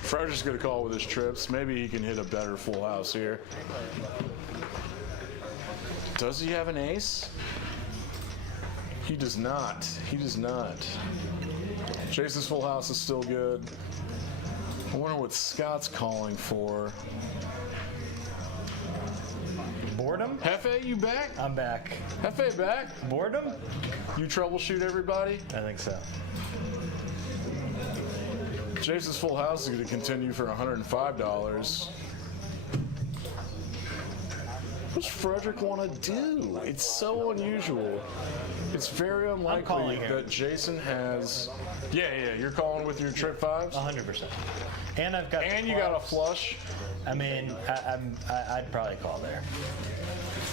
Frederick's gonna call with his trips. Maybe he can hit a better full house here. Does he have an ace? He does not. He does not. Jason's full house is still good. I wonder what Scott's calling for. Boredom? Hefe, you back? I'm back. Hefe back? Boredom? You troubleshoot everybody? I think so. Jason's full house is going to continue for $105. What does Frederic want to do? It's so unusual. It's very unlikely calling here. that Jason has. Yeah, you're calling with your trip fives? 100%. And I've got. And the you got a clubs. flush? I mean, I'd probably call there.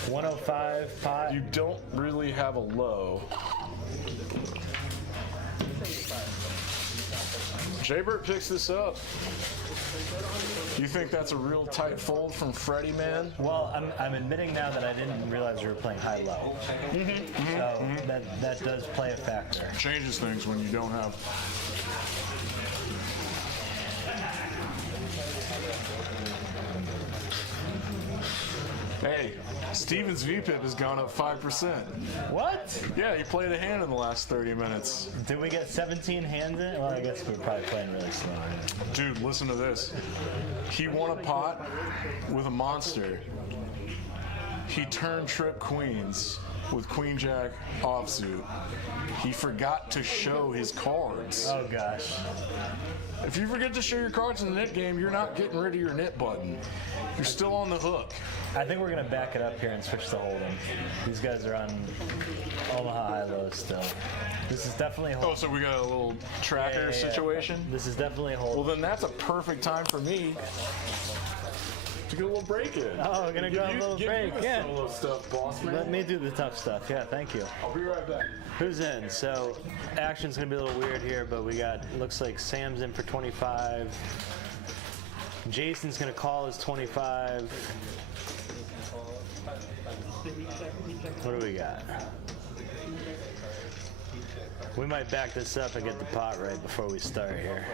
105 pot. You don't really have a low. Jaybert picks this up. Do you think that's a real tight fold from Freddie, man? Well, I'm admitting now that I didn't realize we were playing high-low. So that does play a factor. Changes things when you don't have. Hey, Steven's VPIP has gone up 5%. What? Yeah, he played a hand in the last 30 minutes. Did we get 17 hands in it? Well, I guess we're probably playing really slow. Dude, listen to this. He won a pot with a monster. He turned trip queens with queen jack offsuit. He forgot to show his cards. Oh, gosh. If you forget to show your cards in the knit game, you're not getting rid of your knit button. You're still on the hook. I think we're going to back it up here and switch to hold'em. These guys are on Omaha high-low still. This is definitely hold'em. Oh, so we got a little tracker situation? This is definitely hold'em. Well, then that's a perfect time for me to get a little break in. Oh, we're going to go a little break. Yeah. Solo stuff, boss man. Let me do the tough stuff. Yeah, thank you. I'll be right back. Who's in? So action's gonna be a little weird here, but we got, looks like Sam's in for 25. Jason's gonna call his 25. What do we got? We might back this up and get the pot right before we start here.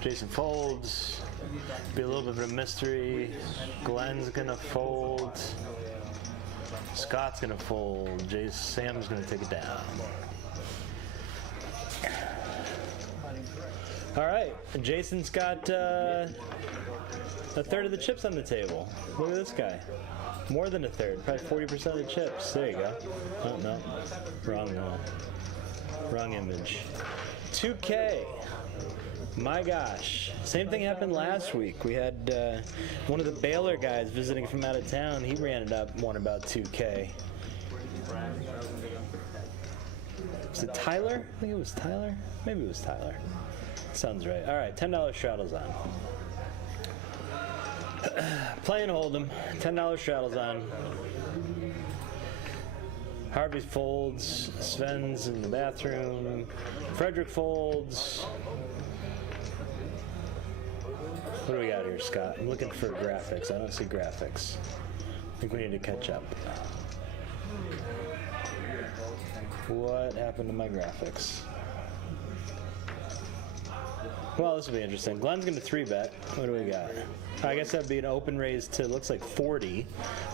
Jason folds. Be a little bit of a mystery. Glenn's gonna fold. Scott's gonna fold. Sam's gonna take it down. All right, Jason's got a third of the chips on the table. Look at this guy. More than a third, probably 40% of the chips. There you go. Oh, no, wrong image. 2K. My gosh. Same thing happened last week. We had one of the Baylor guys visiting from out of town. He ran it up, won about 2K. Was it Tyler? I think it was Tyler. Maybe it was Tyler. Sounds right. All right, $10 straddles on. Playing hold'em. $10 straddles on. Harvey folds. Sven's in the bathroom. Frederic folds. What do we got here, Scott? I'm looking for graphics. I don't see graphics. I think we need to catch up. What happened to my graphics? Well, this will be interesting. Glenn's going to 3-bet. What do we got? I guess that'd be an open raise to, looks like 40.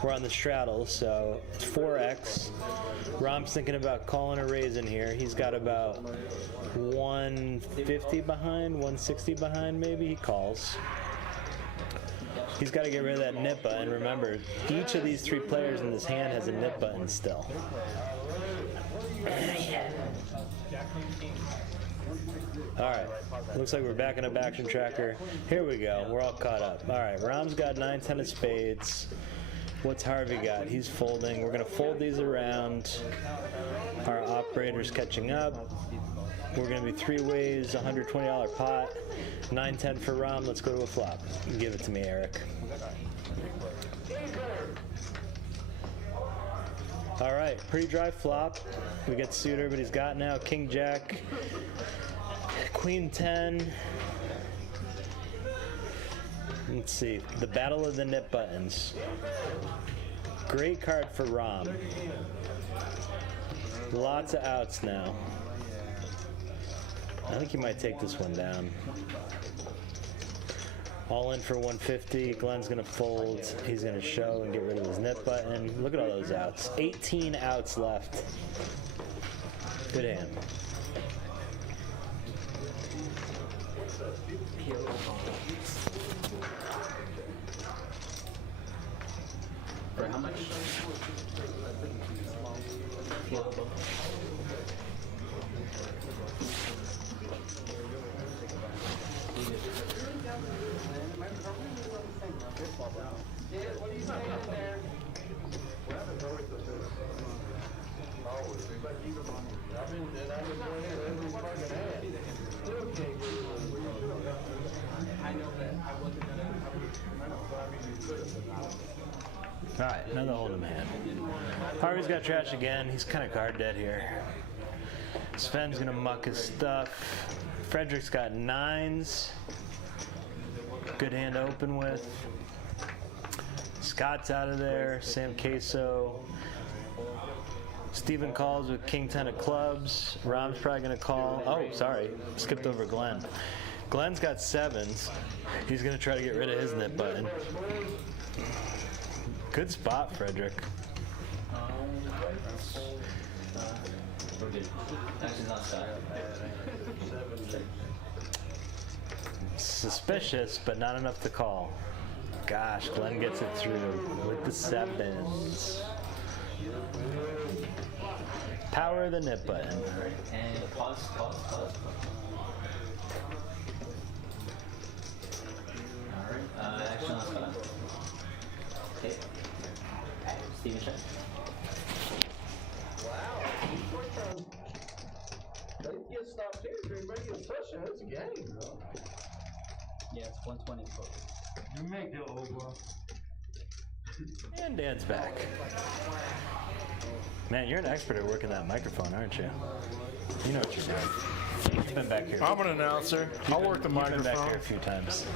We're on the straddle, so it's 4x. Rom's thinking about calling a raise in here. He's got about 150 behind, 160 behind maybe. He calls. He's got to get rid of that nip button. Remember, each of these 3 players in this hand has a nip button still. All right, looks like we're backing up action tracker. Here we go, we're all caught up. All right, Rom's got 9-10 of spades. What's Harvey got? He's folding. We're gonna fold these around. Our operator's catching up. We're gonna be 3 ways, $120 pot. 9-10 for Rom, let's go to a flop. Give it to me, Eric. All right, pretty dry flop. We get suitor, but he's got now King Jack, Queen 10. Let's see, the battle of the nip buttons. Great card for Rom. Lots of outs now. I think he might take this one down. All in for 150. Glenn's gonna fold. He's gonna show and get rid of his nip button. Look at all those outs. 18 outs left. Good hand. For how much? All right, another hold'em hand. Harvey's got trash again. He's kind of card dead here. Sven's gonna muck his stuff. Frederic's got 9s. Good hand to open with. Scott's out of there. Sam Queso. Steven calls with King 10 of clubs. Rom's probably gonna call. Oh, sorry, skipped over Glenn. Glenn's got 7s. He's gonna try to get rid of his nip button. Good spot, Frederic. We're good. Actually, not Scott. Suspicious, but not enough to call. Gosh, Glenn gets it through with the 7s. Power of the nip button. And pause. Alright, action on Scott. Okay. Steven check. They get stopped here, everybody gets touching, that's a game, bro. Yeah, it's 120 total. You make it over. And Dan's back. Man, you're an expert at working that microphone, aren't you? You know what you're doing. You've been back here. I'm an announcer. I'll work the You've been back microphone. here a few times.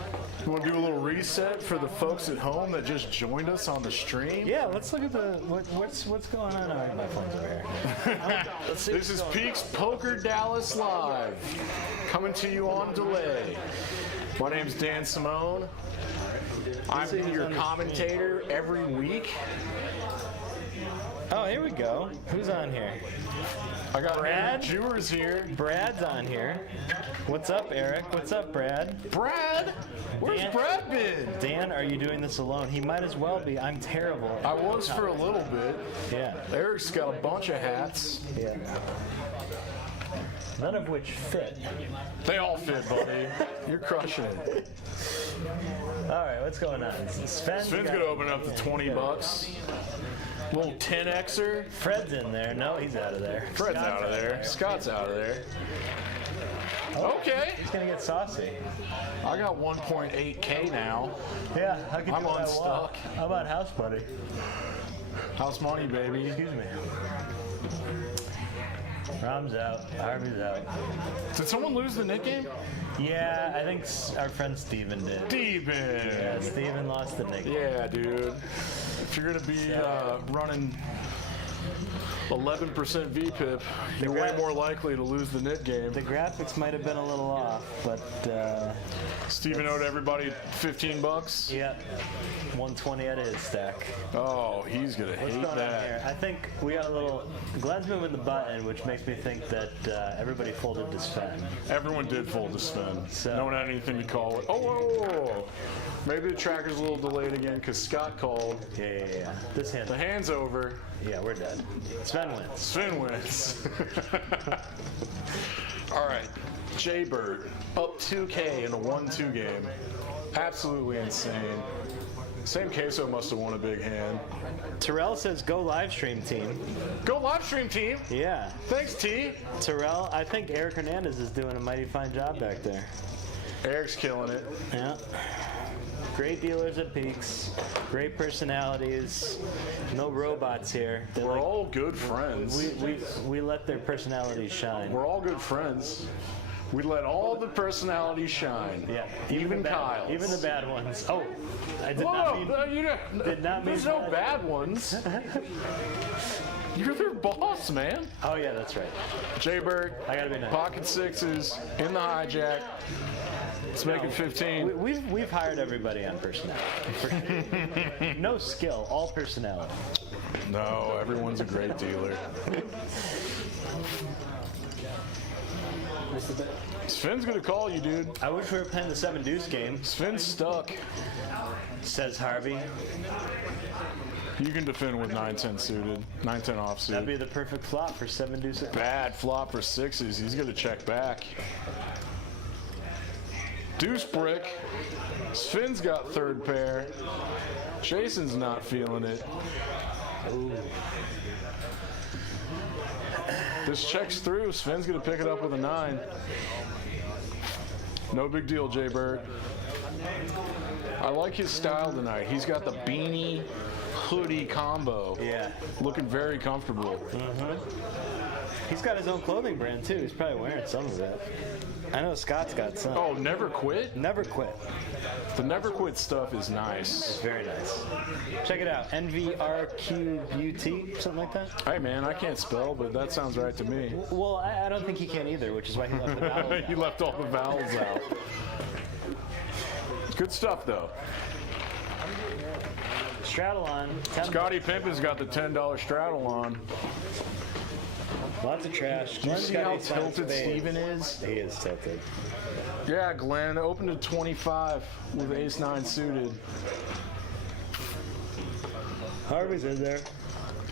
You want to do a little reset for the folks at home that just joined us on the stream? Yeah, let's look at the what's going on. Oh, my phone's over here. Let's see This is Peaks Poker Dallas Live, coming to you on delay. My name's Dan Simone. I'm your commentator every week. Oh, here we go. Who's on here? I got Brad? Jewers here. Brad's on here. What's up, Eric? What's up, Brad? Brad? Where's Dan? Brad been? Dan, are you doing this alone? He might as well be. I'm terrible. I was for a little bit. Yeah. Eric's got a bunch of hats. Yeah. None of which fit. They all fit, buddy. You're crushing it. All right, what's going on? Sven's gonna open up to 20 bucks. Little 10Xer. Fred's in there. No, he's out of there. Fred's Scott's out of there. Scott's out of there. Okay. He's gonna get saucy. I got 1.8K now. Yeah, I can I'm do what I want. unstuck. How about house buddy? House money, baby. Excuse me. Rom's out. Harvey's out. Did someone lose the nick game? Yeah, I think our friend Steven did. Yeah, Steven. Steven lost the nick. Yeah, dude. If you're gonna be running 11% VPIP. You're way more likely to lose the knit game. The graphics might have been a little off, but Steven owed everybody $15. yeah, 120 out of his stack. Oh, he's gonna What's hate going on that. here? I think we got a little. Glenn's moving the button, which makes me think that everybody folded to Sven. Everyone did fold to Sven. So- No one had anything to call it. Oh, whoa, whoa, whoa. Maybe the tracker's a little delayed again because Scott called. Yeah. This hand. The hand's over. Yeah, we're dead. Sven wins. Sven wins. All right, Jaybird up 2K in a 1-2 game. Absolutely insane. Same queso must have won a big hand. Terrell says, "Go live stream, team." Go live stream, team. Yeah. Thanks, T. Terrell, I think Eric Hernandez is doing a mighty fine job back there. Eric's killing it. Yeah. Great dealers at Peaks. Great personalities. No robots here. They're We're like- all good friends. we let their personalities shine. We're all good friends. We let all the personalities shine. Yeah. Even the bad, Kyle's. Even the bad ones. Oh, I did Whoa! not mean. Did not mean there's no bad. bad ones. You're their boss, man. Oh yeah, that's right. Jaybird, I gotta be nice. pocket sixes in the hijack. Let's make it 15. We've hired everybody on personality. For sure. No skill, all personality. No, everyone's a great dealer. Sven's gonna call you, dude. I wish we were playing the 7 deuce game, Sven's stuck. says Harvey. You can defend with 9-10 suited, 9-10 offsuit. That'd be the perfect flop for 7 deuce. Bad flop for sixes. He's gonna check back. Deuce brick. Sven's got third pair. Jason's not feeling it. Ooh. This checks through. Sven's gonna pick it up with a 9. No big deal, Jaybird. I like his style tonight. He's got the beanie hoodie combo. Yeah. Looking very comfortable. He's got his own clothing brand too. He's probably wearing some of it. I know Scott's got some. Oh, never quit? Never quit. The never quit stuff is nice. It's very nice. Check it out. NVRQUT, something like that. Hey man, I can't spell, but that sounds right to me. Well, I don't think he can either, which is why he left the vowels out. He left all the vowels out. Good stuff though. Straddle on. 10 Scotty Pimpin's got the $10 straddle on. Lots of trash. Do you Glenn's see got how ace nine tilted spades. Steven is? He is tilted. Yeah, Glenn opened to 25 with ace-9 suited. Harvey's in there.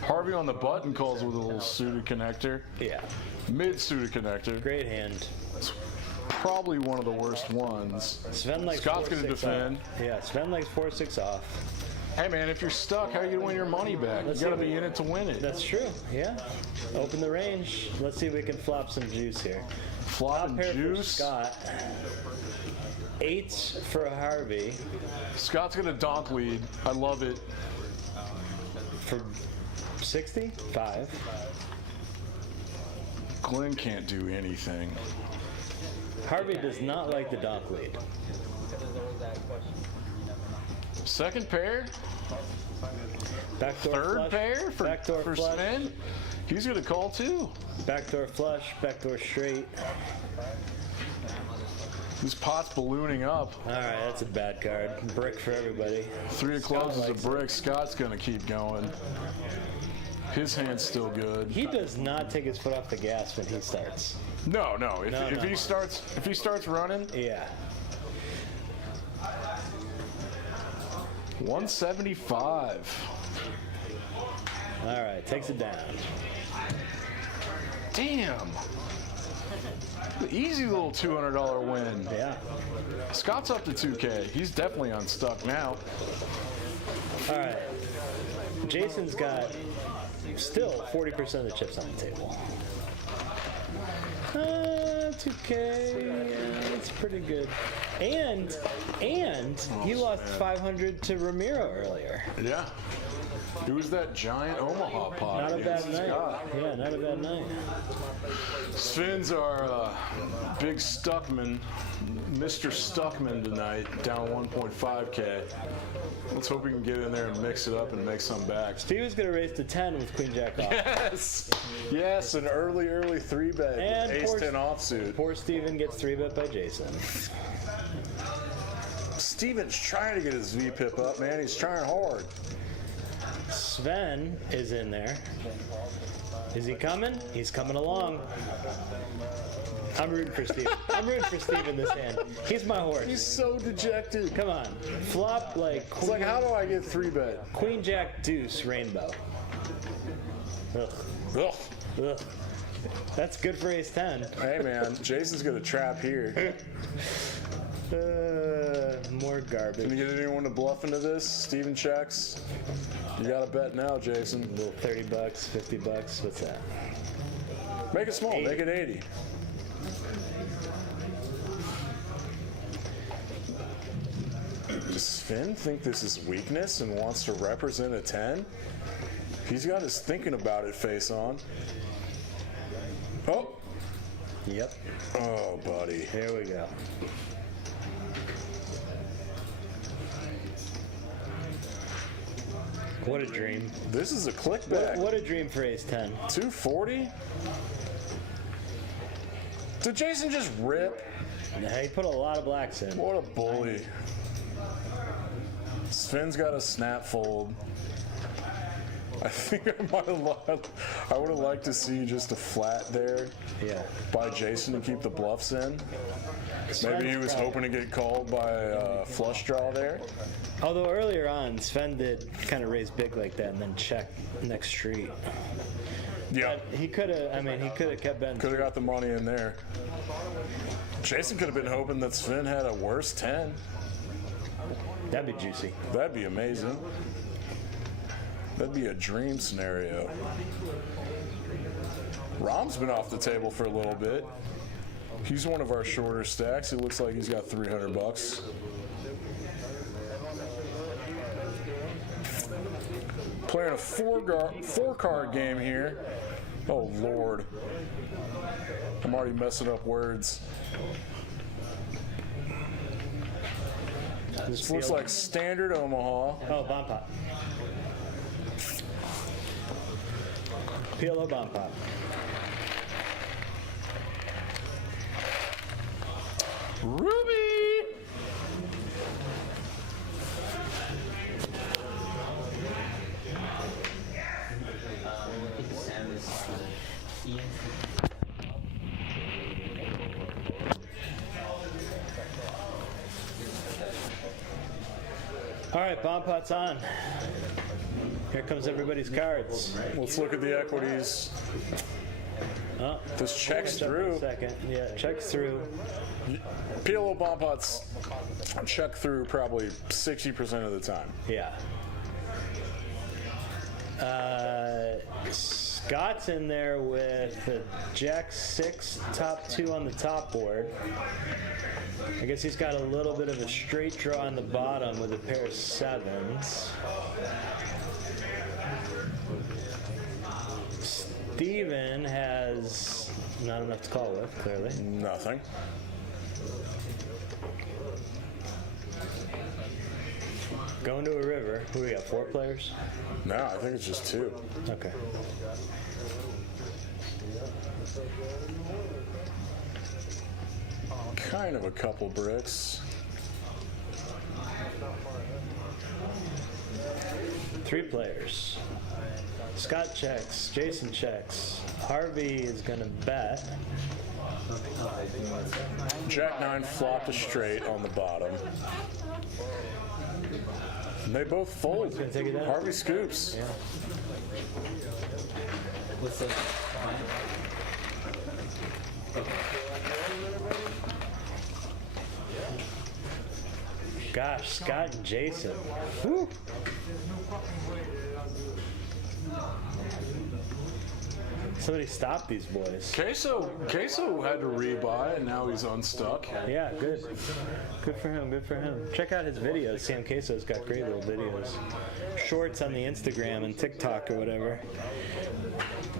Harvey on the button calls with a little suited connector. Yeah. Mid-suited connector. Great hand. Probably one of the worst ones. Sven likes Scott's 4-6 gonna defend. off. Yeah, Sven likes 4-6 off. Hey man, if you're stuck, how are you gonna win your money back? Let's You gotta see. be in it to win it. That's true. Yeah. Open the range. Let's see if we can flop some juice here. Flop and Pair for juice. Scott. 8s for Harvey. Scott's gonna donk lead. I love it. For 60? 5. Glenn can't do anything. Harvey does not like the donk lead. Second pair, Backdoor third flush. pair for Backdoor flush. Sven. He's gonna call too. Backdoor flush. Backdoor straight. This pot's ballooning up. All right, that's a bad card. Brick for everybody. 3 of clubs is a likes brick. Scott's gonna keep going. His hand's still good. He does not take his foot off the gas when he starts. No, no. If No. he starts running, Yeah. 175. All right, takes it down. Damn. Easy little $200 win. Yeah. Scott's up to 2K. He's definitely unstuck now. All right. Jason's got still 40% of the chips on the table. 2K, yeah, that's pretty good. And he lost 500 to Ramiro earlier. Yeah. It was that giant Omaha pot. Not a bad against night. Scott. Yeah, not a bad night. Sven's our big Stuckman, Mr. Stuckman tonight, down 1.5K. Let's hope we can get in there and mix it up and make some back. Steve was gonna raise to 10 with Queen Jack off. Yes! Yes, an early 3-bet And with poor- Ace-10 offsuit. Poor Steven gets 3-bet by Jason. Steven's trying to get his VPIP up, man. He's trying hard. Sven is in there. Is he coming? He's coming along. I'm rooting for Steve. I'm rooting for Steve in this hand. He's my horse. He's so dejected. Come on. Flop like It's like, how do I get 3-bet? Queen Jack Deuce Rainbow. Ugh. Ugh. Ugh. That's good for Ace 10. Hey, man, Jason's gonna trap here. More garbage. Can you get anyone to bluff into this? Steven checks. You got to bet now, Jason. Little $30, $50. What's that? Make it small. Make it 80. Does Sven think this is weakness and wants to represent a 10? He's got his thinking about it face on. Oh. Yep. Oh, buddy. Here we go. What a dream. This is a click back. What a dream for Ace 10. 240? Did Jason just rip? Yeah, he put a lot of blacks in. What a bully. Sven's got a snap fold. I think I would have liked to see just a flat there Yeah. by Jason to keep the bluffs in. Maybe he was hoping to get called by a flush draw there. Although earlier on, Sven did kind of raise big like that and then check next street. Yeah. But he could have, he could have kept betting. Could have got the money in there. Jason could have been hoping that Sven had a worse 10. That'd be juicy. That'd be amazing. That'd be a dream scenario. Rom's been off the table for a little bit. He's one of our shorter stacks. It looks like he's got $300. Playing a four-card game here. Oh, Lord. I'm already messing up words. This looks like standard Omaha. Oh, bomb pop. PLO bomb pop. Ruby! All right, bomb pot's on. Here comes everybody's cards. Let's look at the equities. Oh, This checks step through. a second. Yeah, checks through. PLO bomb pots check through probably 60% of the time. Yeah. Scott's in there with a Jack 6, top 2 on the top board. I guess he's got a little bit of a straight draw on the bottom with a pair of 7s. Steven has not enough to call with, clearly. Nothing. Going to a river. Who we got, 4 players? No, I think it's just 2. Okay. Kind of a couple bricks. 3 players. Scott checks. Jason checks. Harvey is going to bet. Jack 9 flopped a straight on the bottom. And they both fold. Gonna take it down. Harvey scoops. Yeah. What's the Gosh, Scott and Jason. Whew. Somebody stop these boys. Queso had to rebuy, and now he's unstuck. Yeah, good. Good for him, good for him. Check out his videos. Sam Queso's got great little videos. Shorts on the Instagram and TikTok or whatever.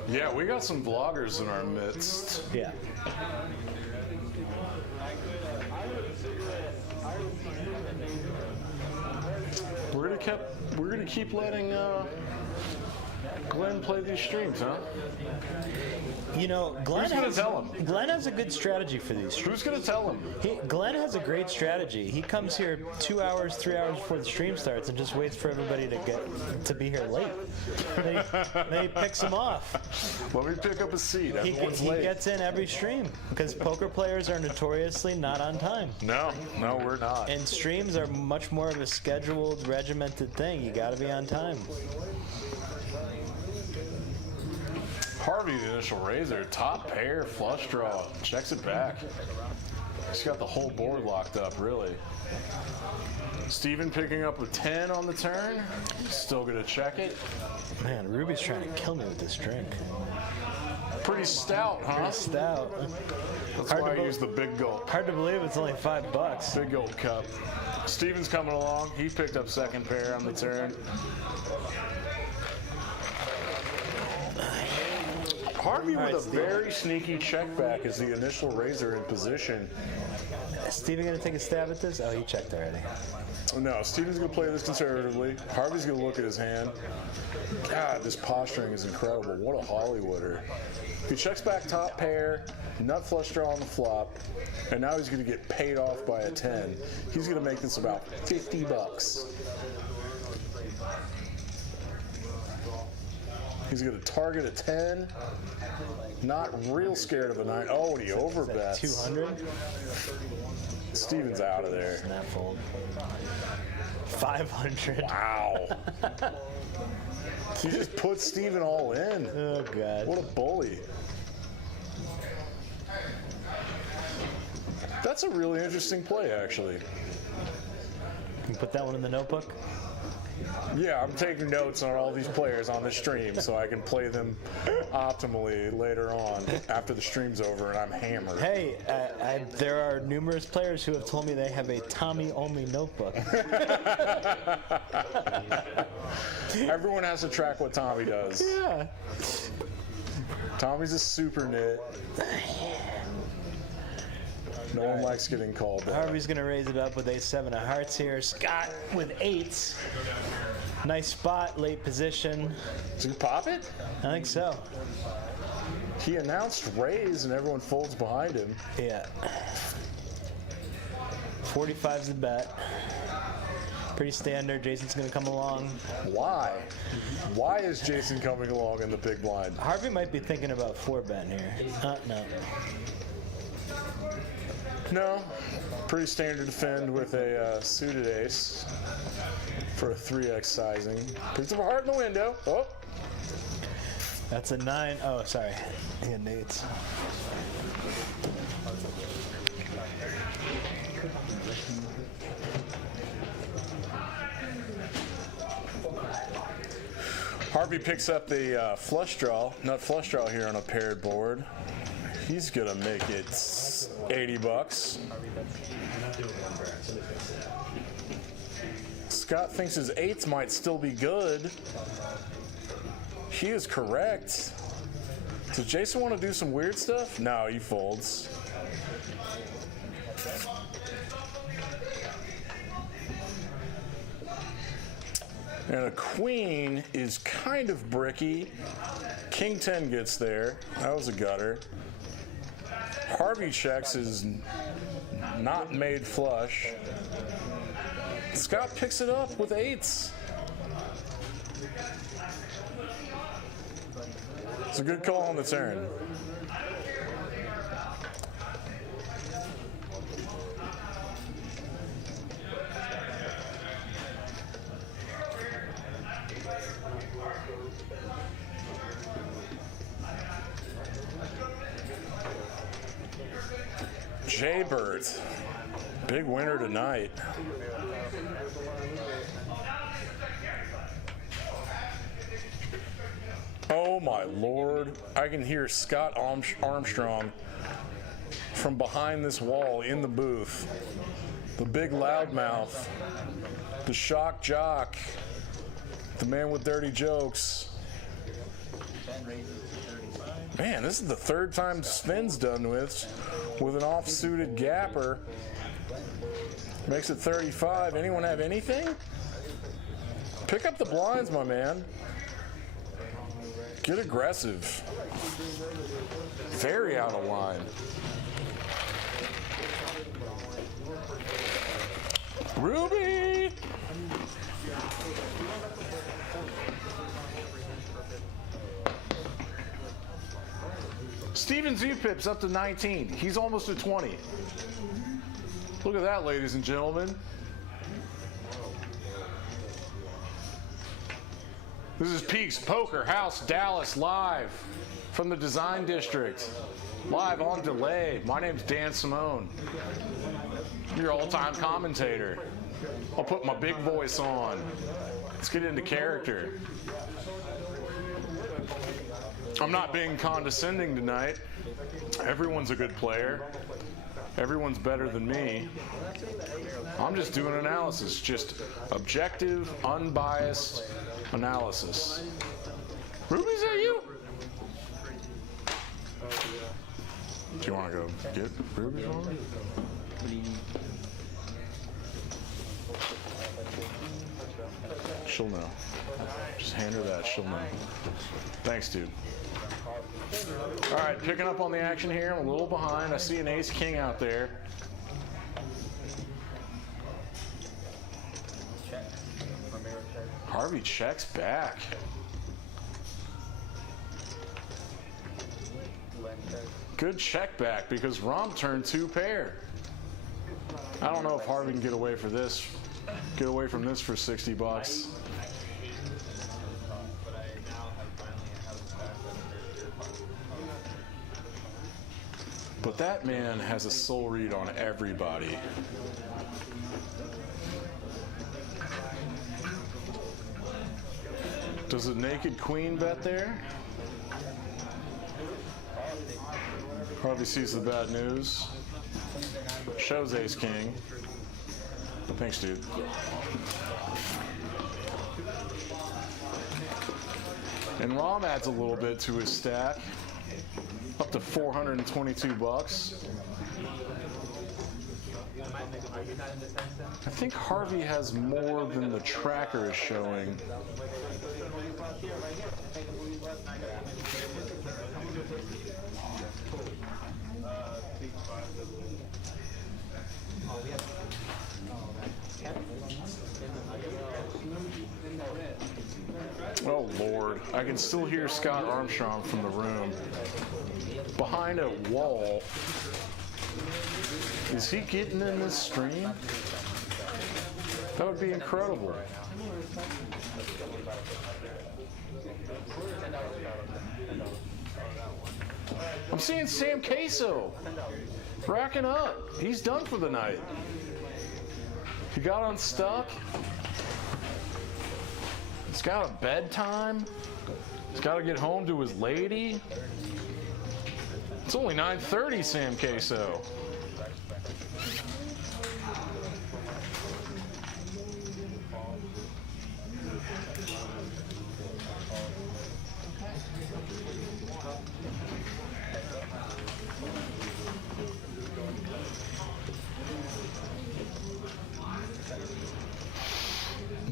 Yeah, we got some vloggers in our midst. Yeah. We're gonna keep letting Glenn play these streams, huh? You know, Glenn Who's gonna tell him? Glenn has a good strategy for these streams. Who's gonna tell him? Glenn has a great strategy. He comes here 2 hours, 3 hours before the stream starts and just waits for everybody to be here late. Then he picks them off. Let me pick up a seat. He Everyone's late. gets in every stream because poker players are notoriously not on time. No, we're not. And streams are much more of a scheduled, regimented thing. You got to be on time. Harvey, the initial raiser, top pair, flush draw, checks it back. He's got the whole board locked up, really. Steven picking up a 10 on the turn. Still gonna check it. Man, Ruby's trying to kill me with this drink. Pretty stout, huh? Pretty stout. That's Hard why to I use the big gulp. Hard to believe it's only $5. Big gulp cup. Steven's coming along. He picked up second pair on the turn. Harvey with a very sneaky check back as the initial raiser in position. Is Steven going to take a stab at this? Oh, he checked already. No, Steven's going to play this conservatively. Harvey's going to look at his hand. God, this posturing is incredible. What a Hollywooder. He checks back top pair, nut flush draw on the flop, and now he's going to get paid off by a 10. He's going to make this about $50. He's going to target a 10. Not real scared of a 9. Oh, and he overbets. 200? Steven's out of there. Snap fold. 500. Wow. He just put Steven all in. Oh, God. What a bully. That's a really interesting play, actually. Can you put that one in the notebook? Yeah, I'm taking notes on all these players on the stream so I can play them optimally later on after the stream's over and I'm hammered. Hey, there are numerous players who have told me they have a Tommy-only notebook. Everyone has to track what Tommy does. Yeah. Tommy's a super nit. No one likes getting called that. Harvey's going to raise it up with ace-7 of hearts here. Scott with 8s. Nice spot, late position. Does he pop it? I think so. He announced raise and everyone folds behind him. Yeah. 45's the bet. Pretty standard. Jason's going to come along. Why? Why is Jason coming along in the big blind? Harvey might be thinking about 4-bet here. No. No. Pretty standard defend with a suited ace for a 3x sizing. Picks up a heart in the window. Oh. That's a 9. Oh, sorry. He had 8s. Harvey picks up the flush draw, nut flush draw here on a paired board. He's gonna make it $80. Scott thinks his 8s might still be good. He is correct. Does Jason want to do some weird stuff? No, he folds. And a queen is kind of bricky. King 10 gets there. That was a gutter. Harvey checks is not made flush. Scott picks it up with 8s. It's a good call on the turn. Jaybird, big winner tonight. Oh my Lord. I can hear Scott Armstrong from behind this wall in the booth. The big loudmouth. The shock jock. The man with dirty jokes. Man, this is the third time Sven's done with an off-suited gapper. Makes it 35. Anyone have anything? Pick up the blinds, my man. Get aggressive. Very out of line. Ruby! Steven Z-Pip's up to 19. He's almost at 20. Look at that, ladies and gentlemen. This is Peaks Poker House Dallas live from the Design District. Live on delay. My name's Dan Simone, your all-time commentator. I'll put my big voice on. Let's get into character. I'm not being condescending tonight. Everyone's a good player. Everyone's better than me. I'm just doing analysis, just objective, unbiased analysis. Ruby, is that you? Do you want to go get Ruby on? What do you need? She'll know. Just hand her that, she'll know. Thanks, dude. All right, picking up on the action here. I'm a little behind. I see an ace-king out there. Harvey checks back. Good check back because Rom turned 2 pair. I don't know if Harvey can get away from this for 60 bucks. But that man has a soul read on everybody. Does a naked queen bet there? Harvey sees the bad news. Shows ace king. Thanks, dude. And Rom adds a little bit to his stack. Up to 422 bucks. I think Harvey has more than the tracker is showing. Oh Lord, I can still hear Scott Armstrong from the room. Behind a wall. Is he getting in this stream? That would be incredible. I'm seeing Sam Queso racking up. He's done for the night. He got unstuck. He's got a bedtime. He's got to get home to his lady. It's only 9:30, Sam Queso.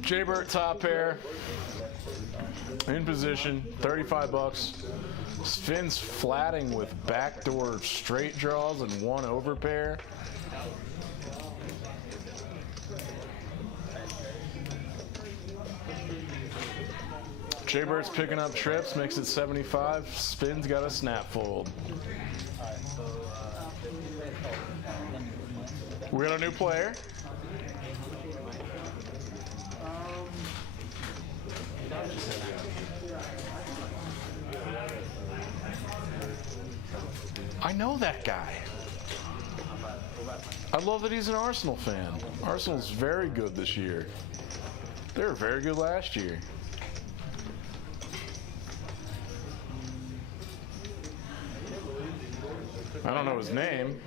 Jaybird top pair. In position, 35 bucks. Sven's flatting with backdoor straight draws and 1 overpair. Jaybird's picking up trips, makes it 75. Sven's got a snap fold. We got a new player. I know that guy. I love that he's an Arsenal fan. Arsenal's very good this year. They were very good last year. I don't know his name.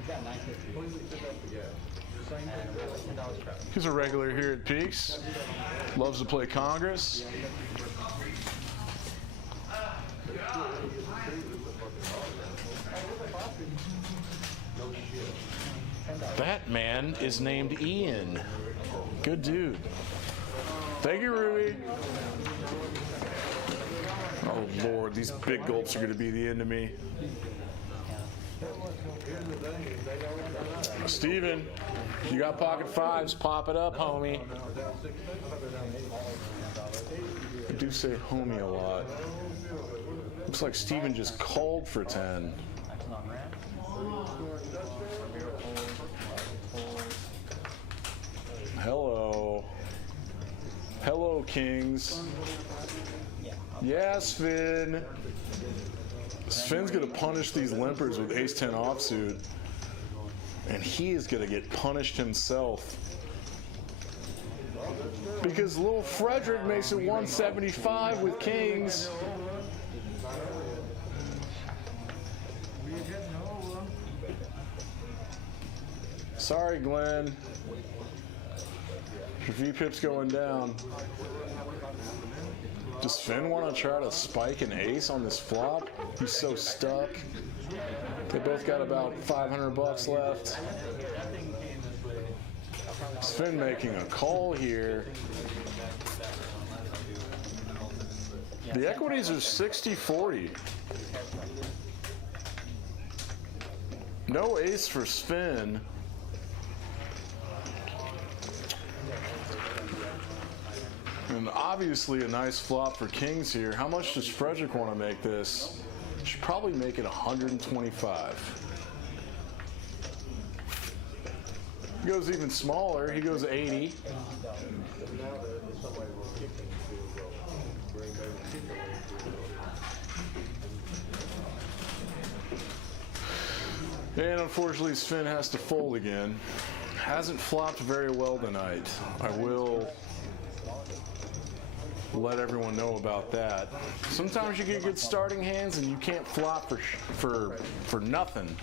He's a regular here at Peaks. Loves to play Congress. That man is named Ian. Good dude. Thank you, Ruby. Oh, Lord, these big gulps are going to be the end of me. Steven, you got pocket fives, pop it up, homie. I do say homie a lot. Looks like Steven just called for 10. Hello. Hello, Kings. Yeah, Sven. Sven's going to punish these limpers with ace-10 offsuit. And he is going to get punished himself. Because little Frederick makes it 175 with Kings. Sorry, Glenn. Your VPIP's going down. Does Finn want to try to spike an ace on this flop? He's so stuck. They both got about 500 bucks left. Finn making a call here. The equities are 60-40. No ace for Sven. And obviously a nice flop for Kings here. How much does Frederick want to make this? Should probably make it 125. He goes even smaller. He goes 80. And unfortunately, Sven has to fold again. Hasn't flopped very well tonight. I will let everyone know about that. Sometimes you get good starting hands and you can't flop for nothing.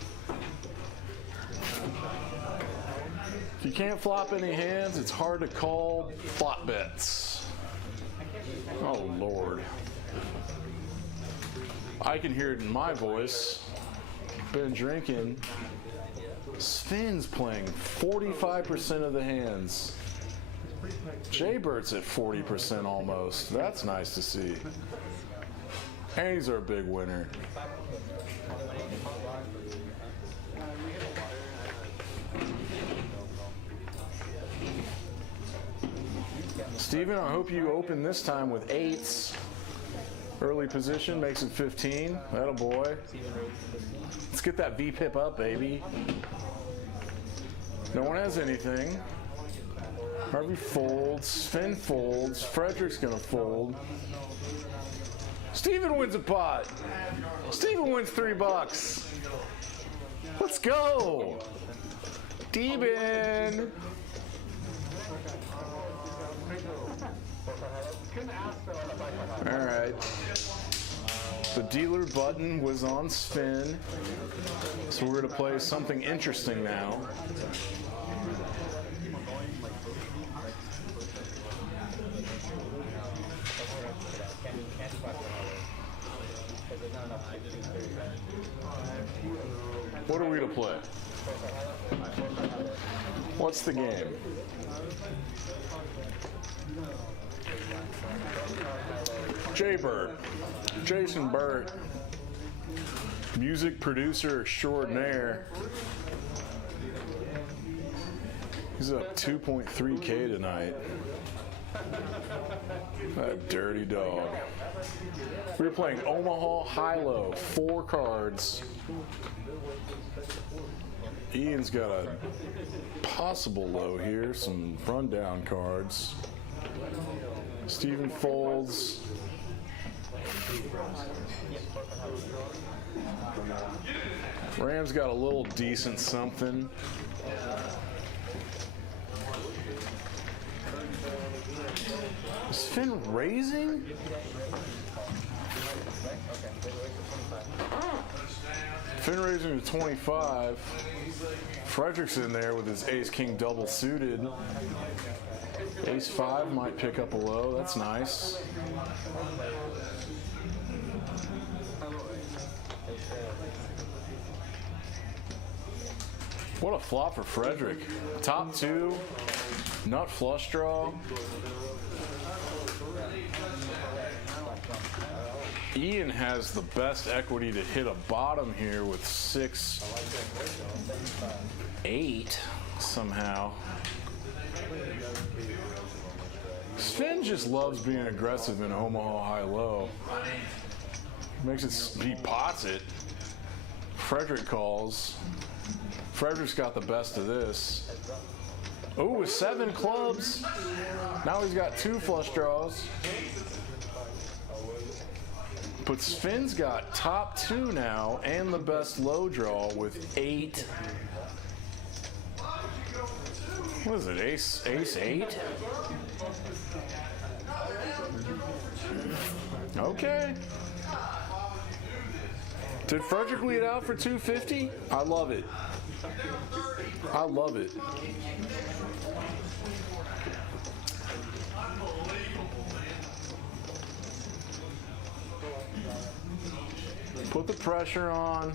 If you can't flop any hands, it's hard to call flop bets. Oh, Lord. I can hear it in my voice. Been drinking. Sven's playing 45% of the hands. Jaybert's at 40% almost. That's nice to see. And he's our big winner. Steven, I hope you open this time with eights. Early position makes it 15. That'll boy. Let's get that VPIP up, baby. No one has anything. Harvey folds. Sven folds. Frederick's gonna fold. Steven wins a pot. Steven wins $3. Let's go. Steven. All right. The dealer button was on Sven, so we're going to play something interesting now. What are we to play? What's the game? Jaybird, Jason Burt, music producer extraordinaire. He's up 2.3K tonight. That dirty dog. We're playing Omaha High-Low, 4 cards. Ian's got a possible low here, some rundown cards. Steven folds. Ram's got a little decent something. Is Finn raising? Fin raising to 25. Frederic'S in there with his ace-king double suited. Ace-5 might pick up a low. That's nice. What a flop for Frederic. Top 2, nut flush draw. Ian has the best equity to hit a bottom here with 6-8 somehow. Sven just loves being aggressive in Omaha high-low. Makes it, he pots it. Frederic calls. Frederic's got the best of this. Oh, with 7 clubs. Now he's got 2 flush draws. But Sven's got top 2 now and the best low draw with 8. What is it, ace 8? Okay. Did Frederic lead out for 250? I love it. I love it. Put the pressure on.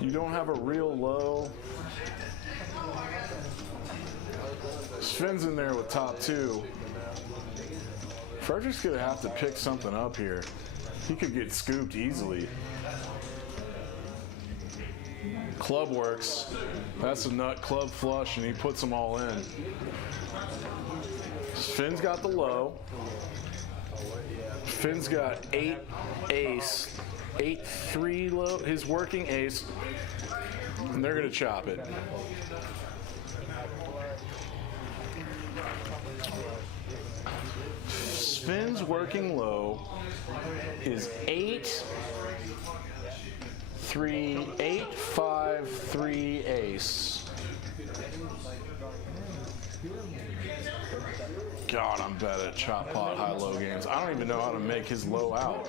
You don't have a real low. Sven's in there with top 2. Frederic's gonna have to pick something up here. He could get scooped easily. Club works. That's a nut club flush, and he puts them all in. Finn's got the low. Finn's got 8 ace, 8-3 low, his working ace, and they're gonna chop it. Finn's working low is 8-3, 8-5-3 ace. God, I'm bad at chop pot high-low games. I don't even know how to make his low out.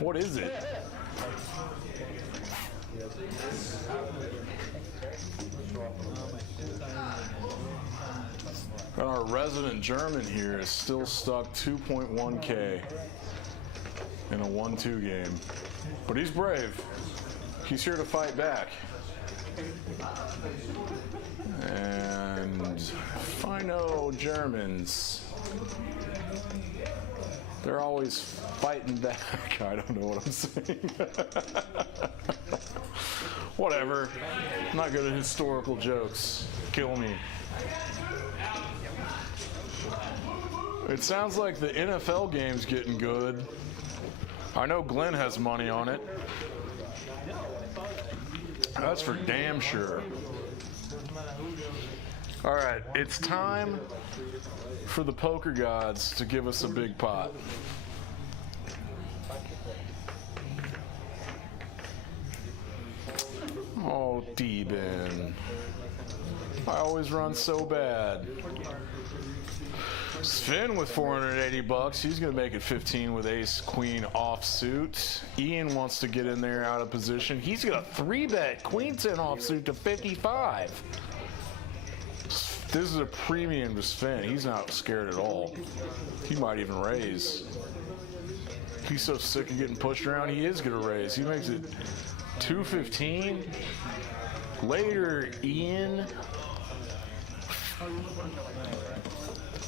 What is it? And our resident German here is still stuck 2.1K in a 1-2 game. But he's brave. He's here to fight back. And Fino Germans. They're always fighting back. I don't know what I'm saying. Whatever. I'm not good at historical jokes. Kill me. It sounds like the NFL game's getting good. I know Glenn has money on it. That's for damn sure. All right, it's time for the poker gods to give us a big pot. Oh, Deben. I always run so bad. Sven with 480 bucks. He's going to make it 15 with ace queen offsuit. Ian wants to get in there out of position. He's got a 3-bet queen 10 offsuit to 55. This is a premium to Sven. He's not scared at all. He might even raise. He's so sick of getting pushed around, he is going to raise. He makes it 215. Later, Ian.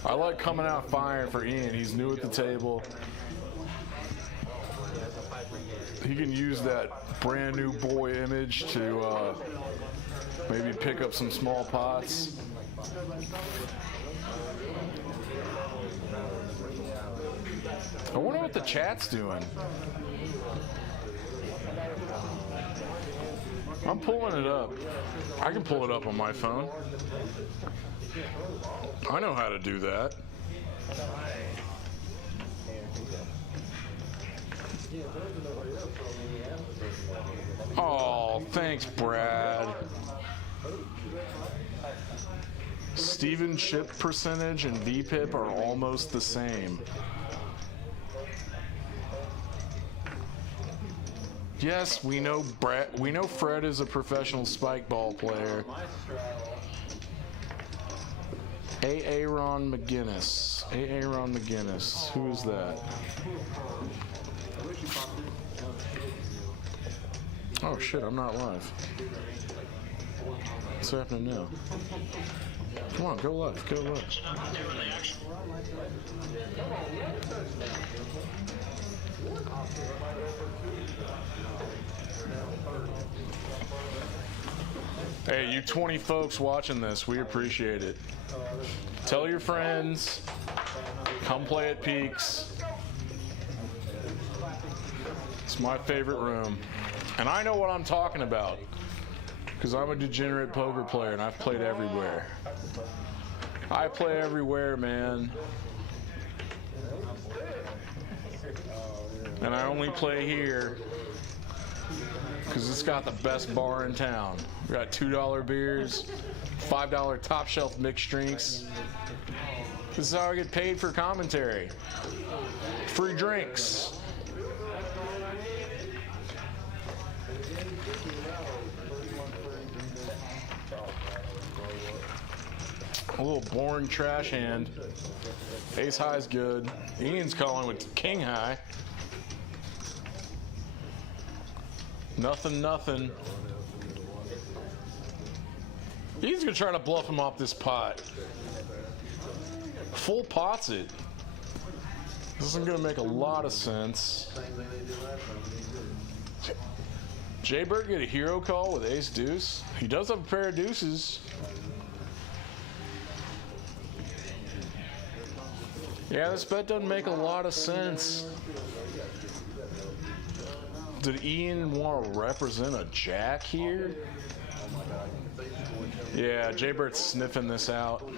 I like coming out firing for Ian. He's new at the table. He can use that brand new boy image to maybe pick up some small pots. I wonder what the chat's doing. I'm pulling it up. I can pull it up on my phone. I know how to do that. Oh, thanks, Brad. Steven chip percentage and VPIP are almost the same. Yes, we know Brett. We know Fred is a professional spike ball player. Aaron McGinnis. Aaron McGinnis. Who is that? Oh shit, I'm not live. What's happening now? Come on, go live, go live. Hey, you 20 folks watching this, we appreciate it. Tell your friends, come play at Peaks. It's my favorite room. And I know what I'm talking about, because I'm a degenerate poker player and I've played everywhere. I play everywhere, man. And I only play here because it's got the best bar in town. We got $2 beers, $5 top shelf mixed drinks. This is how I get paid for commentary. Free drinks. A little boring trash hand. Ace high's good. Ian's calling with king high. Nothing, nothing. He's gonna try to bluff him off this pot. Full pots it. This isn't gonna make a lot of sense. Jay Burt get a hero call with ace deuce. He does have a pair of deuces. Yeah, this bet doesn't make a lot of sense. Did Ian want to represent a jack here? Yeah, Jay Bert's sniffing this out.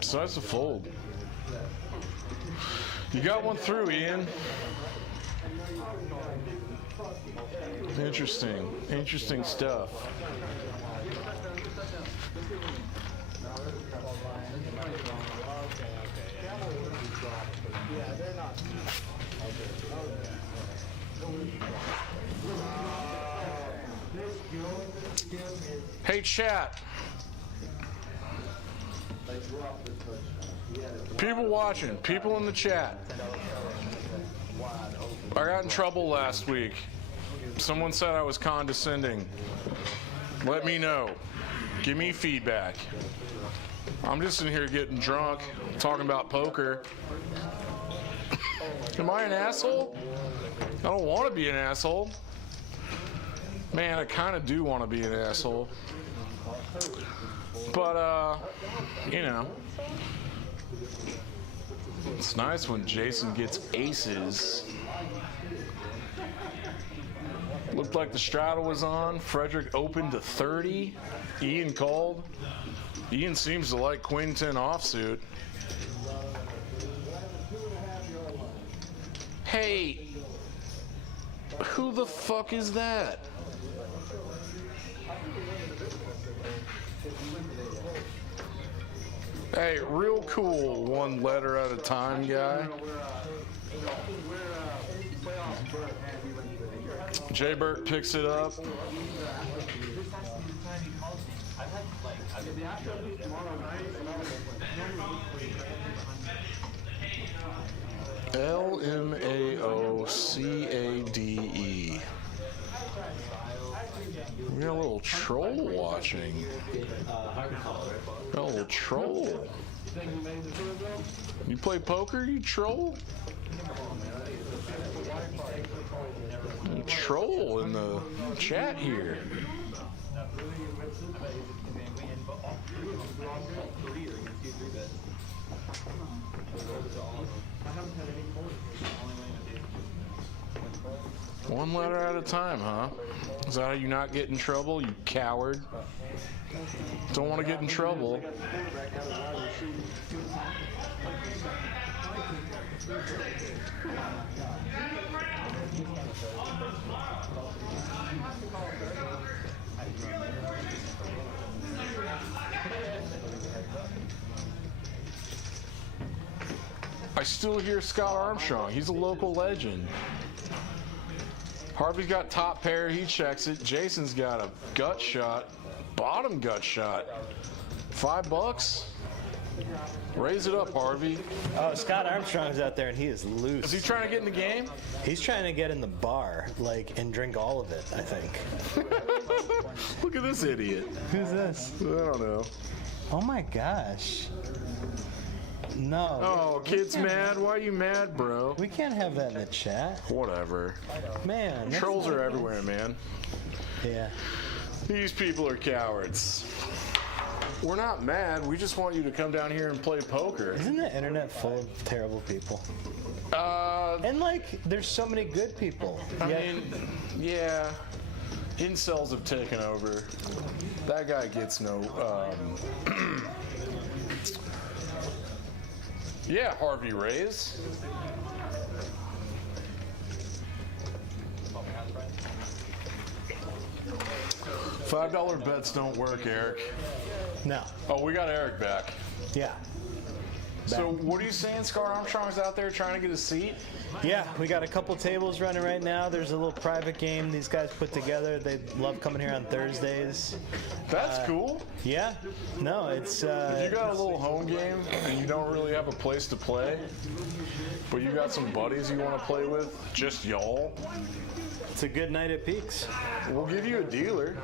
So that's a fold. You got one through, Ian. Interesting. Interesting stuff. Hey, chat. People watching, people in the chat. I got in trouble last week. Someone said I was condescending. Let me know. Give me feedback. I'm just in here getting drunk, talking about poker. Am I an asshole? I don't want to be an asshole. Man, I kind of do want to be an asshole. But, you know. It's nice when Jason gets aces. Looked like the straddle was on. Frederick opened to 30. Ian called. Ian seems to like queen 10 offsuit. Hey, who the fuck is that? Hey, real cool, one letter at a time guy. Jay Burt picks it up. LMAOCADE. We got a little troll watching. Got a little troll. You play poker, you troll? You troll in the chat here. One letter at a time, huh? Is that how you not get in trouble, you coward? Don't want to get in trouble. I still hear Scott Armstrong. He's a local legend. Harvey's got top pair. He checks it. Jason's got a gut shot. Bottom gut shot. $5. Raise it up, Harvey. Oh, Scott Armstrong's out there and he is loose. Is he trying to get in the game? He's trying to get in the bar, like, and drink all of it, I think. Look at this idiot. Who's this? I don't know. Oh my gosh. No. Oh, kid's mad? Why are you mad, bro? We can't have that in the chat. Whatever. Man. that's Trolls not are good. everywhere, man. Yeah. These people are cowards. We're not mad. We just want you to come down here and play poker. Isn't the internet full of terrible people? And like, there's so many good people. I mean, yeah. Incels have taken over. That guy gets no. Yeah, Harvey Rays. $5 bets don't work, Eric. No. Oh, we got Eric back. Yeah. So what are you saying? Scar Armstrong's out there trying to get a seat? Yeah, we got a couple tables running right now. There's a little private game these guys put together. They love coming here on Thursdays. That's cool. Yeah. No, it's If you got a little home game and you don't really have a place to play, but you got some buddies you want to play with, just y'all, it's a good night at Peaks. we'll give you a dealer.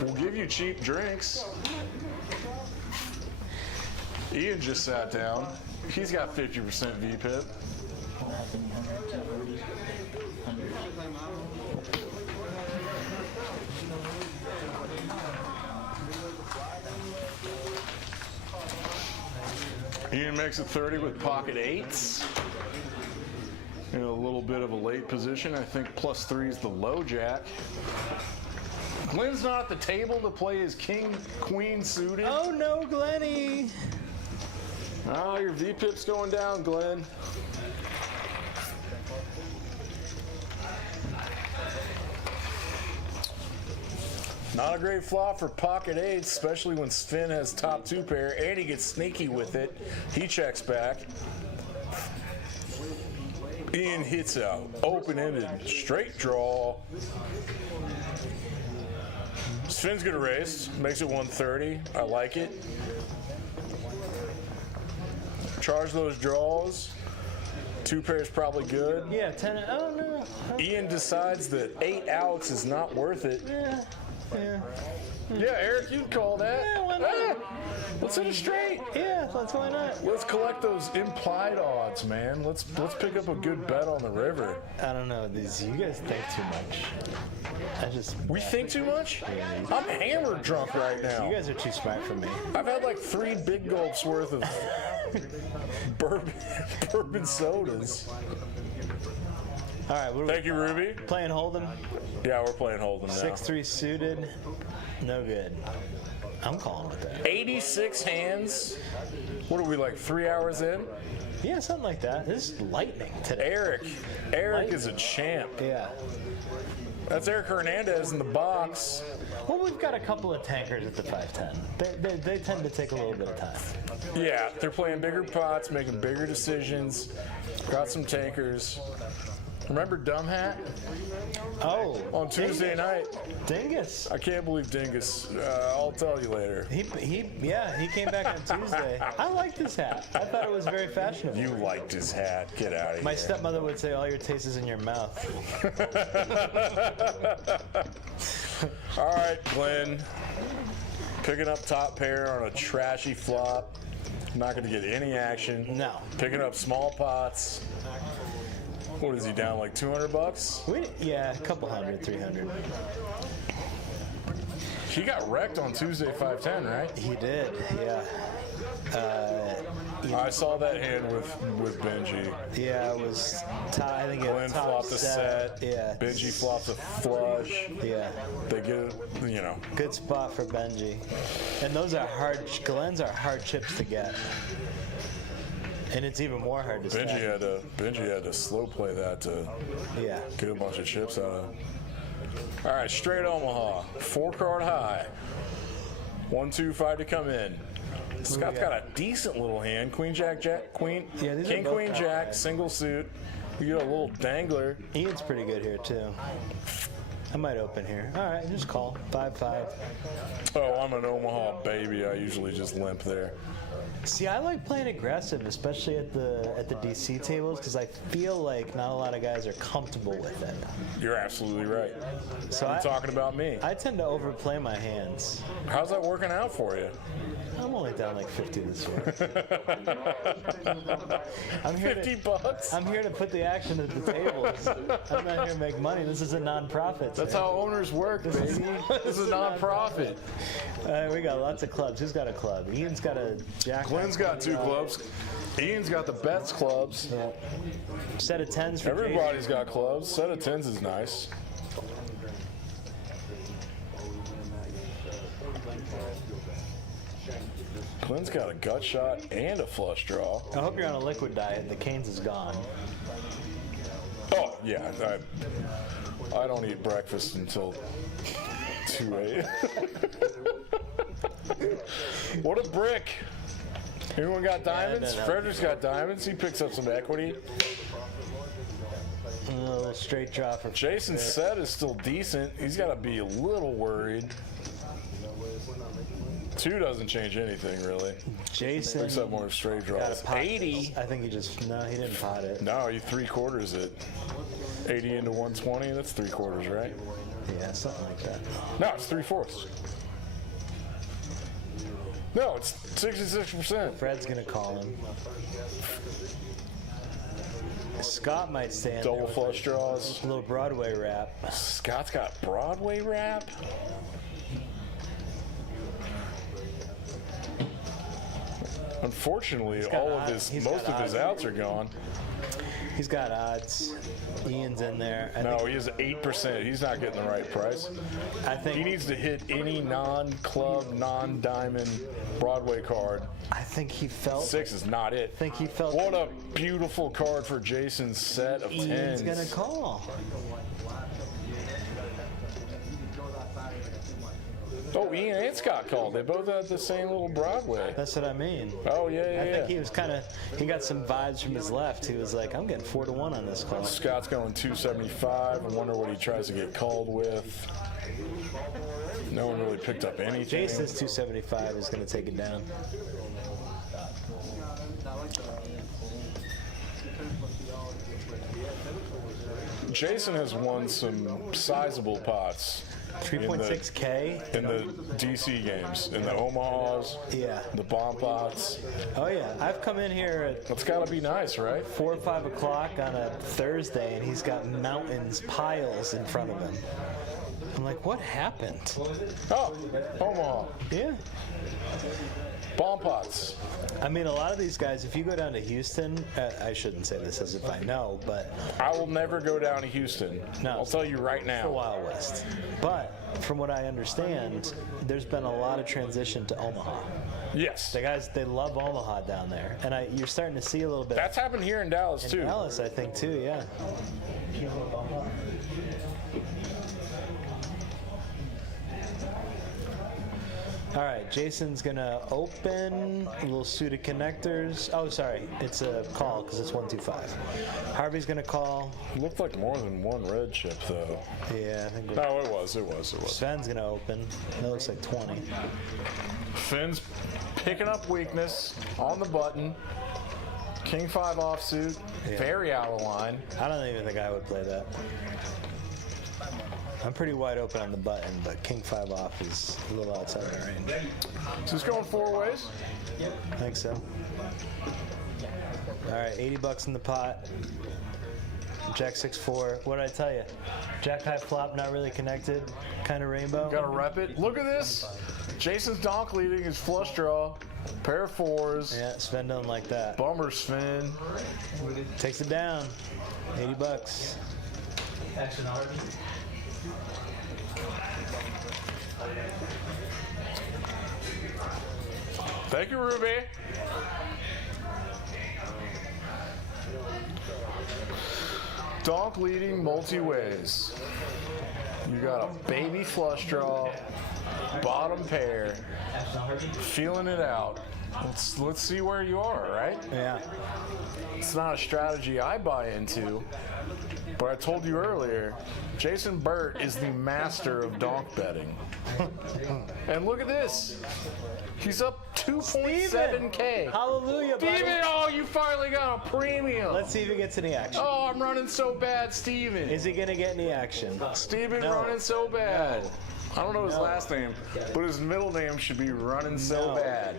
We'll give you cheap drinks. Ian just sat down. He's got 50% VPIP. Ian makes it 30 with pocket eights. In a little bit of a late position. I think +3 is the low jack. Glenn's not at the table to play his king, queen suited. Oh no, Glenny! Oh, your VPIP's going down, Glenn. Not a great flop for pocket eights, especially when Sven has top two pair and he gets sneaky with it. He checks back. Ian hits out. Open-ended, straight draw. Sven's gonna raise. Makes it 130. I like it. Charge those draws. Two pairs probably good. Yeah, 10. Oh no. Ian decides that 8 outs is not worth it. Yeah. Yeah. Yeah, Eric, you'd call that. Yeah, why not? Ah, let's hit it straight. Yeah, that's why not. Let's collect those implied odds, man. Let's pick up a good bet on the river. I don't know. You guys think too much. We think too much? I'm hammered drunk right now. You guys are too smart for me. I've had like 3 big gulps worth of bourbon sodas. All right, what are Thank you, Ruby. we playing Hold'em? Yeah, we're playing Hold'em now. 6-3 suited. No good. I'm calling it that. 86 hands. What are we, like 3 hours in? Yeah, something like that. This is lightning today. Eric is a champ. Yeah. That's Eric Hernandez in the box. Well, we've got a couple of tankers at the 510. They tend to take a little bit of time. Yeah, they're playing bigger pots, making bigger decisions. Got some tankers. Remember Dumb Hat? Oh. On Tuesday night. Dingus. I can't believe Dingus. I'll tell you later. He came back on Tuesday. I liked his hat. I thought it was very fashionable. You liked his hat. Get out of here. My stepmother would say, all your taste is in your mouth. All right, Glenn. Picking up top pair on a trashy flop. Not going to get any action. No. Picking up small pots. What is he down, like $200? Yeah, a couple hundred, 300. He got wrecked on Tuesday 510, right? He did, yeah. I saw that hand with Benji. Yeah, it was I think Glenn top flopped a set. Yeah. Benji flopped a flush. Yeah. They get it, Good spot for Benji. And those are Glenn's are hard chips to get. And it's even more hard to stack. Benji had to slow play that to get a bunch of chips out of it. All right, straight Omaha. 4-card high. 1, 2, 5 to come in. Scott's got a decent little hand. Queen, jack, jack, queen, Yeah, these are king, both queen, top jack, five. single suit. You got a little dangler. Ian's pretty good here too. I might open here. All right, just call 5-5. Oh, I'm an Omaha baby. I usually just limp there. See, I like playing aggressive, especially at the DC tables, because I feel like not a lot of guys are comfortable with it. You're absolutely right. So I'm talking about me. I tend to overplay my hands. How's that working out for you? I'm only down like 50 this year. I'm here $50? I'm here to put the action at the tables. I'm not here to make money. This is a non-profit. That's how owners work, baby. This is a non-profit. We got lots of clubs. Who's got a club? Ian's got a jack. Glenn's got 2 clubs. Ian's got the bets clubs. Yeah. Set of 10s for Everybody's got clubs. Set of 10s is nice. Glenn's got a gut shot and a flush draw. I hope you're on a liquid diet. The Canes is gone. Oh, yeah. I don't eat breakfast until 2 a.m. What a brick. Anyone got diamonds? no. Frederic'S got diamonds. He picks up some equity. A little straight draw for Jason's set is still decent. He's got to be a little worried. 2 doesn't change anything, really. Jason. Picks up more straight got draws. a pot. 80. I think he didn't pot it. No, he 3/4 it. 80 into 120, that's 3/4, right? Yeah, something like that. No, it's 3/4. No, it's 66%. Fred's gonna call him. Scott might stand there Double with flush draws. a little Broadway rap. Scott's got Broadway rap. Unfortunately, got all of odds. his, He's most got of his odds. outs are gone. He's got odds. Ian's in there. No, he has 8%. He's not getting the right price. I think He needs to hit any non-club, non-diamond Broadway card. I think he felt. 6 is not it. I think he felt. What a beautiful card for Jason's set of 10s. Ian's gonna call. Oh, Ian and Scott called. They both had the same little Broadway. That's what I mean. Oh, yeah. I think he was he got some vibes from his left. He was like, I'm getting 4-1 on this call. Scott's going 275. I wonder what he tries to get called with. No one really picked up anything. Jason's 275 is going to take it down. Jason has won some sizable pots. 3.6K. In the DC games, in the Omahas, Yeah. the bomb pots. Oh yeah. I've come in here at That's got to be nice, right? 4 or 5 o'clock on a Thursday, and he's got mountains, piles in front of him. I'm like, what happened? Oh, Omaha. Yeah. Bomb pots. I mean, a lot of these guys, if you go down to Houston, I shouldn't say this as if I know, but I will never go down to Houston. No. I'll tell you right the now. Wild West. But from what I understand, there's been a lot of transition to Omaha. Yes. The guys, they love Omaha down there, and you're starting to see a little bit. That's happened here in Dallas, in too. Dallas, I think, too. Yeah. All right, Jason's gonna open a little suit of connectors. Oh, sorry, it's a call because it's 125. Harvey's gonna call. Looked like more than one red chip, though. Yeah, I think No, it was. Sven's gonna open. That looks like 20. Finn's picking up weakness on the button. King 5 offsuit, Yeah. very out of line. I don't even think I would play that. I'm pretty wide open on the button, but King 5 off is a little outside my range. Is this going 4 ways? I think so. All right, 80 bucks in the pot. Jack 6-4. What did I tell you? Jack high flop, not really connected. Kind of rainbow. Gotta rep it. Look at this. Jason's donk leading his flush draw. Pair of 4s. Yeah, Sven don't like that. Bummer Sven. Takes it down. 80 bucks. Thank you, Ruby. Donk leading multi-ways. You got a baby flush draw, bottom pair, feeling it out. let's see where you are, right? Yeah. It's not a strategy I buy into, but I told you earlier, Jason Burt is the master of donk betting. And look at this. He's up 2.7K. Hallelujah, buddy. Steven, oh, you finally got a premium. Let's see if he gets any action. Oh, I'm running so bad, Steven. Is he going to get any action? Steven No. running so bad. No. I don't know his last name, but his middle name should be running so No. bad.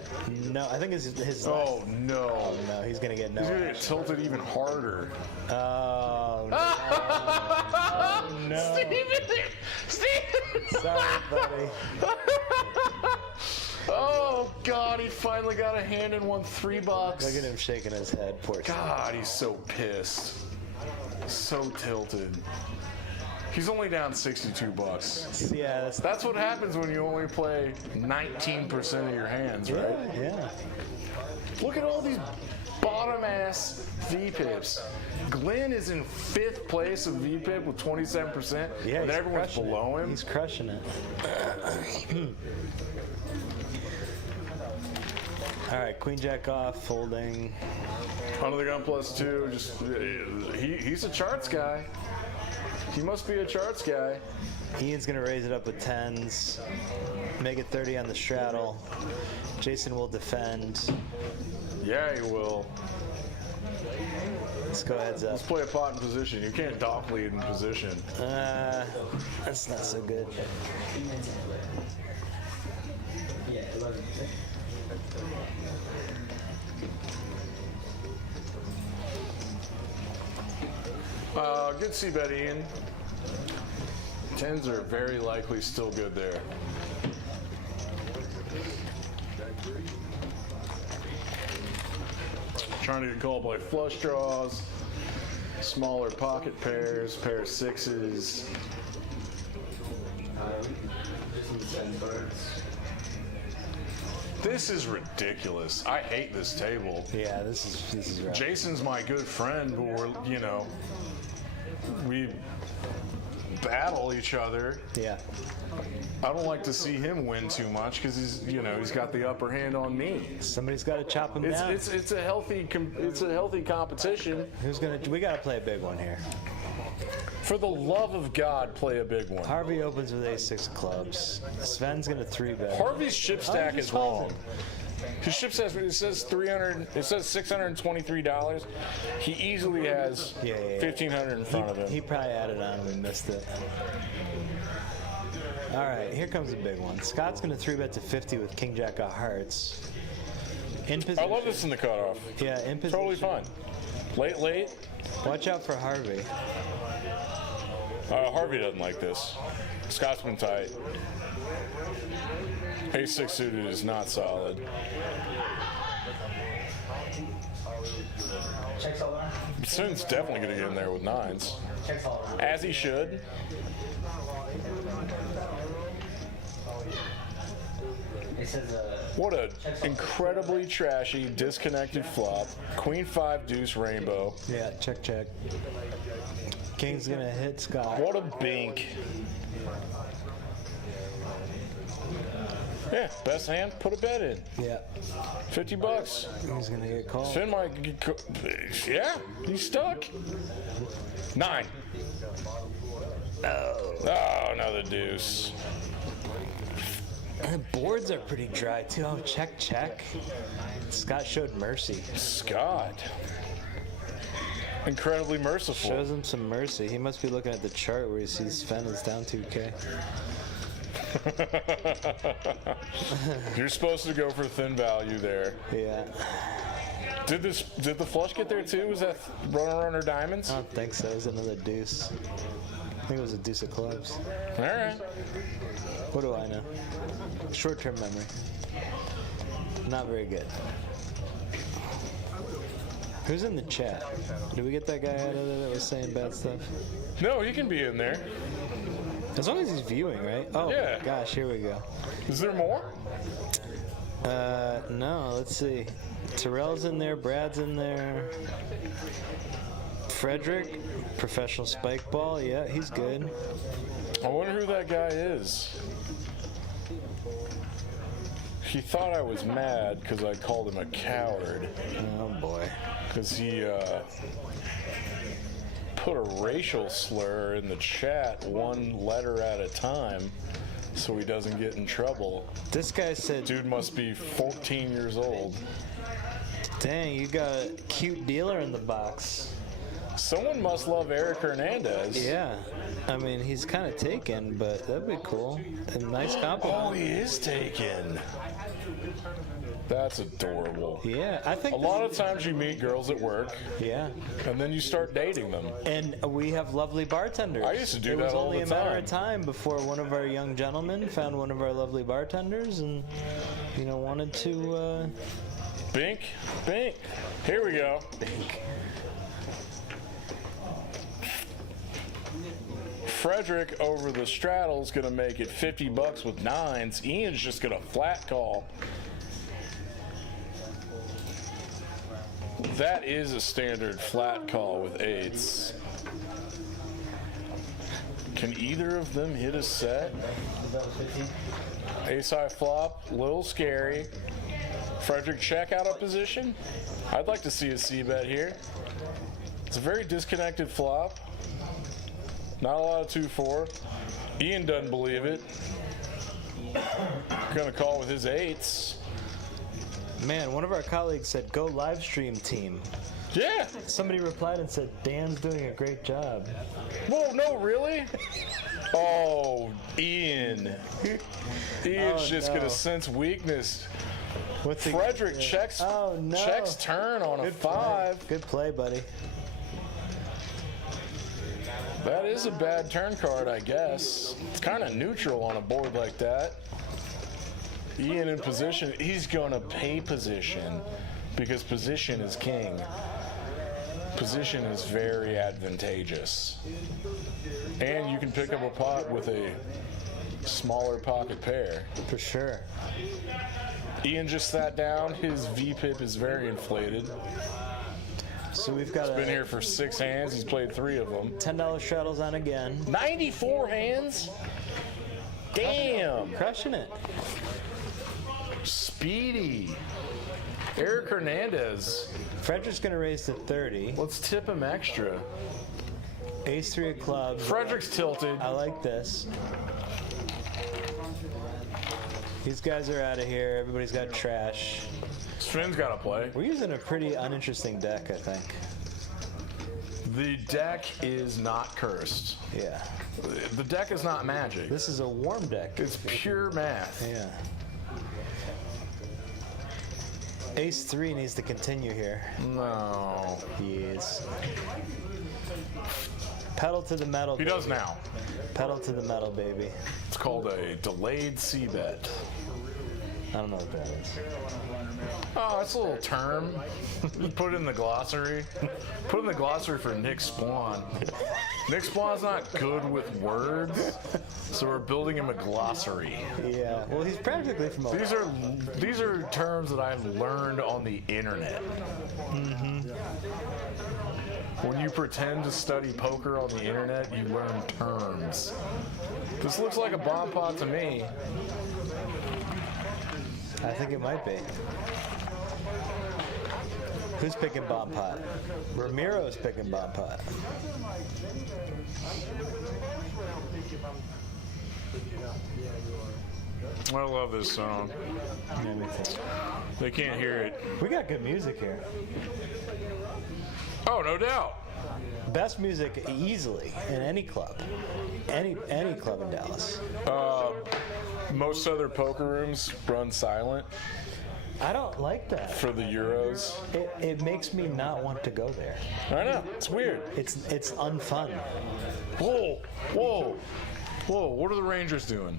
No, I think his Oh, last. no. Oh, no, he's going to get no He's going to get action. tilted even harder. Oh, no. No. Steven! Sorry, buddy. Oh, God, he finally got a hand and won $3. Look at him shaking his head. Poor son. God, he's so pissed. So tilted. He's only down $62. Yeah, That's what happens when you only play 19% of your hands, right? yeah. Look at all these bottom-ass VPIPs. Glenn is in 5th place of VPIP with 27%, Yeah, and he's everyone's crushing below it. him. He's crushing it. All right, queen jack off, folding. Under the gun +2. Just he's a charts guy. He must be a charts guy. Ian's gonna raise it up with 10s, make it 30 on the straddle. Jason will defend. Yeah, he will. Let's go heads up. Let's play a pot in position. You can't dock lead in position. That's not so good. Good c-bet, Ian. 10s are very likely still good there. Trying to get called by flush draws, smaller pocket pairs, pair of 6s. This is ridiculous. I hate this table. Yeah, this is rough. Jason's my good friend, but we're, we battle each other. Yeah. I don't like to see him win too much because he's got the upper hand on me. Somebody's got to chop him down. It's a healthy competition. We got to play a big one here. For the love of God, play a big one. Harvey opens with ace-6 clubs. Sven's gonna 3-bet. Harvey's ship stack he's is wrong. folding. His ship stack, it says $623. He easily has Yeah. $1,500 in front of him. He probably added on and we missed it. All right, here comes a big one. Scott's gonna 3-bet to 50 with king jack of hearts. In position. I love this in the cutoff. Yeah, in position. Totally fine. Late. Watch out for Harvey. Harvey doesn't like this. Scott's been tight. Ace-6 suited is not solid. Soon's definitely going to get in there with 9s. As he should. What a incredibly trashy, disconnected flop. Queen 5 deuce rainbow. Yeah, check. King's gonna hit Scott. What a bink. Yeah, best hand, put a bet in. Yeah, $50. he's gonna get called. Finn might, yeah, he's stuck. 9. Oh, another deuce. The boards are pretty dry too. Oh, check. Scott showed mercy. Scott. Incredibly merciful. Shows him some mercy. He must be looking at the chart where he sees Sven is down 2K. You're supposed to go for thin value there. Yeah. Did the flush get there too? Was that runner diamonds? I don't think so. It was another deuce. I think it was a deuce of clubs. All right. What do I know? Short-term memory. Not very good. Who's in the chat? Did we get that guy out of there that was saying bad stuff? No, he can be in there. As long as he's viewing, right? Oh, Yeah. gosh, here we go. Is there more? No, let's see. Terrell's in there, Brad's in there. Frederic, professional spike ball, yeah, he's good. I wonder who that guy is. he thought I was mad because I called him a coward. Oh boy. Because he put a racial slur in the chat one letter at a time so he doesn't get in trouble. This guy said, Dude must be 14 years old. dang, you got a cute dealer in the box. Someone must love Eric Hernandez. Yeah. I mean, he's kind of taken, but that'd be cool. A nice compliment. Oh, he is taken. That's adorable. Yeah, I think A lot of times you meet girls at work, yeah. and then you start dating them. And we have lovely bartenders. I used to do it that was all only the a matter of time. time before one of our young gentlemen found one of our lovely bartenders and, wanted to, Bink, bink. Here we go. Frederick over the straddle's gonna make it $50 with 9s. Ian's just gonna flat call. That is a standard flat call with 8s. Can either of them hit a set? Ace high flop, little scary. Frederick check out of position. I'd like to see a C-bet here. It's a very disconnected flop. Not a lot of 2-4. Ian doesn't believe it. Gonna call with his 8s. man, one of our colleagues said, go live stream team. Yeah. Somebody replied and said, Dan's doing a great job. Whoa, no, really? Oh, Ian. Ian's just gonna sense weakness. What's the- Frederick checks Oh, no. checks turn on a Good play. 5. Good play, buddy. That is a bad turn card, I guess. It's kind of neutral on a board like that. Ian in position. He's going to pay position because position is king. Position is very advantageous. And you can pick up a pot with a smaller pocket pair. For sure. Ian just sat down. His VPIP is very inflated. So we've got Been here for 6 hands. He's played 3 of them. $10 straddles on again. 94 hands? Damn. Crushing it. Speedy. Eric Hernandez. Frederick's going to raise to 30. Let's tip him extra. Ace 3 of clubs. Frederick's tilted. I like this. These guys are out of here. Everybody's got trash. Sven's got to play. We're using a pretty uninteresting deck, I think. The deck is not cursed. Yeah. The deck is not magic. This is a warm deck. It's pure math. Yeah. Ace 3 needs to continue here. No. Yes. Pedal to the metal. He baby. does now. Pedal to the metal, baby. It's called a delayed C-bet. I don't know what that is. Oh, that's a little term. Put it in the glossary. Put it in the glossary for Nick Splawn. Nick Splawn's not good with words, so we're building him a glossary. Yeah. Well, he's practically from Ohio. These are terms that I've learned on the internet. When you pretend to study poker on the internet, you learn terms. This looks like a bomb pot to me. I think it might be. Who's picking bomb pot? Ramiro's picking bomb pot. I love this song. Yeah, me too. They can't hear it. We got good music here. Oh, no doubt. Best music easily in any club. Any club in Dallas. Most other poker rooms run silent I don't like that. for the Euros. It makes me not want to go there. I know, it's weird. It's unfun. Whoa, whoa, whoa. What are the Rangers doing?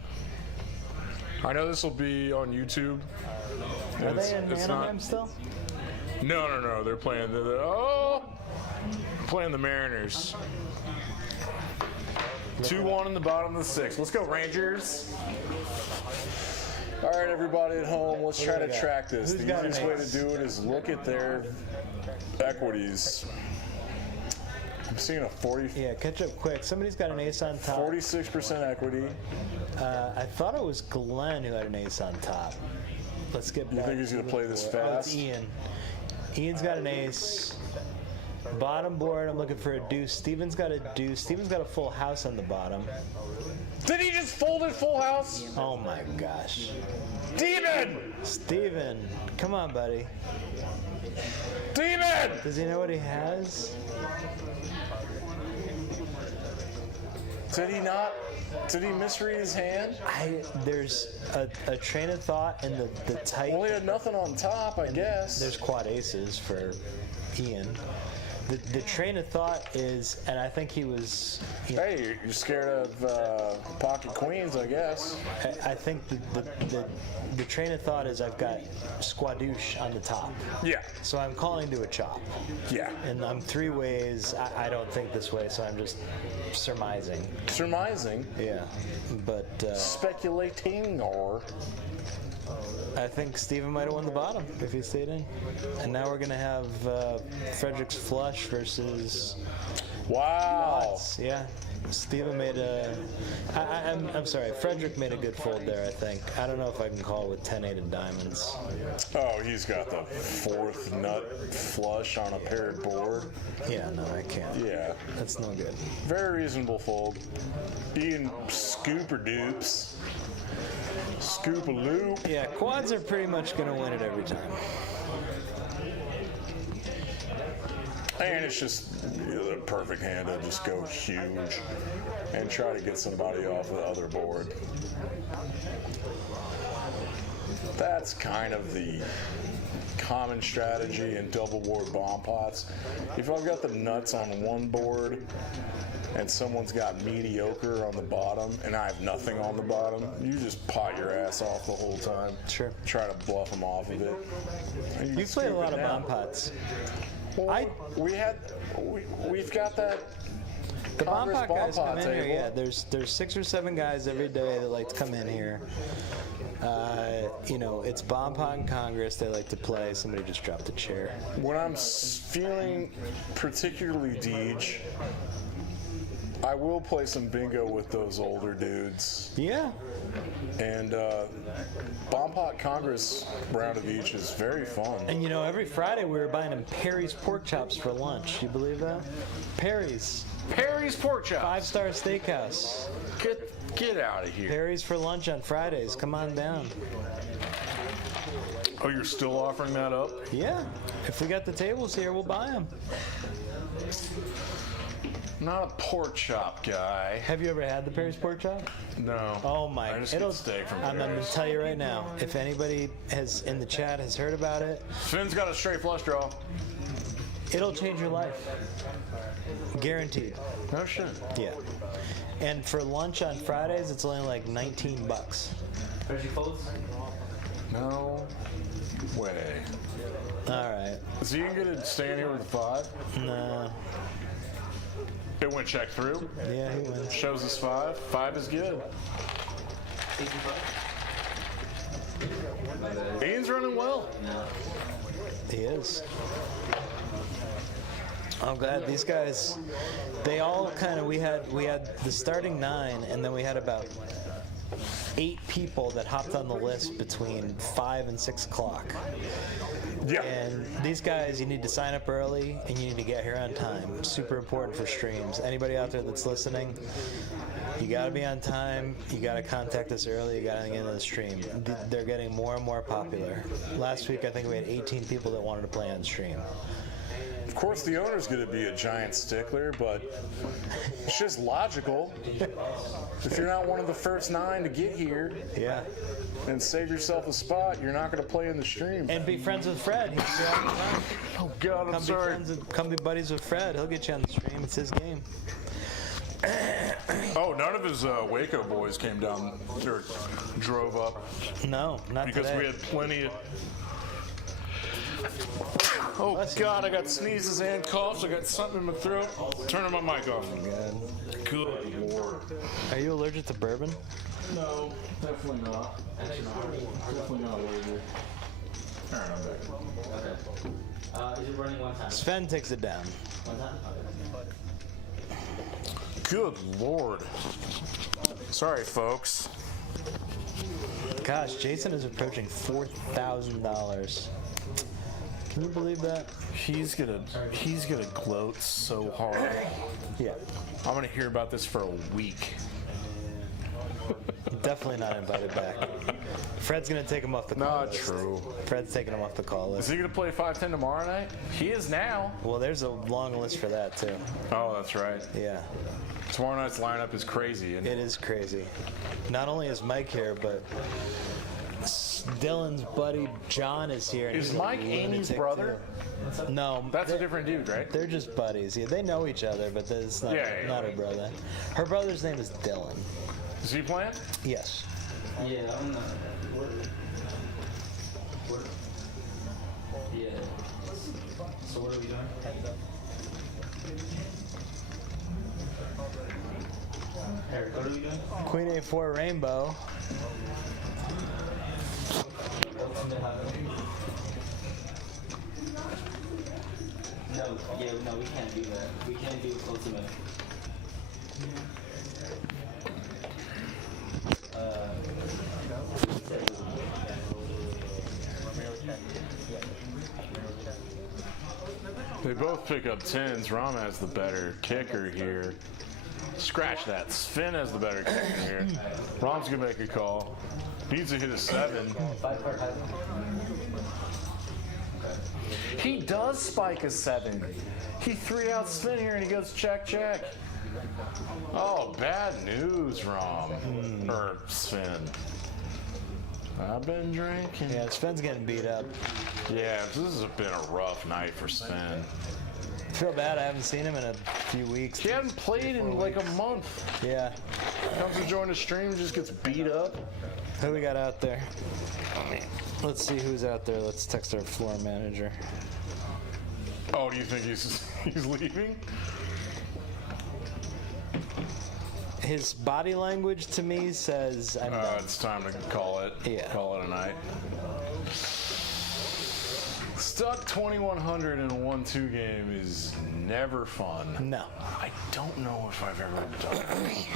I know this will be on YouTube. Are they in Anaheim still? No. They're playing playing the Mariners. 2-1 in the bottom of the 6th. Let's go, Rangers. All right, everybody at home, let's try to got? track this. Who's The got an easiest way to ace? do it is look at their equities. I'm seeing a Yeah, catch up quick. Somebody's got an ace on top. 46% equity. I thought it was Glenn who had an ace on top. Let's get back. You think he's gonna play this Oh, fast? it's Ian. Ian's got an ace. Bottom board, I'm looking for a deuce. Steven's got a deuce. Steven's got a full house on the bottom. Did he just fold it full house? Oh my gosh. Demon! Steven, come on, buddy. Demon! Does he know what he has? Did he not? Did he misread his hand? There's a train of thought in the tight. Well, he had nothing on top, I guess. There's quad aces for Ian. The train of thought is, and I think he was. Hey, you're scared of pocket queens, I guess. I think the train of thought is I've got squadouche on the top. Yeah. So I'm calling to a chop. Yeah. And I'm three ways. I don't think this way, so I'm just surmising. Surmising. Yeah. But Speculating or. I think Steven might have won the bottom if he stayed in. And now we're going to have Frederic'S flush versus Wow. odds. Yeah. Steven made a... I'm sorry. Frederick made a good fold there, I think. I don't know if I can call with 10-8 of diamonds. Oh, he's got the fourth nut flush on a paired board. Yeah, no, I can't. Yeah. That's no good. Very reasonable fold. Ian scooper dupes. Scoop a loop. Yeah, quads are pretty much going to win it every time. And it's just the perfect hand to just go huge and try to get somebody off the other board. That's kind of the common strategy in double board bomb pots. If I've got the nuts on one board and someone's got mediocre on the bottom and I have nothing on the bottom, you just pot your ass off the whole time. Sure. Try to bluff them off of it. And You've played a scoop lot it of down. bomb pots. Well, we've got that. The bomb Congress pot guys come in table. here, yeah. There's 6 or 7 guys every day that like to come in here. It's bomb pot and Congress. They like to play. Somebody just dropped a chair. When I'm feeling particularly deej, I will play some bingo with those older dudes. Yeah. And Bomb Pot Congress round of each is very fun. And every Friday we were buying them Perry's pork chops for lunch. You believe that? Perry's. Perry's pork chops. 5-star steakhouse. Get out of here. Perry's for lunch on Fridays. Come on down. Oh, you're still offering that up? Yeah. If we got the tables here, we'll buy them. Not a pork chop guy. Have you ever had the Perry's pork chop? No. Oh my! I just get steak from I'm going Perry's. to tell you right now. If anybody in the chat has heard about it, Finn's got a straight flush draw. it'll change your life. Guaranteed. No shit. Yeah. And for lunch on Fridays, it's only like $19. Reggie folds? No way. All right. Is he gonna get to stand here with a 5? No. It went check through. Yeah, he wins. Shows us 5. 5 is good. Ian's running well. He is. I'm glad these guys. They all kind of. We had the starting 9, and then we had about 8 people that hopped on the list between 5 and 6 o'clock. Yeah. And these guys, you need to sign up early and you need to get here on time. Super important for streams. Anybody out there that's listening, you got to be on time. You got to contact us early. You got to get into the stream. They're getting more and more popular. Last week, I think we had 18 people that wanted to play on stream. Of course, the owner's going to be a giant stickler, but it's just logical. If you're not one of the first 9 to get here Yeah. and save yourself a spot, you're not going to play in the stream. And be friends with Fred. He'll see you all the time. Oh God, I'm sorry. Come be buddies with Fred. He'll get you on the stream. It's his game. Oh, none of his Waco boys came down or drove up No, not because today. we had plenty of. Oh God, I got sneezes and coughs. I got something in my throat. Turning my mic off. Good Lord. Are you allergic to bourbon? No, definitely not. Definitely not allergic. All right, I'm back. Is it running one time? Sven takes it down. One time? Good Lord. Sorry, folks. Gosh, Jason is approaching $4,000. Can you believe that? He's gonna gloat so hard. Yeah. I'm gonna hear about this for a week. Definitely not invited back. Fred's gonna take him off the call Not list. true. Fred's taking him off the call Is list. he gonna play 5-10 tomorrow night? He is now. Well, there's a long list for that too. Oh, that's right. Yeah, Tomorrow night's lineup is crazy. And it is crazy. Not only is Mike here, but Dylan's buddy John is here. And Is he's a Mike Amy's lunatic, brother? too. No, That's a different dude, right? They're just buddies. Yeah, they know each other, but it's not, Yeah. not her brother. Her brother's name is Dylan. Is he playing? Yes. Yeah, I'm not. Yeah. So what are we doing? Eric, what are we doing? Queen A4 Rainbow. No, we can't do that. We can't do ultimate. They both pick up 10s. Rom has the better kicker here. Scratch that. Sven has the better kicker here. Rom's gonna make a call. Needs to hit a 7. He does spike a 7. He 3-out Sven here and he goes check, check. Oh, bad news, Rom. Or Sven. I've been drinking. Yeah, Sven's getting beat up. Yeah, this has been a rough night for Sven. I feel bad. I haven't seen him in a few weeks. He hadn't played in like a month. Yeah. Comes to join the stream and just gets beat up. Who we got out there? Let's see who's out there. Let's text our floor manager. Oh, do you think he's leaving? His body language to me says I'm done. It's time to call it. Yeah. Call it a night. Stuck 2100 in a 1-2 game is never fun. No. I don't know if I've ever done it.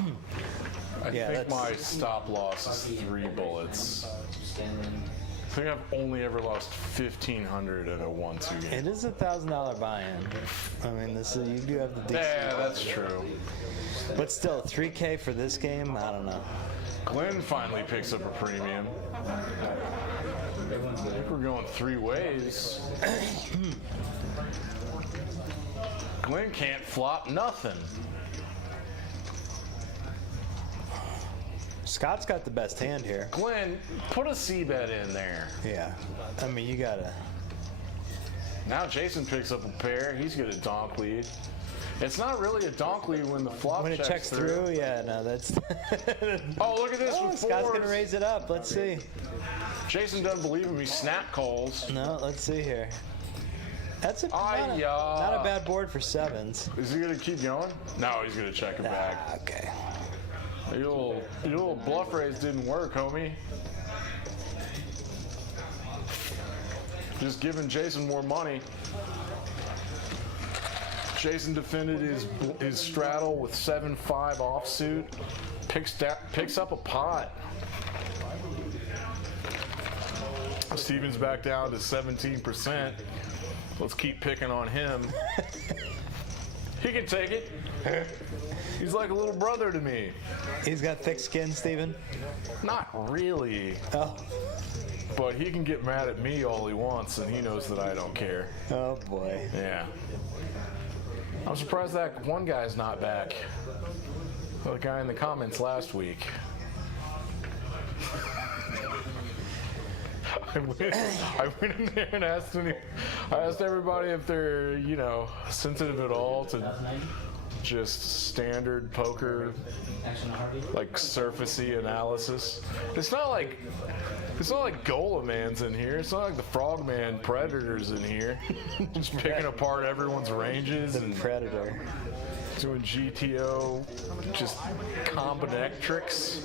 I Yeah, think that's- my stop loss is 3 bullets. I think I've only ever lost 1500 at a 1-2 game. It is $1,000 buy-in. I mean, this is, you do have the decent. Yeah, that's true. But still, $3K for this game, I don't know. Glenn finally picks up a premium. I think we're going 3 ways. Glenn can't flop nothing. Scott's got the best hand here. Glenn, put a C-bet in there. Yeah. I mean, you gotta. Now Jason picks up a pair. He's got a donk lead. It's not really a donk lead when the flop When it checks through, yeah, no, that's. Oh, look at this Oh, with Scott's fours. gonna raise it up. Let's see. Jason doesn't believe him. He snap calls. No, let's see here. That's a Ay-ya. not a bad board for sevens. Is he gonna keep going? No, he's gonna check it back. Ah, okay. Your little bluff raise didn't work, homie. Just giving Jason more money. Jason defended his straddle with 7-5 offsuit. Picks up a pot. Steven's back down to 17%. Let's keep picking on him. He can take it. He's like a little brother to me. He's got thick skin, Steven. Not really. Oh. But he can get mad at me all he wants, and he knows that I don't care. Oh boy. Yeah. I'm surprised that one guy's not back. The guy in the comments last week. I went in there and asked everybody if they're, sensitive at all to just standard poker, like surfacey analysis. It's not like Gola Man's in here. It's not like the Frogman Predators in here. Just picking apart everyone's ranges and Predator. doing GTO, just combinectrics.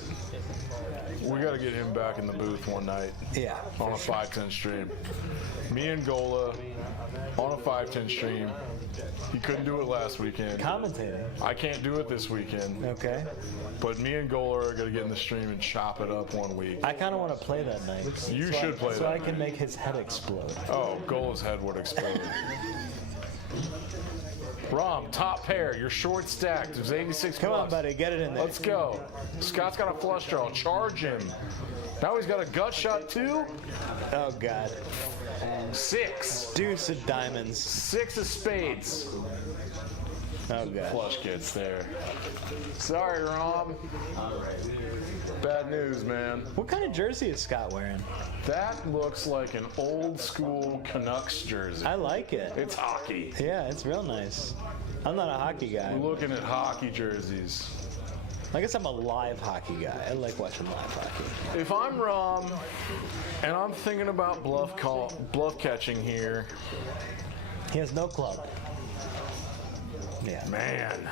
We got to get him back in the booth one night Yeah. on a 510 stream. Me and Gola on a 510 stream. He couldn't do it last weekend. Commentating. I can't do it this weekend. Okay. But me and Gola are going to get in the stream and chop it up one week. I kind of want to play that night. You should play so that I can night. make his head explode. Oh, Gola's head would explode. Rom, top pair. You're short stacked. There's 86 Come on, bucks. buddy, get it in there. Let's go. Scott's got a flush draw. Charge him. Now he's got a gut shot too. Oh God. 6. Deuce of diamonds. 6 of spades. Oh God. Flush gets there. Sorry, Rom. Bad news, man. What kind of jersey is Scott wearing? That looks like an old school Canucks jersey. I like it. It's hockey. Yeah, it's real nice. I'm not a hockey guy. We're looking at hockey jerseys. I guess I'm a live hockey guy. I like watching live hockey. If I'm Rom and I'm thinking about bluff catching here, He has no club. Yeah. man,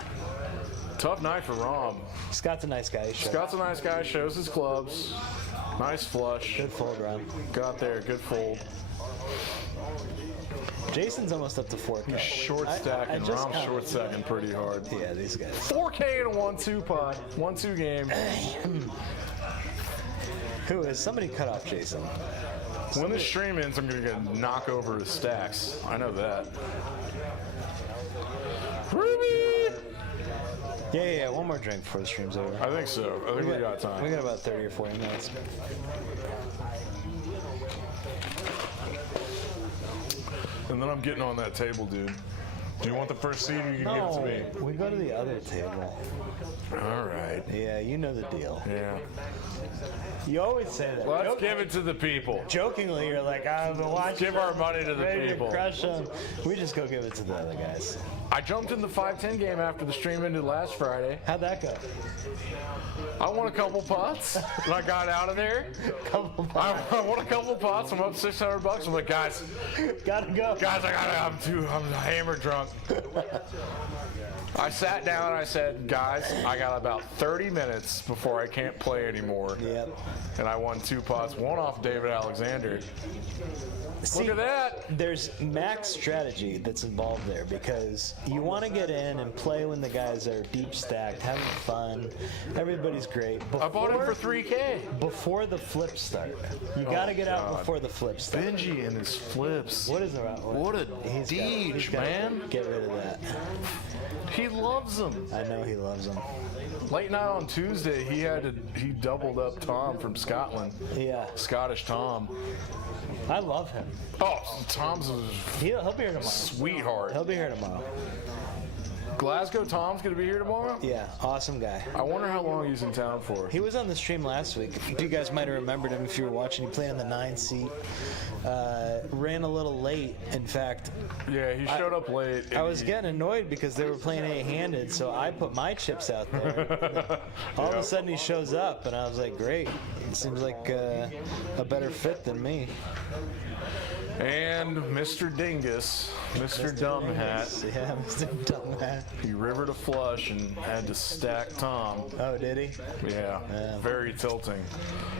tough night for Rom. Scott's a nice guy. He showed- Scott's a nice guy, shows his clubs. Nice flush. Good fold, Ron. Got there, good fold. Jason's almost up to 4K. Short I stacking, just Rom's kinda- short stacking pretty hard. Yeah, these guys. 4K in a 1-2 pot, 1-2 game. Who is? Somebody cut off Jason. When this stream ends, I'm gonna knock over his stacks. I know that. Ruby! Yeah. One more drink before the stream's over. I think so. I think we got time. We got about 30 or 40 minutes. And then I'm getting on that table, dude. Do you want the first seat or you can give it to me? We go to the other table. All right. Yeah, you know the deal. Yeah. You always say that. Let's give it to the people. Jokingly, you're like, I've been watching. Give our money to the ready people. To crush them. We just go give it to the other guys. I jumped in the 510 game after the stream ended last Friday. How'd that go? I won a couple pots and I got out of there. I won a couple pots. I'm up $600. I'm like, guys, Gotta go. I'm hammered drunk. I sat down and I said, guys, I got about 30 minutes before I can't play anymore. Yep. And I won 2 pots, one off David Alexander. See, Look at that. There's max strategy that's involved there because you want to get in and play when the guys are deep stacked, having fun. Everybody's great. I bought it for 3K. Before the flips start. You got to get out God. before the flips start. Benji and his flips. What is around? What a he's deej, gotta man. Get rid of that. He loves them. I know he loves them. Late night on Tuesday, he doubled up Tom from Scotland. Yeah. Scottish Tom. I love him. Oh, Tom's a He'll be here tomorrow. sweetheart. He'll be here tomorrow. Glasgow Tom's gonna be here tomorrow? Yeah, awesome guy. I wonder how long he's in town for. He was on the stream last week. You guys might have remembered him if you were watching. He played in the 9 seat. Ran a little late. In fact, Yeah, he showed up late. and I was he- getting annoyed because they were playing A-handed, so I put my chips out there. All of a sudden he shows up, and I was like, great. It seems like a better fit than me. And Mr. Dingus, Mr. Dumbhat, Yeah, Mr. Dumbhat. he rivered a flush and had to stack Tom. Oh, did he? Yeah, Yeah. very tilting.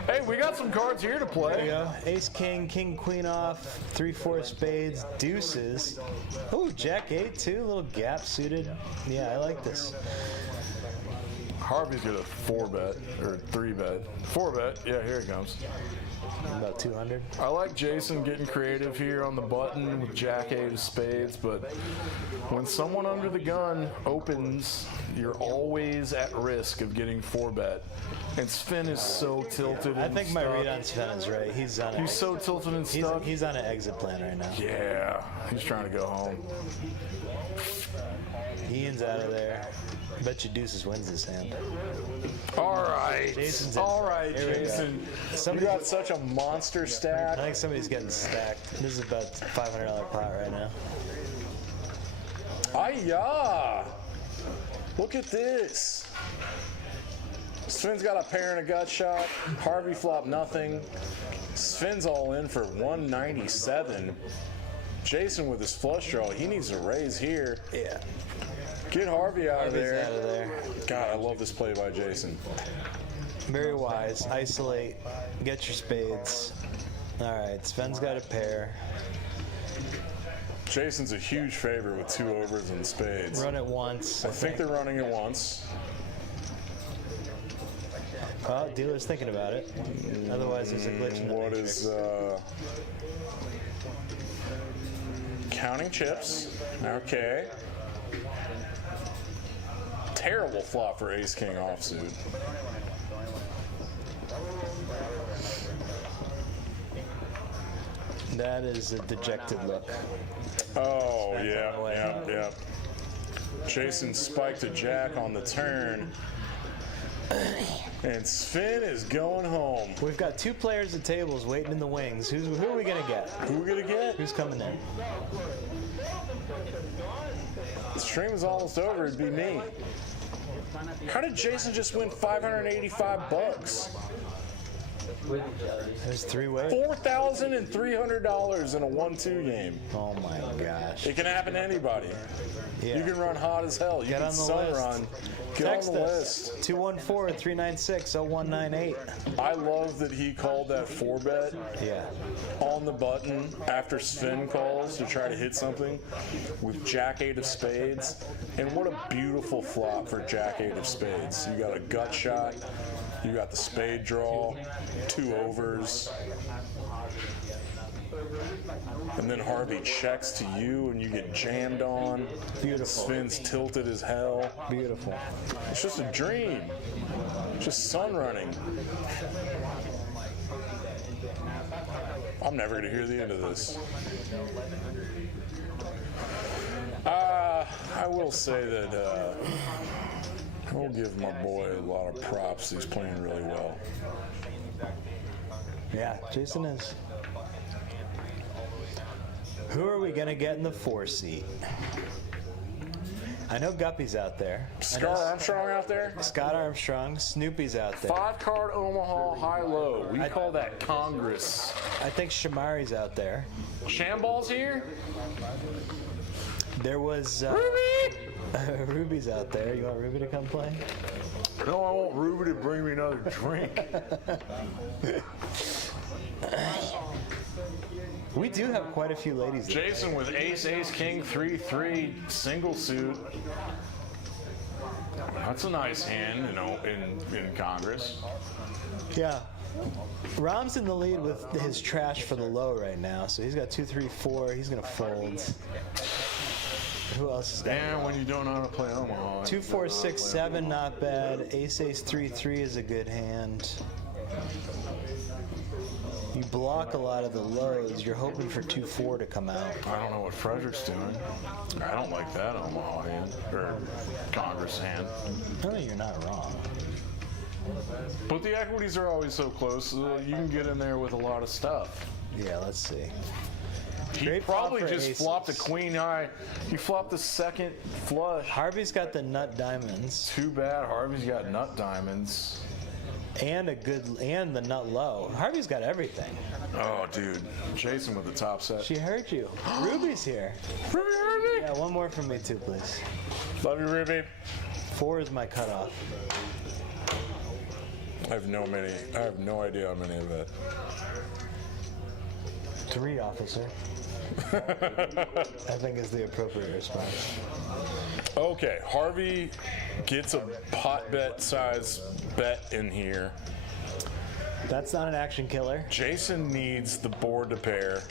Hey, we got some cards here to There you play. go. Ace, king, king, queen off, 3-4 spades, deuces. Oh, jack 8 too, a little gap suited. Yeah, I like this. Harvey's got a 4-bet, or 3-bet. 4-bet, yeah, here it comes. About 200. I like Jason getting creative here on the button with Jack 8 of spades, but when someone under the gun opens, you're always at risk of getting 4-bet. And Sven is so tilted I and think my stuck. read on Sven is right. He's on. He's so tilted and stuck. He's on an exit plan right now. Yeah, he's trying to go home. Ian's out of there. Bet you deuces wins this hand. All right. Jason's in. All right, Here we go. Jason. You Somebody, got such a monster I stack. think somebody's getting stacked. This is about $500 pot right now. Ay-ya! Look at this. Sven's got a pair and a gut shot. Harvey flopped nothing. Sven's all in for 197. Jason with his flush draw. He needs a raise here. Yeah. Get Harvey out of Harvey's there. out of there. God, I love this play by Jason. Very wise. Isolate. Get your spades. All right, Sven's got a pair. Jason's a huge favorite with 2 overs and spades. Run it once. I think they're running it once. Oh, dealer's thinking about it. Otherwise, there's a glitch in the What matrix. is counting chips? Okay. Terrible flop for Ace King offsuit. That is a dejected look. Oh, Sven's yeah, on the way. yeah. Jason spiked a jack on the turn. And Sven is going home. We've got 2 players at tables waiting in the wings. Who are we gonna get? Who we gonna get? Who's coming in? The stream is almost over. It'd be me. How did Jason just win $585? There's 3 ways. $4,300 in a 1-2 game. Oh my gosh. It can happen to anybody. Yeah. You can run hot as hell. You Get can on the sun list. run. Get Text on the us. list. 214-396-0198. I love that he called that 4-bet Yeah. on the button after Sven calls to try to hit something with Jack-8 of spades. And what a beautiful flop for Jack-8 of spades. You got a gut shot. You got the spade draw, 2 overs. And then Harvey checks to you and you get jammed on. Beautiful. Sven's tilted as hell. Beautiful. It's just a dream. It's just sun running. I'm never going to hear the end of this. I will say that I will give my boy a lot of props. He's playing really well. Yeah, Jason is. Who are we gonna get in the 4 seat? I know Guppy's out there. Scar Armstrong out there? Scott Armstrong. Snoopy's out there. 5-card Omaha high-low. We call that Congress. I think Shamari's out there. Shamball's here? There was Ruby's out there. You want Ruby to come play? No, I want Ruby to bring me another drink. We do have quite a few ladies there. Jason with ace, king, 3-3, single suit. That's a nice hand, you know, in Congress. Yeah. Rom's in the lead with his trash for the low right now, so he's got 2, 3, 4. He's gonna fold. Who else is got? And when you don't know how to play Omaha. 2, 4, 6, 7, not bad. Ace, 3, 3 is a good hand. You block a lot of the lows. You're hoping for 2, 4 to come out. I don't know what Frederic'S doing. I don't like that Omaha hand, or Congress hand. No, you're not wrong. But the equities are always so close, so you can get in there with a lot of stuff. Yeah, let's see. He Great flop probably for just aces. flopped a queen high. He flopped the second flush. Harvey's got the nut diamonds Too bad Harvey's got nut diamonds. and the nut low. Harvey's got everything. Oh, dude. Jason with the top set. She heard you. Ruby's here. Ruby! Yeah, one more from me too, please. Love you, Ruby. 4 is my cutoff. I have no idea how many of that. 3, officer. I think is the appropriate response. Okay, Harvey gets a pot bet size bet in here. That's not an action killer. Jason needs the board to pair.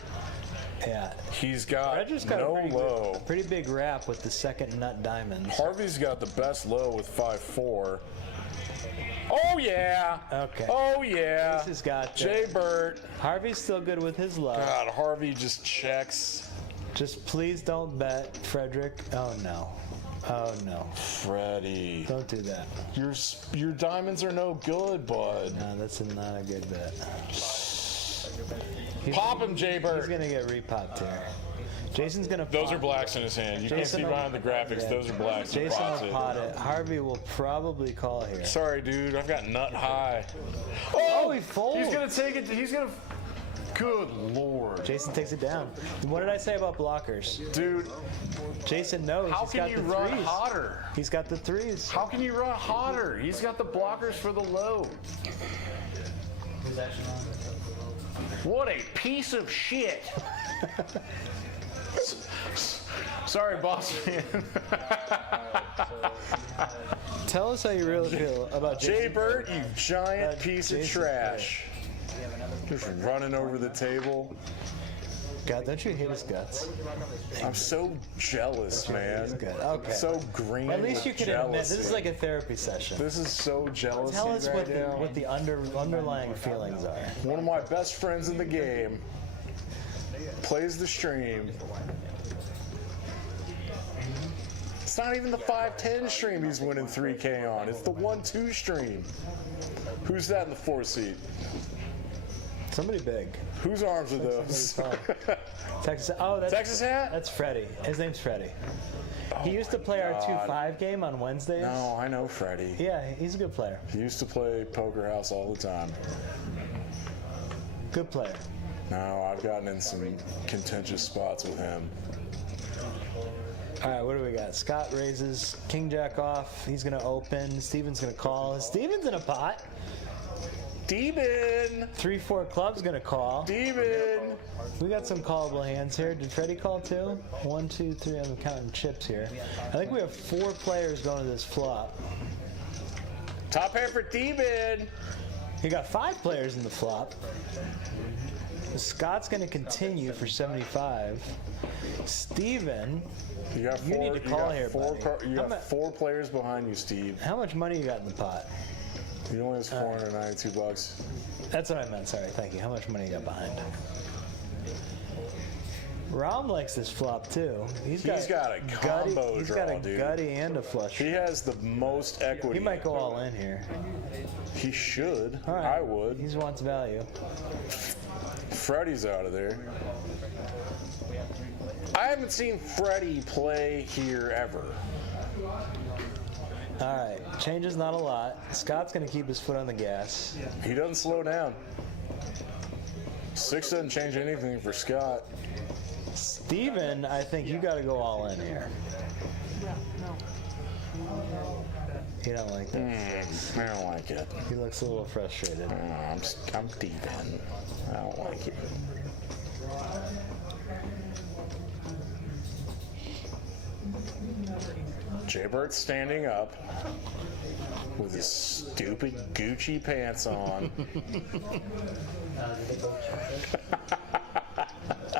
Yeah. He's got Roger's got no a low. pretty big wrap with the second nut diamonds. Harvey's got the best low with 5-4. Oh yeah. Okay. Oh yeah. This has got Jay Burt. Harvey's still good with his low. God, Harvey just checks. Just please don't bet, Frederick. Oh no. Oh no. Freddie. Don't do that. Your diamonds are no good, bud. No, that's not a good bet. Pop him, Jay He's Burt. gonna get repopped here. Jason's gonna Those pot. are blacks in his hand. You can't Jason see will- behind the graphics. yeah. Those are blacks. He Jason pots will it. pot it. Harvey will probably call here. Sorry, dude. I've got nut high. Oh, he folds. He's gonna take it. He's gonna Good lord. Jason takes it down. What did I say about blockers? Dude, Jason knows. how He's can got you the run threes. hotter? He's got the threes. How can you run hotter? He's got the blockers for the low. What a piece of shit. Sorry, boss man. Tell us how you really feel about Jay Jason. Burt, you giant piece of Jason trash. Just running over the table. God, don't you hate his guts? I'm so jealous, man. Good. Okay. So green. At least you with can admit jealousy. this is like a therapy session. This is so jealous. Tell us right now. what the underlying feelings are. One of my best friends in the game plays the stream. It's not even the 510 stream he's winning 3K on. It's the 1-2 stream. Who's that in the 4 seat? Somebody big. Whose arms are those? Somebody's tall. Texas. Oh, that's Texas hat? That's Freddie. His name's Freddie. He used to play our 2-5 game on Wednesdays. No, I know Freddie. Yeah, he's a good player. He used to play Poker House all the time. Good player. No, I've gotten in some contentious spots with him. All right, what do we got? Scott raises, King Jack off. He's gonna open. Steven's gonna call. Steven's in a pot. Demon! 3-4 club's gonna call. Demon! We got some callable hands here. Did Freddie call too? 1, 2, 3. I'm counting chips here. I think we have 4 players going to this flop. Top pair for Demon! You got 5 players in the flop. Scott's gonna continue for 75. Steven, You got You four. need to call here, four. buddy. You How got 4 players behind you, Steve. how much money you got in the pot? He only has $492. That's what I meant. Sorry, thank you. How much money you got behind? Rom likes this flop too. He's got a combo He's draw, got a dude. gutty and a flush. He has the most equity. He might go all in here. He should. All right. I would. He wants value. Freddie's out of there. I haven't seen Freddie play here ever. All right, changes not a lot. Scott's gonna keep his foot on the gas. He doesn't slow down. 6 doesn't change anything for Scott. Steven, I think you got to go all in here. You don't like that. I don't like it. He looks a little frustrated. I'm deep in. I don't like it. Jay Bert's standing up with his stupid Gucci pants on.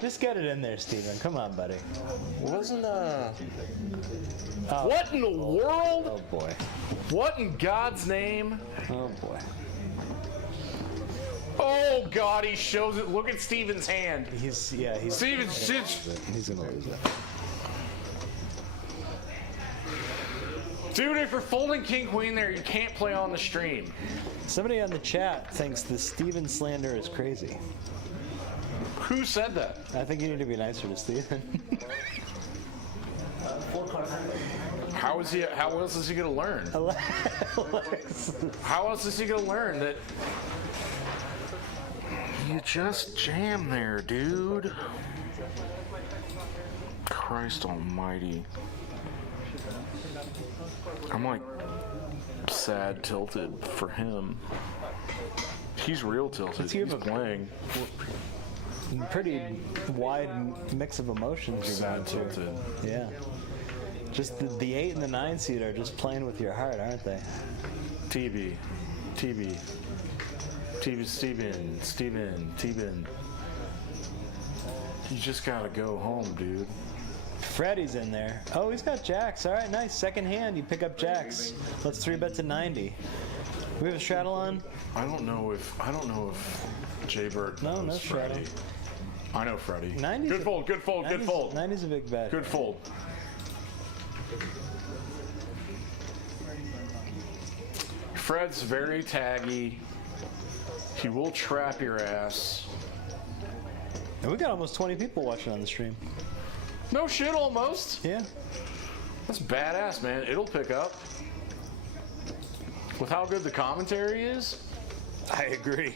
Just get it in there, Steven. Come on, buddy. Wasn't What in the world? Oh boy. What in God's name? Oh boy. Oh God, he shows it. Look at Steven's hand. He's Steven's he's gonna lose it. dude. If you're folding king queen there, you can't play on the stream. Somebody on the chat thinks the Steven slander is crazy. Who said that? I think you need to be nicer to Steven. How else is he gonna learn? How else is he gonna learn that you just jam there, dude? Christ almighty. I'm like sad tilted for him. He's real tilted. you He's have a- playing. Pretty wide mix of emotions you're Sad going through. tilted. Yeah. Just the 8 and the 9 seed are just playing with your heart, aren't they? TB. Steven. You just gotta go home, dude. Freddie's in there. Oh, he's got jacks. All right, nice. Second hand, you pick up jacks. Let's 3-bet to 90. We have a straddle on? I don't know if Jay Burt knows no Freddie. straddle. I know Freddie. 90's Good fold. 90's a big bet. Good fold. Fred's very taggy. He will trap your ass. And we got almost 20 people watching on the stream. No shit, almost. Yeah. That's badass, man. It'll pick up. With how good the commentary is. I agree.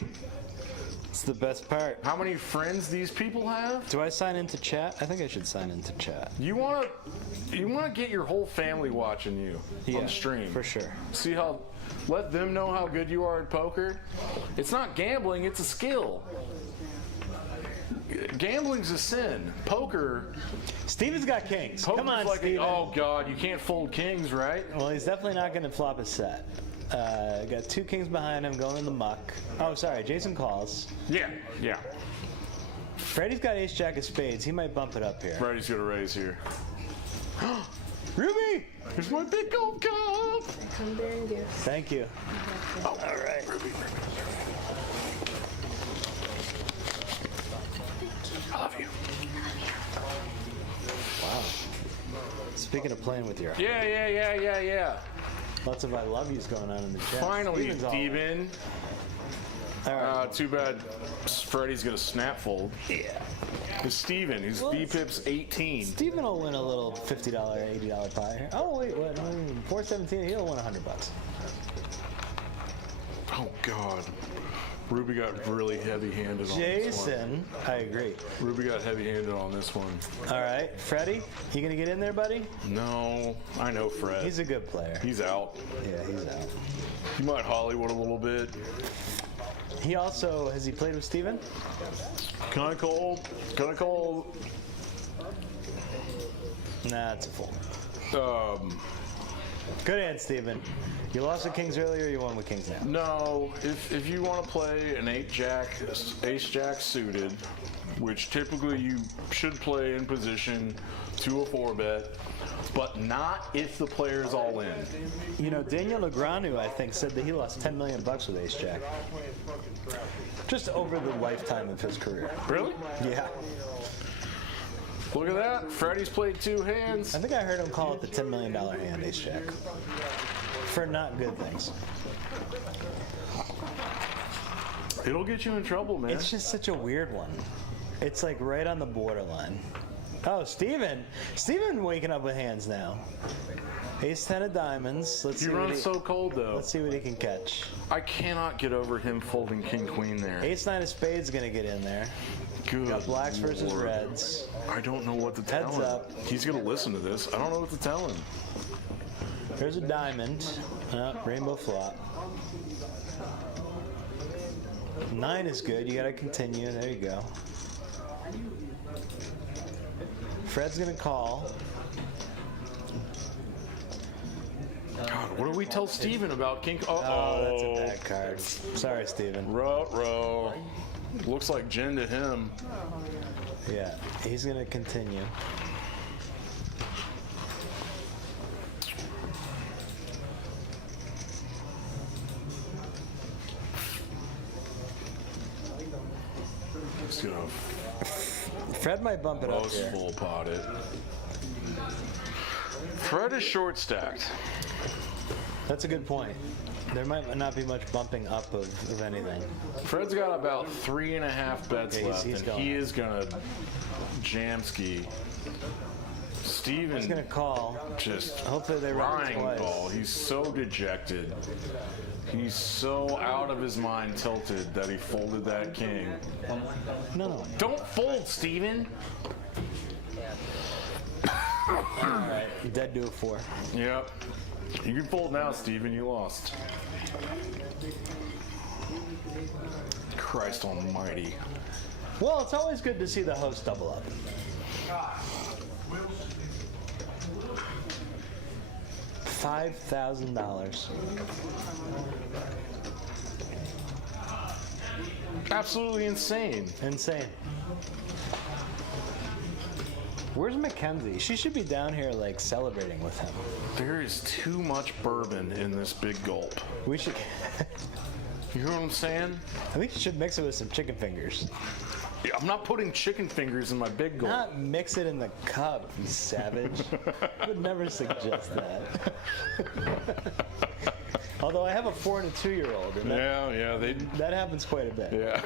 It's the best part. How many friends these people have? Do I sign into chat? I think I should sign into chat. You wanna get your whole family watching you on stream. For sure. See how, let them know how good you are at poker. It's not gambling, it's a skill. Gambling's a sin. Poker. Steven's got kings. Poker's Come on, like Steven. oh God, you can't fold kings, right? Well, he's definitely not going to flop his set. Got 2 kings behind him going in the muck. Oh, sorry. Jason calls. Yeah. Freddie's got ace-jack of spades. He might bump it up here. Brady's gonna raise here. Ruby! Here's my big gold cup. Come bearing gifts. Thank you. All right. Ruby. I love you. Wow. Speaking of playing with your Yeah. lots of I love yous going on in the chat. Finally, Steven's all Steven. All right. Too bad Freddie's gonna snap fold. Yeah. It's Steven. His Well, VPIP's 18. Steven will win a little $50, $80 pie here. Oh, wait, what? 417, he'll win $100. Oh God. Ruby got really heavy-handed on this one. Jason, I agree. Ruby got heavy-handed on this one. All right, Freddie, you gonna get in there, buddy? No, I know Fred. He's a good player. He's out. Yeah, he's out. He might Hollywood a little bit. He also, has he played with Steven? Kinda cold. Nah, it's a fold. Good hand, Steven. You lost with kings earlier, you won with kings now. No, if you want to play an ace-jack suited, which typically you should play in position to a 4-bet, but not if the player is all in. You know, Daniel Negreanu, I think, said that he lost $10 million with ace-jack. Just over the lifetime of his career. Really? Yeah. Look at that. Freddie's played 2 hands. I think I heard him call it the $10 million hand, ace-jack. For not good things. It'll get you in trouble, man. It's just such a weird one. It's like right on the borderline. Oh, Steven waking up with hands now. Ace-10 of diamonds. Let's He see runs so cold, though. Let's see what he can catch. I cannot get over him folding king-queen there. Ace-9 of spades is gonna get in there. Good Got blacks versus Lord. reds. I don't know what to tell Heads him. up. He's gonna listen to this. I don't know what to tell him. There's a diamond. Rainbow flop. 9 is good. You gotta continue. There you go. Fred's gonna call. God, what do we tell Steven about king? Oh, that's a bad card. Sorry, Steven. Ruh-roh. Looks like gin to him. Yeah, he's gonna continue. He's gonna Fred might bump it up most here. full pot it. Fred is short stacked. That's a good point. There might not be much bumping up of anything. Fred's got about 3.5 bets Okay, left, he's and going. he is gonna jam ski. Steven He's gonna call. just Hopefully they run it crying twice. call. He's so dejected. He's so out of his mind tilted that he folded that king. No. Don't fold, Steven. Alright, dead to a 4. Yep. You can fold now, Steven. You lost. Christ almighty. Well, it's always good to see the host double up. $5,000. Absolutely insane. Insane. Where's Mackenzie? She should be down here, like, celebrating with him. There is too much bourbon in this big gulp. We should... You know what I'm saying? I think you should mix it with some chicken fingers. Yeah, I'm not putting chicken fingers in my big gulp. Not mix it in the cup, you savage. I would never suggest that. Although I have a 4 and a 2-year-old, and that happens quite a bit. Yeah.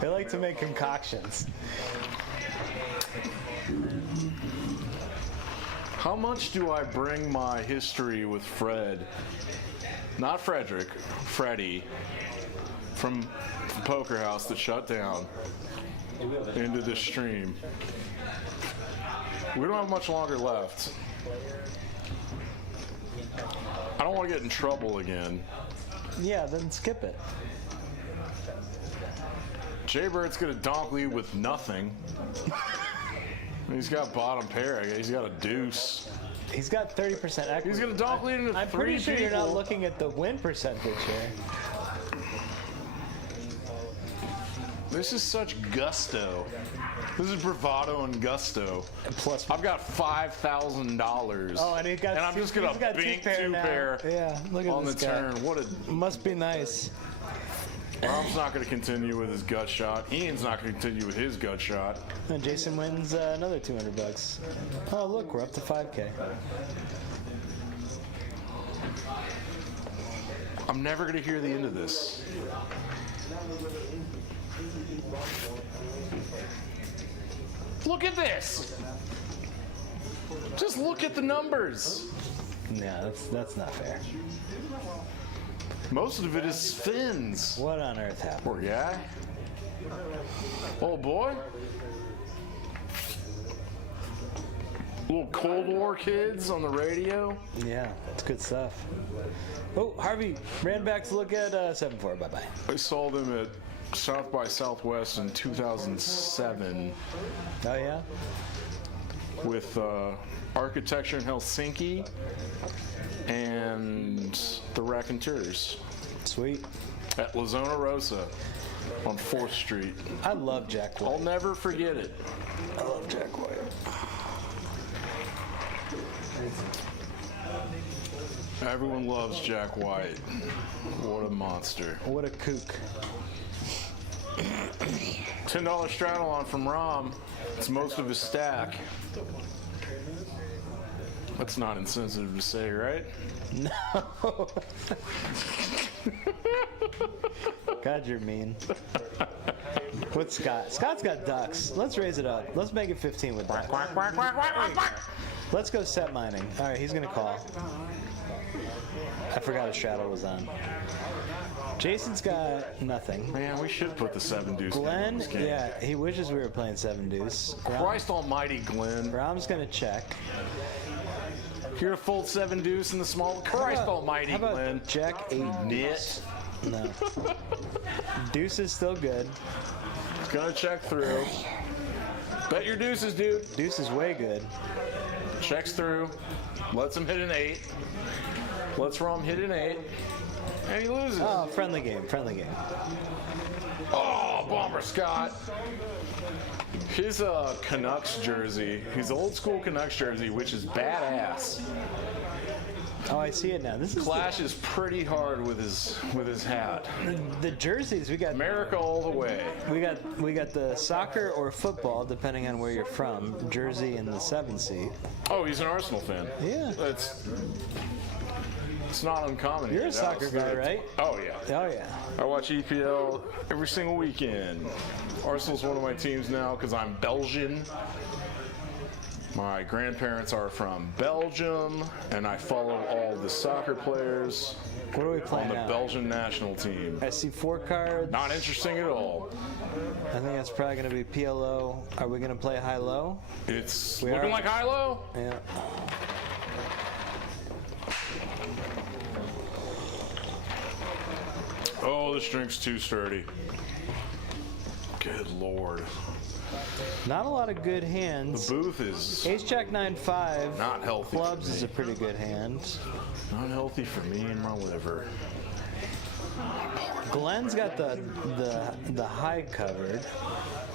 They like to make concoctions. How much do I bring my history with Fred not Frederick, Freddie, from the poker house that shut down, into this stream. We don't have much longer left. I don't want to get in trouble again. Yeah, then skip it. Jaybird's gonna donk lead with nothing. He's got bottom pair. He's got a deuce. He's got 30% equity. He's gonna donk lead into I'm three pretty sure people. you're not looking at the win percentage here. This is such gusto. This is bravado and gusto. Plus, I've got $5,000. oh, and I'm just gonna he's got bink two two pair Yeah, look at on the this guy. turn. What a Must be nice. Rob's not going to continue with his gut shot. Ian's not going to continue with his gut shot. And Jason wins another $200. Oh, look, we're up to 5K. I'm never going to hear the end of this. Look at this. Just look at the numbers. Yeah, that's not fair. Most of it is spins. What on earth happened? Poor guy. Oh boy. Little Cold War kids on the radio. Yeah, it's good stuff. Oh, Harvey ran back to look at 7-4. Bye-bye. I saw them at South by Southwest in 2007 Oh, yeah? with Architecture in Helsinki and the Raconteurs Sweet. at La Zona Rosa on 4th Street. I love Jack White. I'll never forget it. I love Jack White. Everyone loves Jack White. What a monster. What a kook. $10 straddle on from Rom. It's most of his stack. That's not insensitive to say, right? No. God, you're mean. What's Scott? Scott's got ducks. Let's raise it up. Let's make it 15 with ducks. Let's go set mining. All right, he's going to call. I forgot his shadow was on. Jason's got nothing. Man, we should put the 7 deuce. Glenn, in this game. yeah, he wishes we were playing 7 deuce. Christ almighty, Glenn. Rom's going to check. You're gonna fold 7 deuce in the small. Christ almighty, How about Glenn. Jack 8 Nit. No. Deuce is still good. Gonna check through. Bet your deuces, dude. Deuce is way good. Checks through. Lets him hit an 8. Lets Rom hit an 8. And he loses. Oh, friendly game, friendly game. Oh, Bomber Scott. His Canucks jersey, his old school Canucks jersey, which is badass, Oh, I see it now. This is clashes pretty hard with his hat. the jerseys. We got America all the way. we got the soccer or football, depending on where you're from, jersey in the 7 seat. Oh, he's an Arsenal fan. Yeah. It's not uncommon. You're a soccer guy, right? Oh yeah. Oh yeah. I watch EPL every single weekend. Arsenal's one of my teams now because I'm Belgian. My grandparents are from Belgium, and I follow all the soccer players What are we on playing the now? Belgian national team. I see 4 cards. Not interesting at all. I think that's probably going to be PLO. Are we going to play high-low? It's We looking are. like high-low. Yeah. Oh, this drink's too sturdy. Good lord. Not a lot of good hands. The booth is Ace Jack 9-5. not healthy. Clubs for is me. a pretty good hand. Not healthy for me and my liver. Glenn's got the high covered.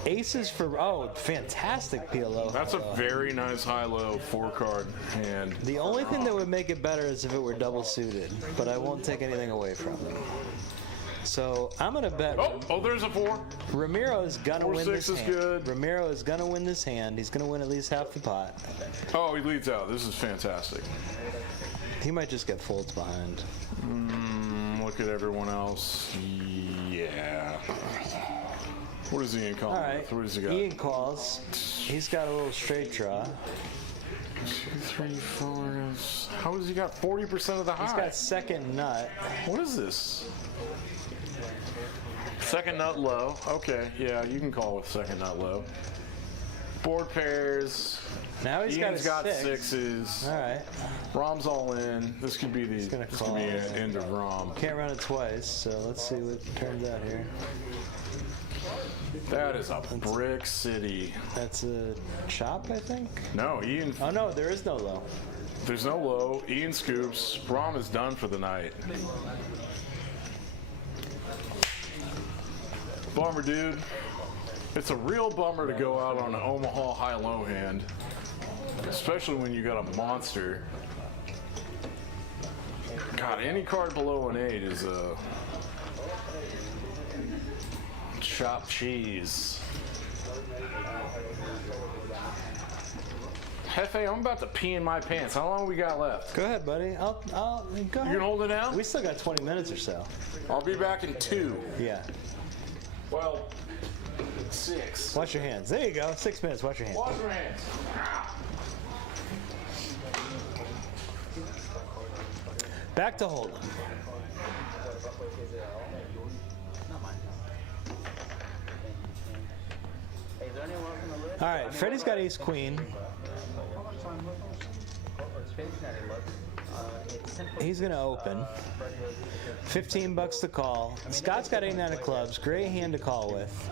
Aces for fantastic PLO. That's a very nice high-low 4-card hand. The only thing that would make it better is if it were double suited, but I won't take anything away from it. So I'm gonna bet Oh, there's a 4. Ramiro is gonna win 4-6 this is hand. good. Ramiro is gonna win this hand. He's gonna win at least half the pot. Oh, he leads out. This is fantastic. He might just get folds behind. Look at everyone else. Yeah. What is Ian calling? All right. What does he got? Ian calls. He's got a little straight draw. 2, 3, 4. How has he got 40% of the high? He's got second nut. What is this? Second nut low. Okay, yeah, you can call with second nut low. Board pairs. Now he's Ian's got a got six. sixes. All right. Rom's all in. This could be the gonna this could be call. an end of Rom. Can't run it twice, so let's see what turns out here. That is a brick city. That's a chop, I think. No, Ian. Oh no, there is no low. There's no low. Ian scoops. Rom is done for the night. Bummer, dude. It's a real bummer to go out on an Omaha high-low hand, especially when you got a monster. God, any card below an 8 is a chopped cheese. Hefe, I'm about to pee in my pants. How long we got left? Go ahead, buddy. I'll go You ahead. can hold it down? We still got 20 minutes or so. I'll be back in 2. Yeah. Well, 6. Wash your hands. There you go. 6 minutes. Wash your hands. Wash your hands. Back to Hold'em. All right, Freddie's got ace queen. He's gonna open. 15 bucks to call. Scott's got 8-9 of clubs. Gray hand to call with.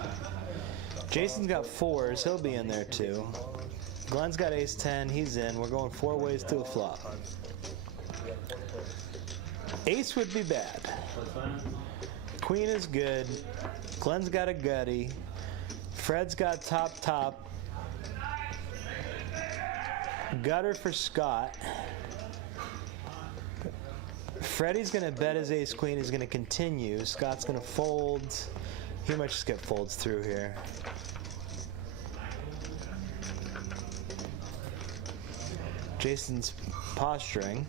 Jason's got 4s. He'll be in there too. Glenn's got ace 10. He's in. We're going 4 ways to a flop. Ace would be bad. Queen is good. Glenn's got a gutty. Fred's got top. Gutter for Scott. Freddie's gonna bet his ace queen. He's gonna continue. Scott's gonna fold. He might just get folds through here. Jason's posturing.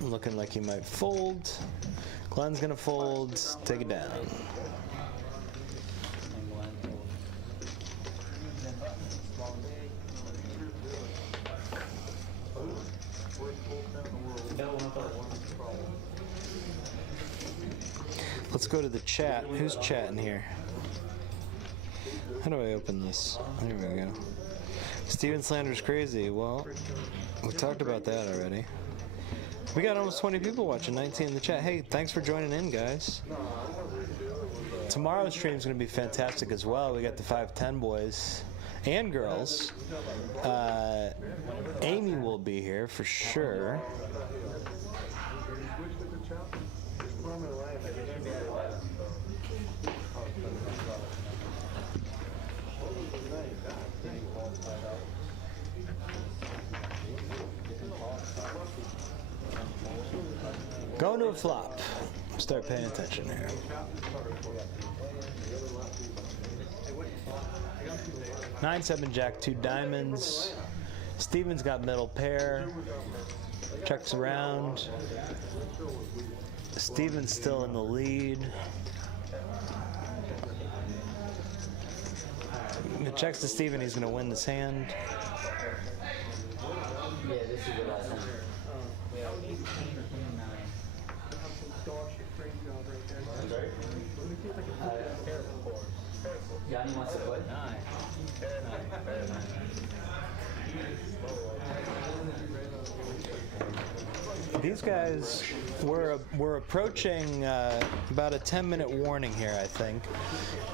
Looking like he might fold. Glenn's gonna fold. Take it down. Let's go to the chat. Who's chatting here? How do I open this? There we go. Steven Slander's crazy. Well, we talked about that already. We got almost 20 people watching, 19 in the chat. Hey, thanks for joining in, guys. Tomorrow's stream's going to be fantastic as well. We got the 510 boys and girls. Amy will be here for sure. Going to a flop. Start paying attention here. Nine, 7, Jack, 2 diamonds. Steven's got middle pair. Checks around. Steven's still in the lead. It checks to Steven. He's going to win this hand. Yeah, this is the last one. Yanni wants to put? These guys, we're approaching about a 10-minute warning here, I think.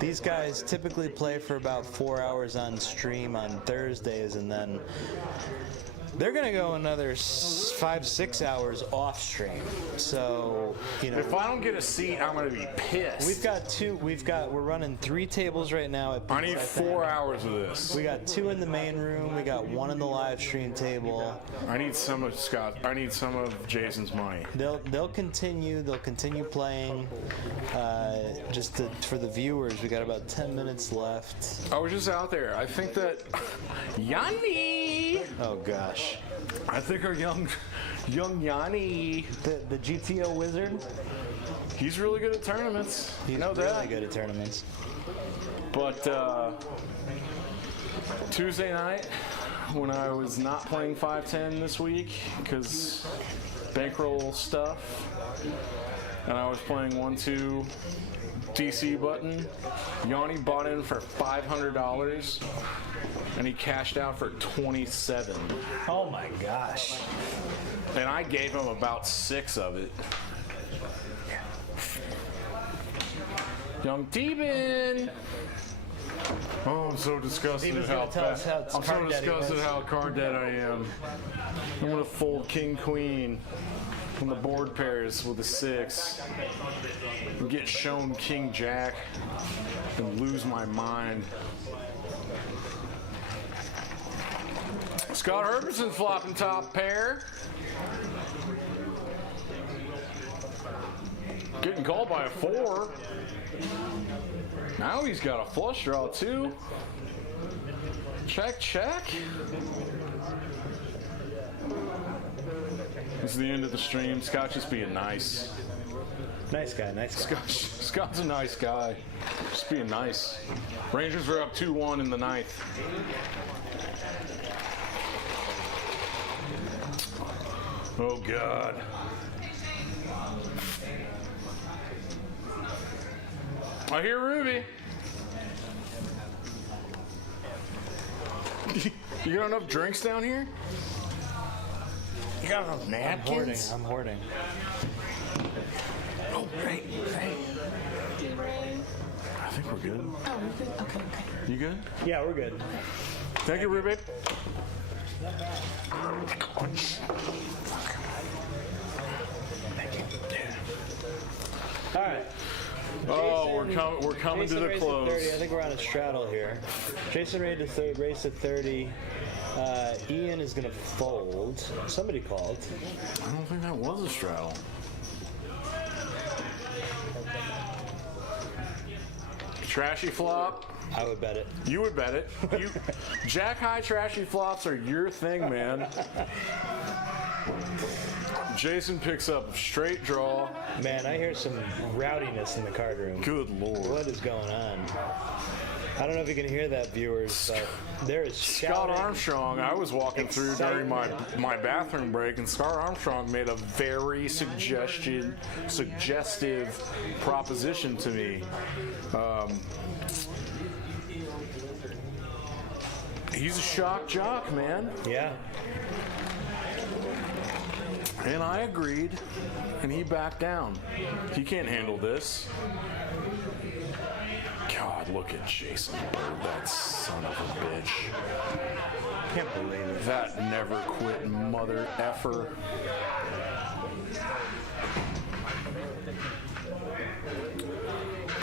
These guys typically play for about 4 hours on stream on Thursdays, and then they're going to go another 5-6 hours off stream. So, you know, If I don't get a seat, I'm going to be pissed. we're running 3 tables right now at I need Pizza 4 Hut. hours of this. We got 2 in the main room. We got 1 in the live stream table. I need some of Scott. I need some of Jason's money. They'll continue playing. For the viewers, we got about 10 minutes left. I was just out there. I think that Yanni. Oh gosh, I think our young Yanni. the GTO wizard. He's really good at tournaments. He's you know really that. good at tournaments. But Tuesday night, when I was not playing 510 this week because bankroll stuff, and I was playing 1-2 DC button, Yanni bought in for $500 and he cashed out for 27. Oh my gosh. And I gave him about 6 of it. Young Deben. Oh, I'm so disgusted Deben's at how gonna tell us how I'm so card dead he disgusted was. how card dead I am. I'm gonna fold King Queen from the board pairs with a 6 and get shown King Jack and lose my mind. Scott Herberson flopping top pair. Getting called by a 4. Now he's got a flush draw too. Check, check. This is the end of the stream. Scott's just being nice. Nice guy, nice guy. Scott's a nice guy. Just being nice. Rangers are up 2-1 in the 9th. Oh, God. I hear Ruby. You got enough drinks down here? You got enough napkins? I'm hoarding. Oh, great. I think we're good. Oh, we're good. Okay. You good? Yeah, we're good. Thank you, Ruby. All right. Oh, we're coming to Jason the raced close. At 30. I think we're on a straddle here. Jason raced at 30. Ian is going to fold. Somebody called. I don't think that was a straddle. Trashy flop. I would bet it. You would bet it. Jack high trashy flops are your thing, man. Jason picks up a straight draw. Man, I hear some rowdiness in the card room. Good lord. What is going on? I don't know if you can hear that, viewers, but there is Scott shouting. Armstrong, I was walking through during my bathroom break, and Scott Armstrong made a very suggestive proposition to me. He's a shock jock, man. Yeah. And I agreed, and he backed down. He can't handle this. God, look at Jason Bird, that son of a bitch. Can't believe it. That never quit mother effer.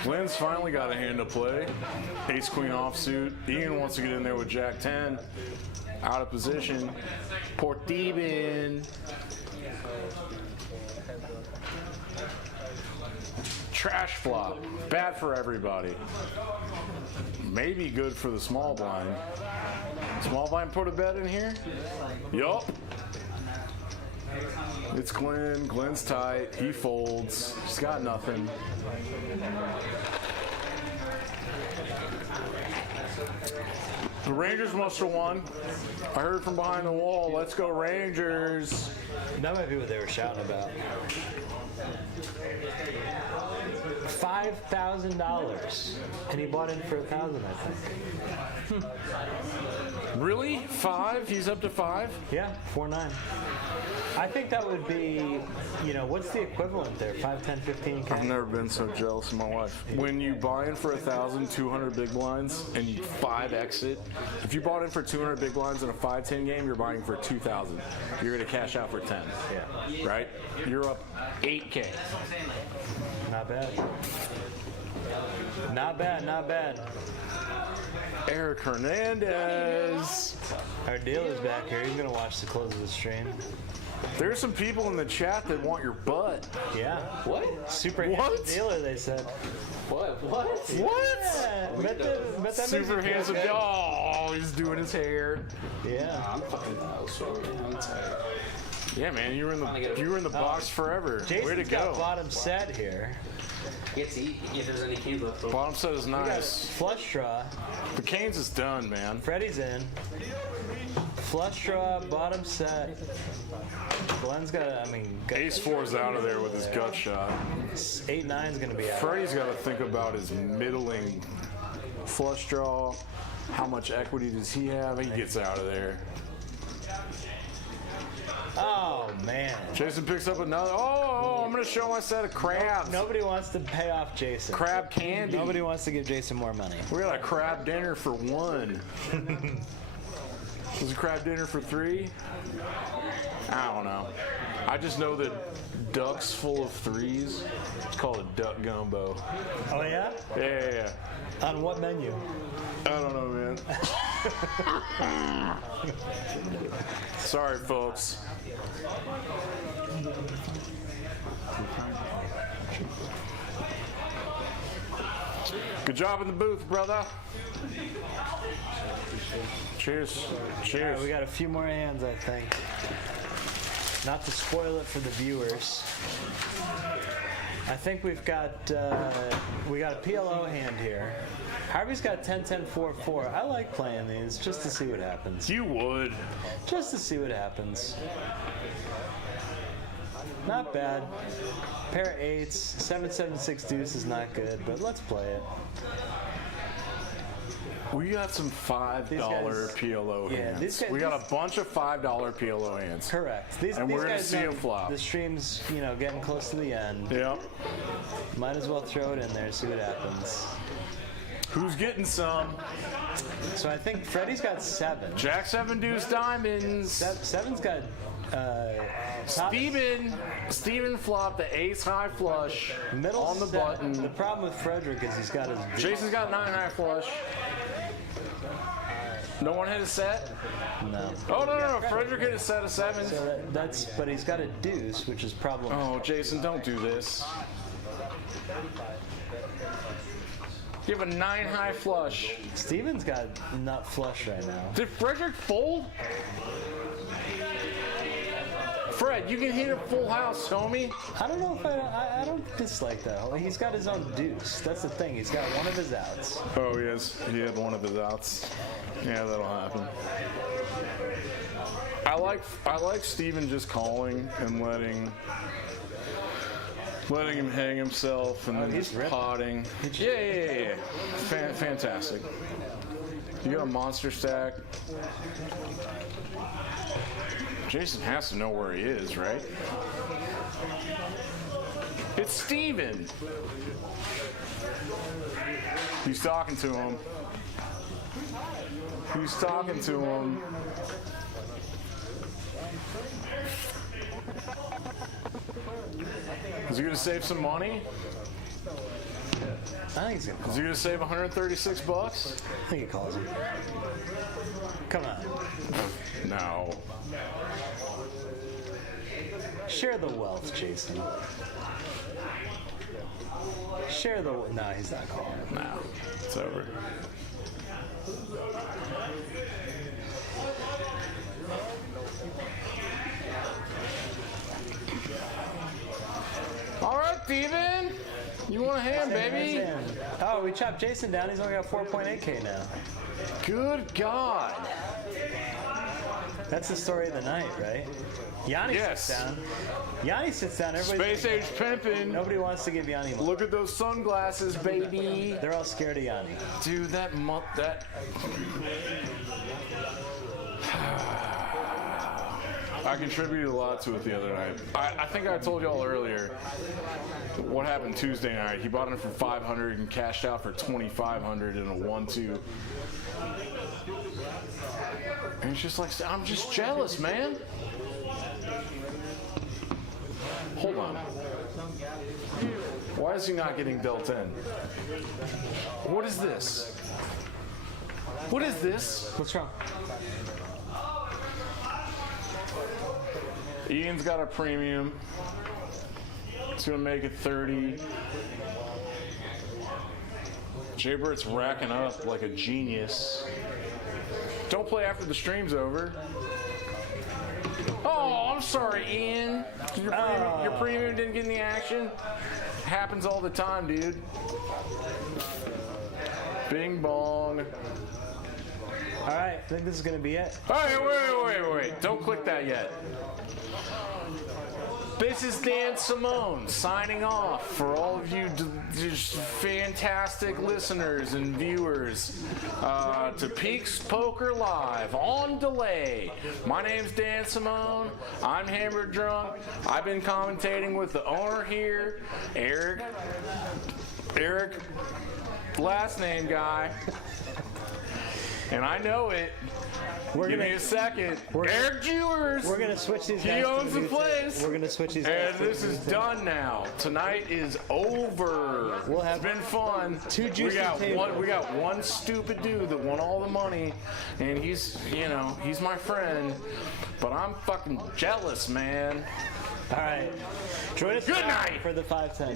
Glenn's finally got a hand to play. Ace Queen offsuit. Ian wants to get in there with Jack 10. Out of position. Port Deben. Trash flop. Bad for everybody. Maybe good for the small blind. Small blind put a bet in here? Yup. It's Glenn. Glenn's tight. He folds. He's got nothing. The Rangers must have won. I heard from behind the wall, let's go Rangers. That might be what they were shouting about. $5,000, and he bought in for $1,000, I think. Really? 5? He's up to 5? Yeah, 4.9. I think that would be, what's the equivalent there? 5, 10, 15? I've never been so jealous in my life. When you buy in for 1,200 big blinds and you 5x it, if you bought in for 200 big blinds in a 5-10 game, you're buying for 2,000. You're going to cash out for 10. Yeah. Right? You're up 8K. Not bad. Not bad, not bad. Eric Hernandez. Our dealer's back here. He's going to watch the close of the stream. There's some people in the chat that want your butt. Yeah. What? Super What? handsome dealer, they said. What? What? Yeah. Bet that Super makes you feel handsome. good. Oh, he's doing his hair. Yeah. I'm fucking sorry. I'm tired. Yeah, man, you were in the box forever. Way to Jason's got go. bottom set here. Get to eat if there's any cube left. Bottom set is We got nice. flush draw. The Canes is done, man. Freddie's in. Flush draw, bottom set. Glenn's got, Ace 4's out of there with his gut shot. 8-9's gonna be out. Freddie's got to think about his middling flush draw. How much equity does he have? He gets out of there. Oh man. Jason picks up another. Oh, I'm going to show my set of crabs. Nobody wants to pay off Jason. Crab candy. Nobody wants to give Jason more money. We got a crab dinner for one. Was a crab dinner for three? I don't know. I just know that ducks full of threes. It's called a duck gumbo. Oh yeah? Yeah. On what menu? I don't know, man. Sorry, folks. Good job in the booth, brother. Cheers. Cheers. We got a few more hands, I think. Not to spoil it for the viewers. I think we've got we got a PLO hand here. Harvey's got 10-10-4-4. I like playing these just to see what happens. You would. Just to see what happens. Not bad. Pair of eights. 7-7-6 deuce is not good, but let's play it. We got some $5 PLO yeah, hands. these guys- We got a bunch of $5 PLO hands. Correct. And we're gonna guys see know a flop. The stream's, getting close to the end. Yep. Might as well throw it in there, see what happens. Who's getting some? So I think Freddie's got 7. Jack 7 deuce diamonds. Seven's got top- Steven flopped the ace high flush middle on the set. button. The problem with Frederick is he's got his Jason's got 9 high flush. No one hit a set? no. Oh, no. Frederick hit a set of 7s. So but he's got a deuce, which is problematic. Oh, Jason, don't do this. You have a 9 high flush. Steven's got nut flush right now. Did Frederick fold? Fred, you can hit a full house, homie. I don't know if I don't dislike that. He's got his own deuce. That's the thing. He's got one of his outs. Oh, he had one of his outs. Yeah, that'll happen. I like Steven just calling and letting him hang himself and then he's just ripping. potting. Yeah. Fantastic. You got a monster stack. Jason has to know where he is, right? It's Steven. He's talking to him. Is he gonna save some money? I think he's gonna call. Is he gonna save 136 bucks? I think he calls him. Come on. No. Share the wealth, Jason. Share the. No, he's not calling. No. It's over. All right, Steven. You want a hand, baby? Oh, we chopped Jason down. He's only got 4.8K now. Good God. That's the story of the night, right? Yanni Yes. sits down. Yanni sits down. Everybody. Space age pimping. Nobody wants to give Yanni money. Look at those sunglasses, baby. They're all scared of Yanni. Dude, that. I contributed a lot to it the other night. I think I told y'all earlier what happened Tuesday night. He bought it for $500 and cashed out for $2,500 in a 1-2. And it's just like, I'm just jealous, man. Hold on. Why is he not getting dealt in? What is this? What is this? What's wrong? Ian's got a premium. It's gonna make it 30. Jaybert's racking up like a genius. Don't play after the stream's over. Oh, I'm sorry, Ian. Your premium didn't get any action. Happens all the time, dude. Bing bong. All right, I think this is gonna be it. Hey, wait. Don't click that yet. This is Dan Simone signing off for all of you just fantastic listeners and viewers to Peaks Poker Live on delay. My name's Dan Simone. I'm hammered drunk. I've been commentating with the owner here, Eric, last name guy. And I know it. Give me a second. Eric Jewers. We're gonna switch these guys. He owns the place. We're gonna switch these guys. And this is done now. Tonight is over. We'll have it's been fun. two juicy tables. We got one stupid dude that won all the money, and he's my friend, but I'm fucking jealous, man. All right. Join us Good night. for the 510.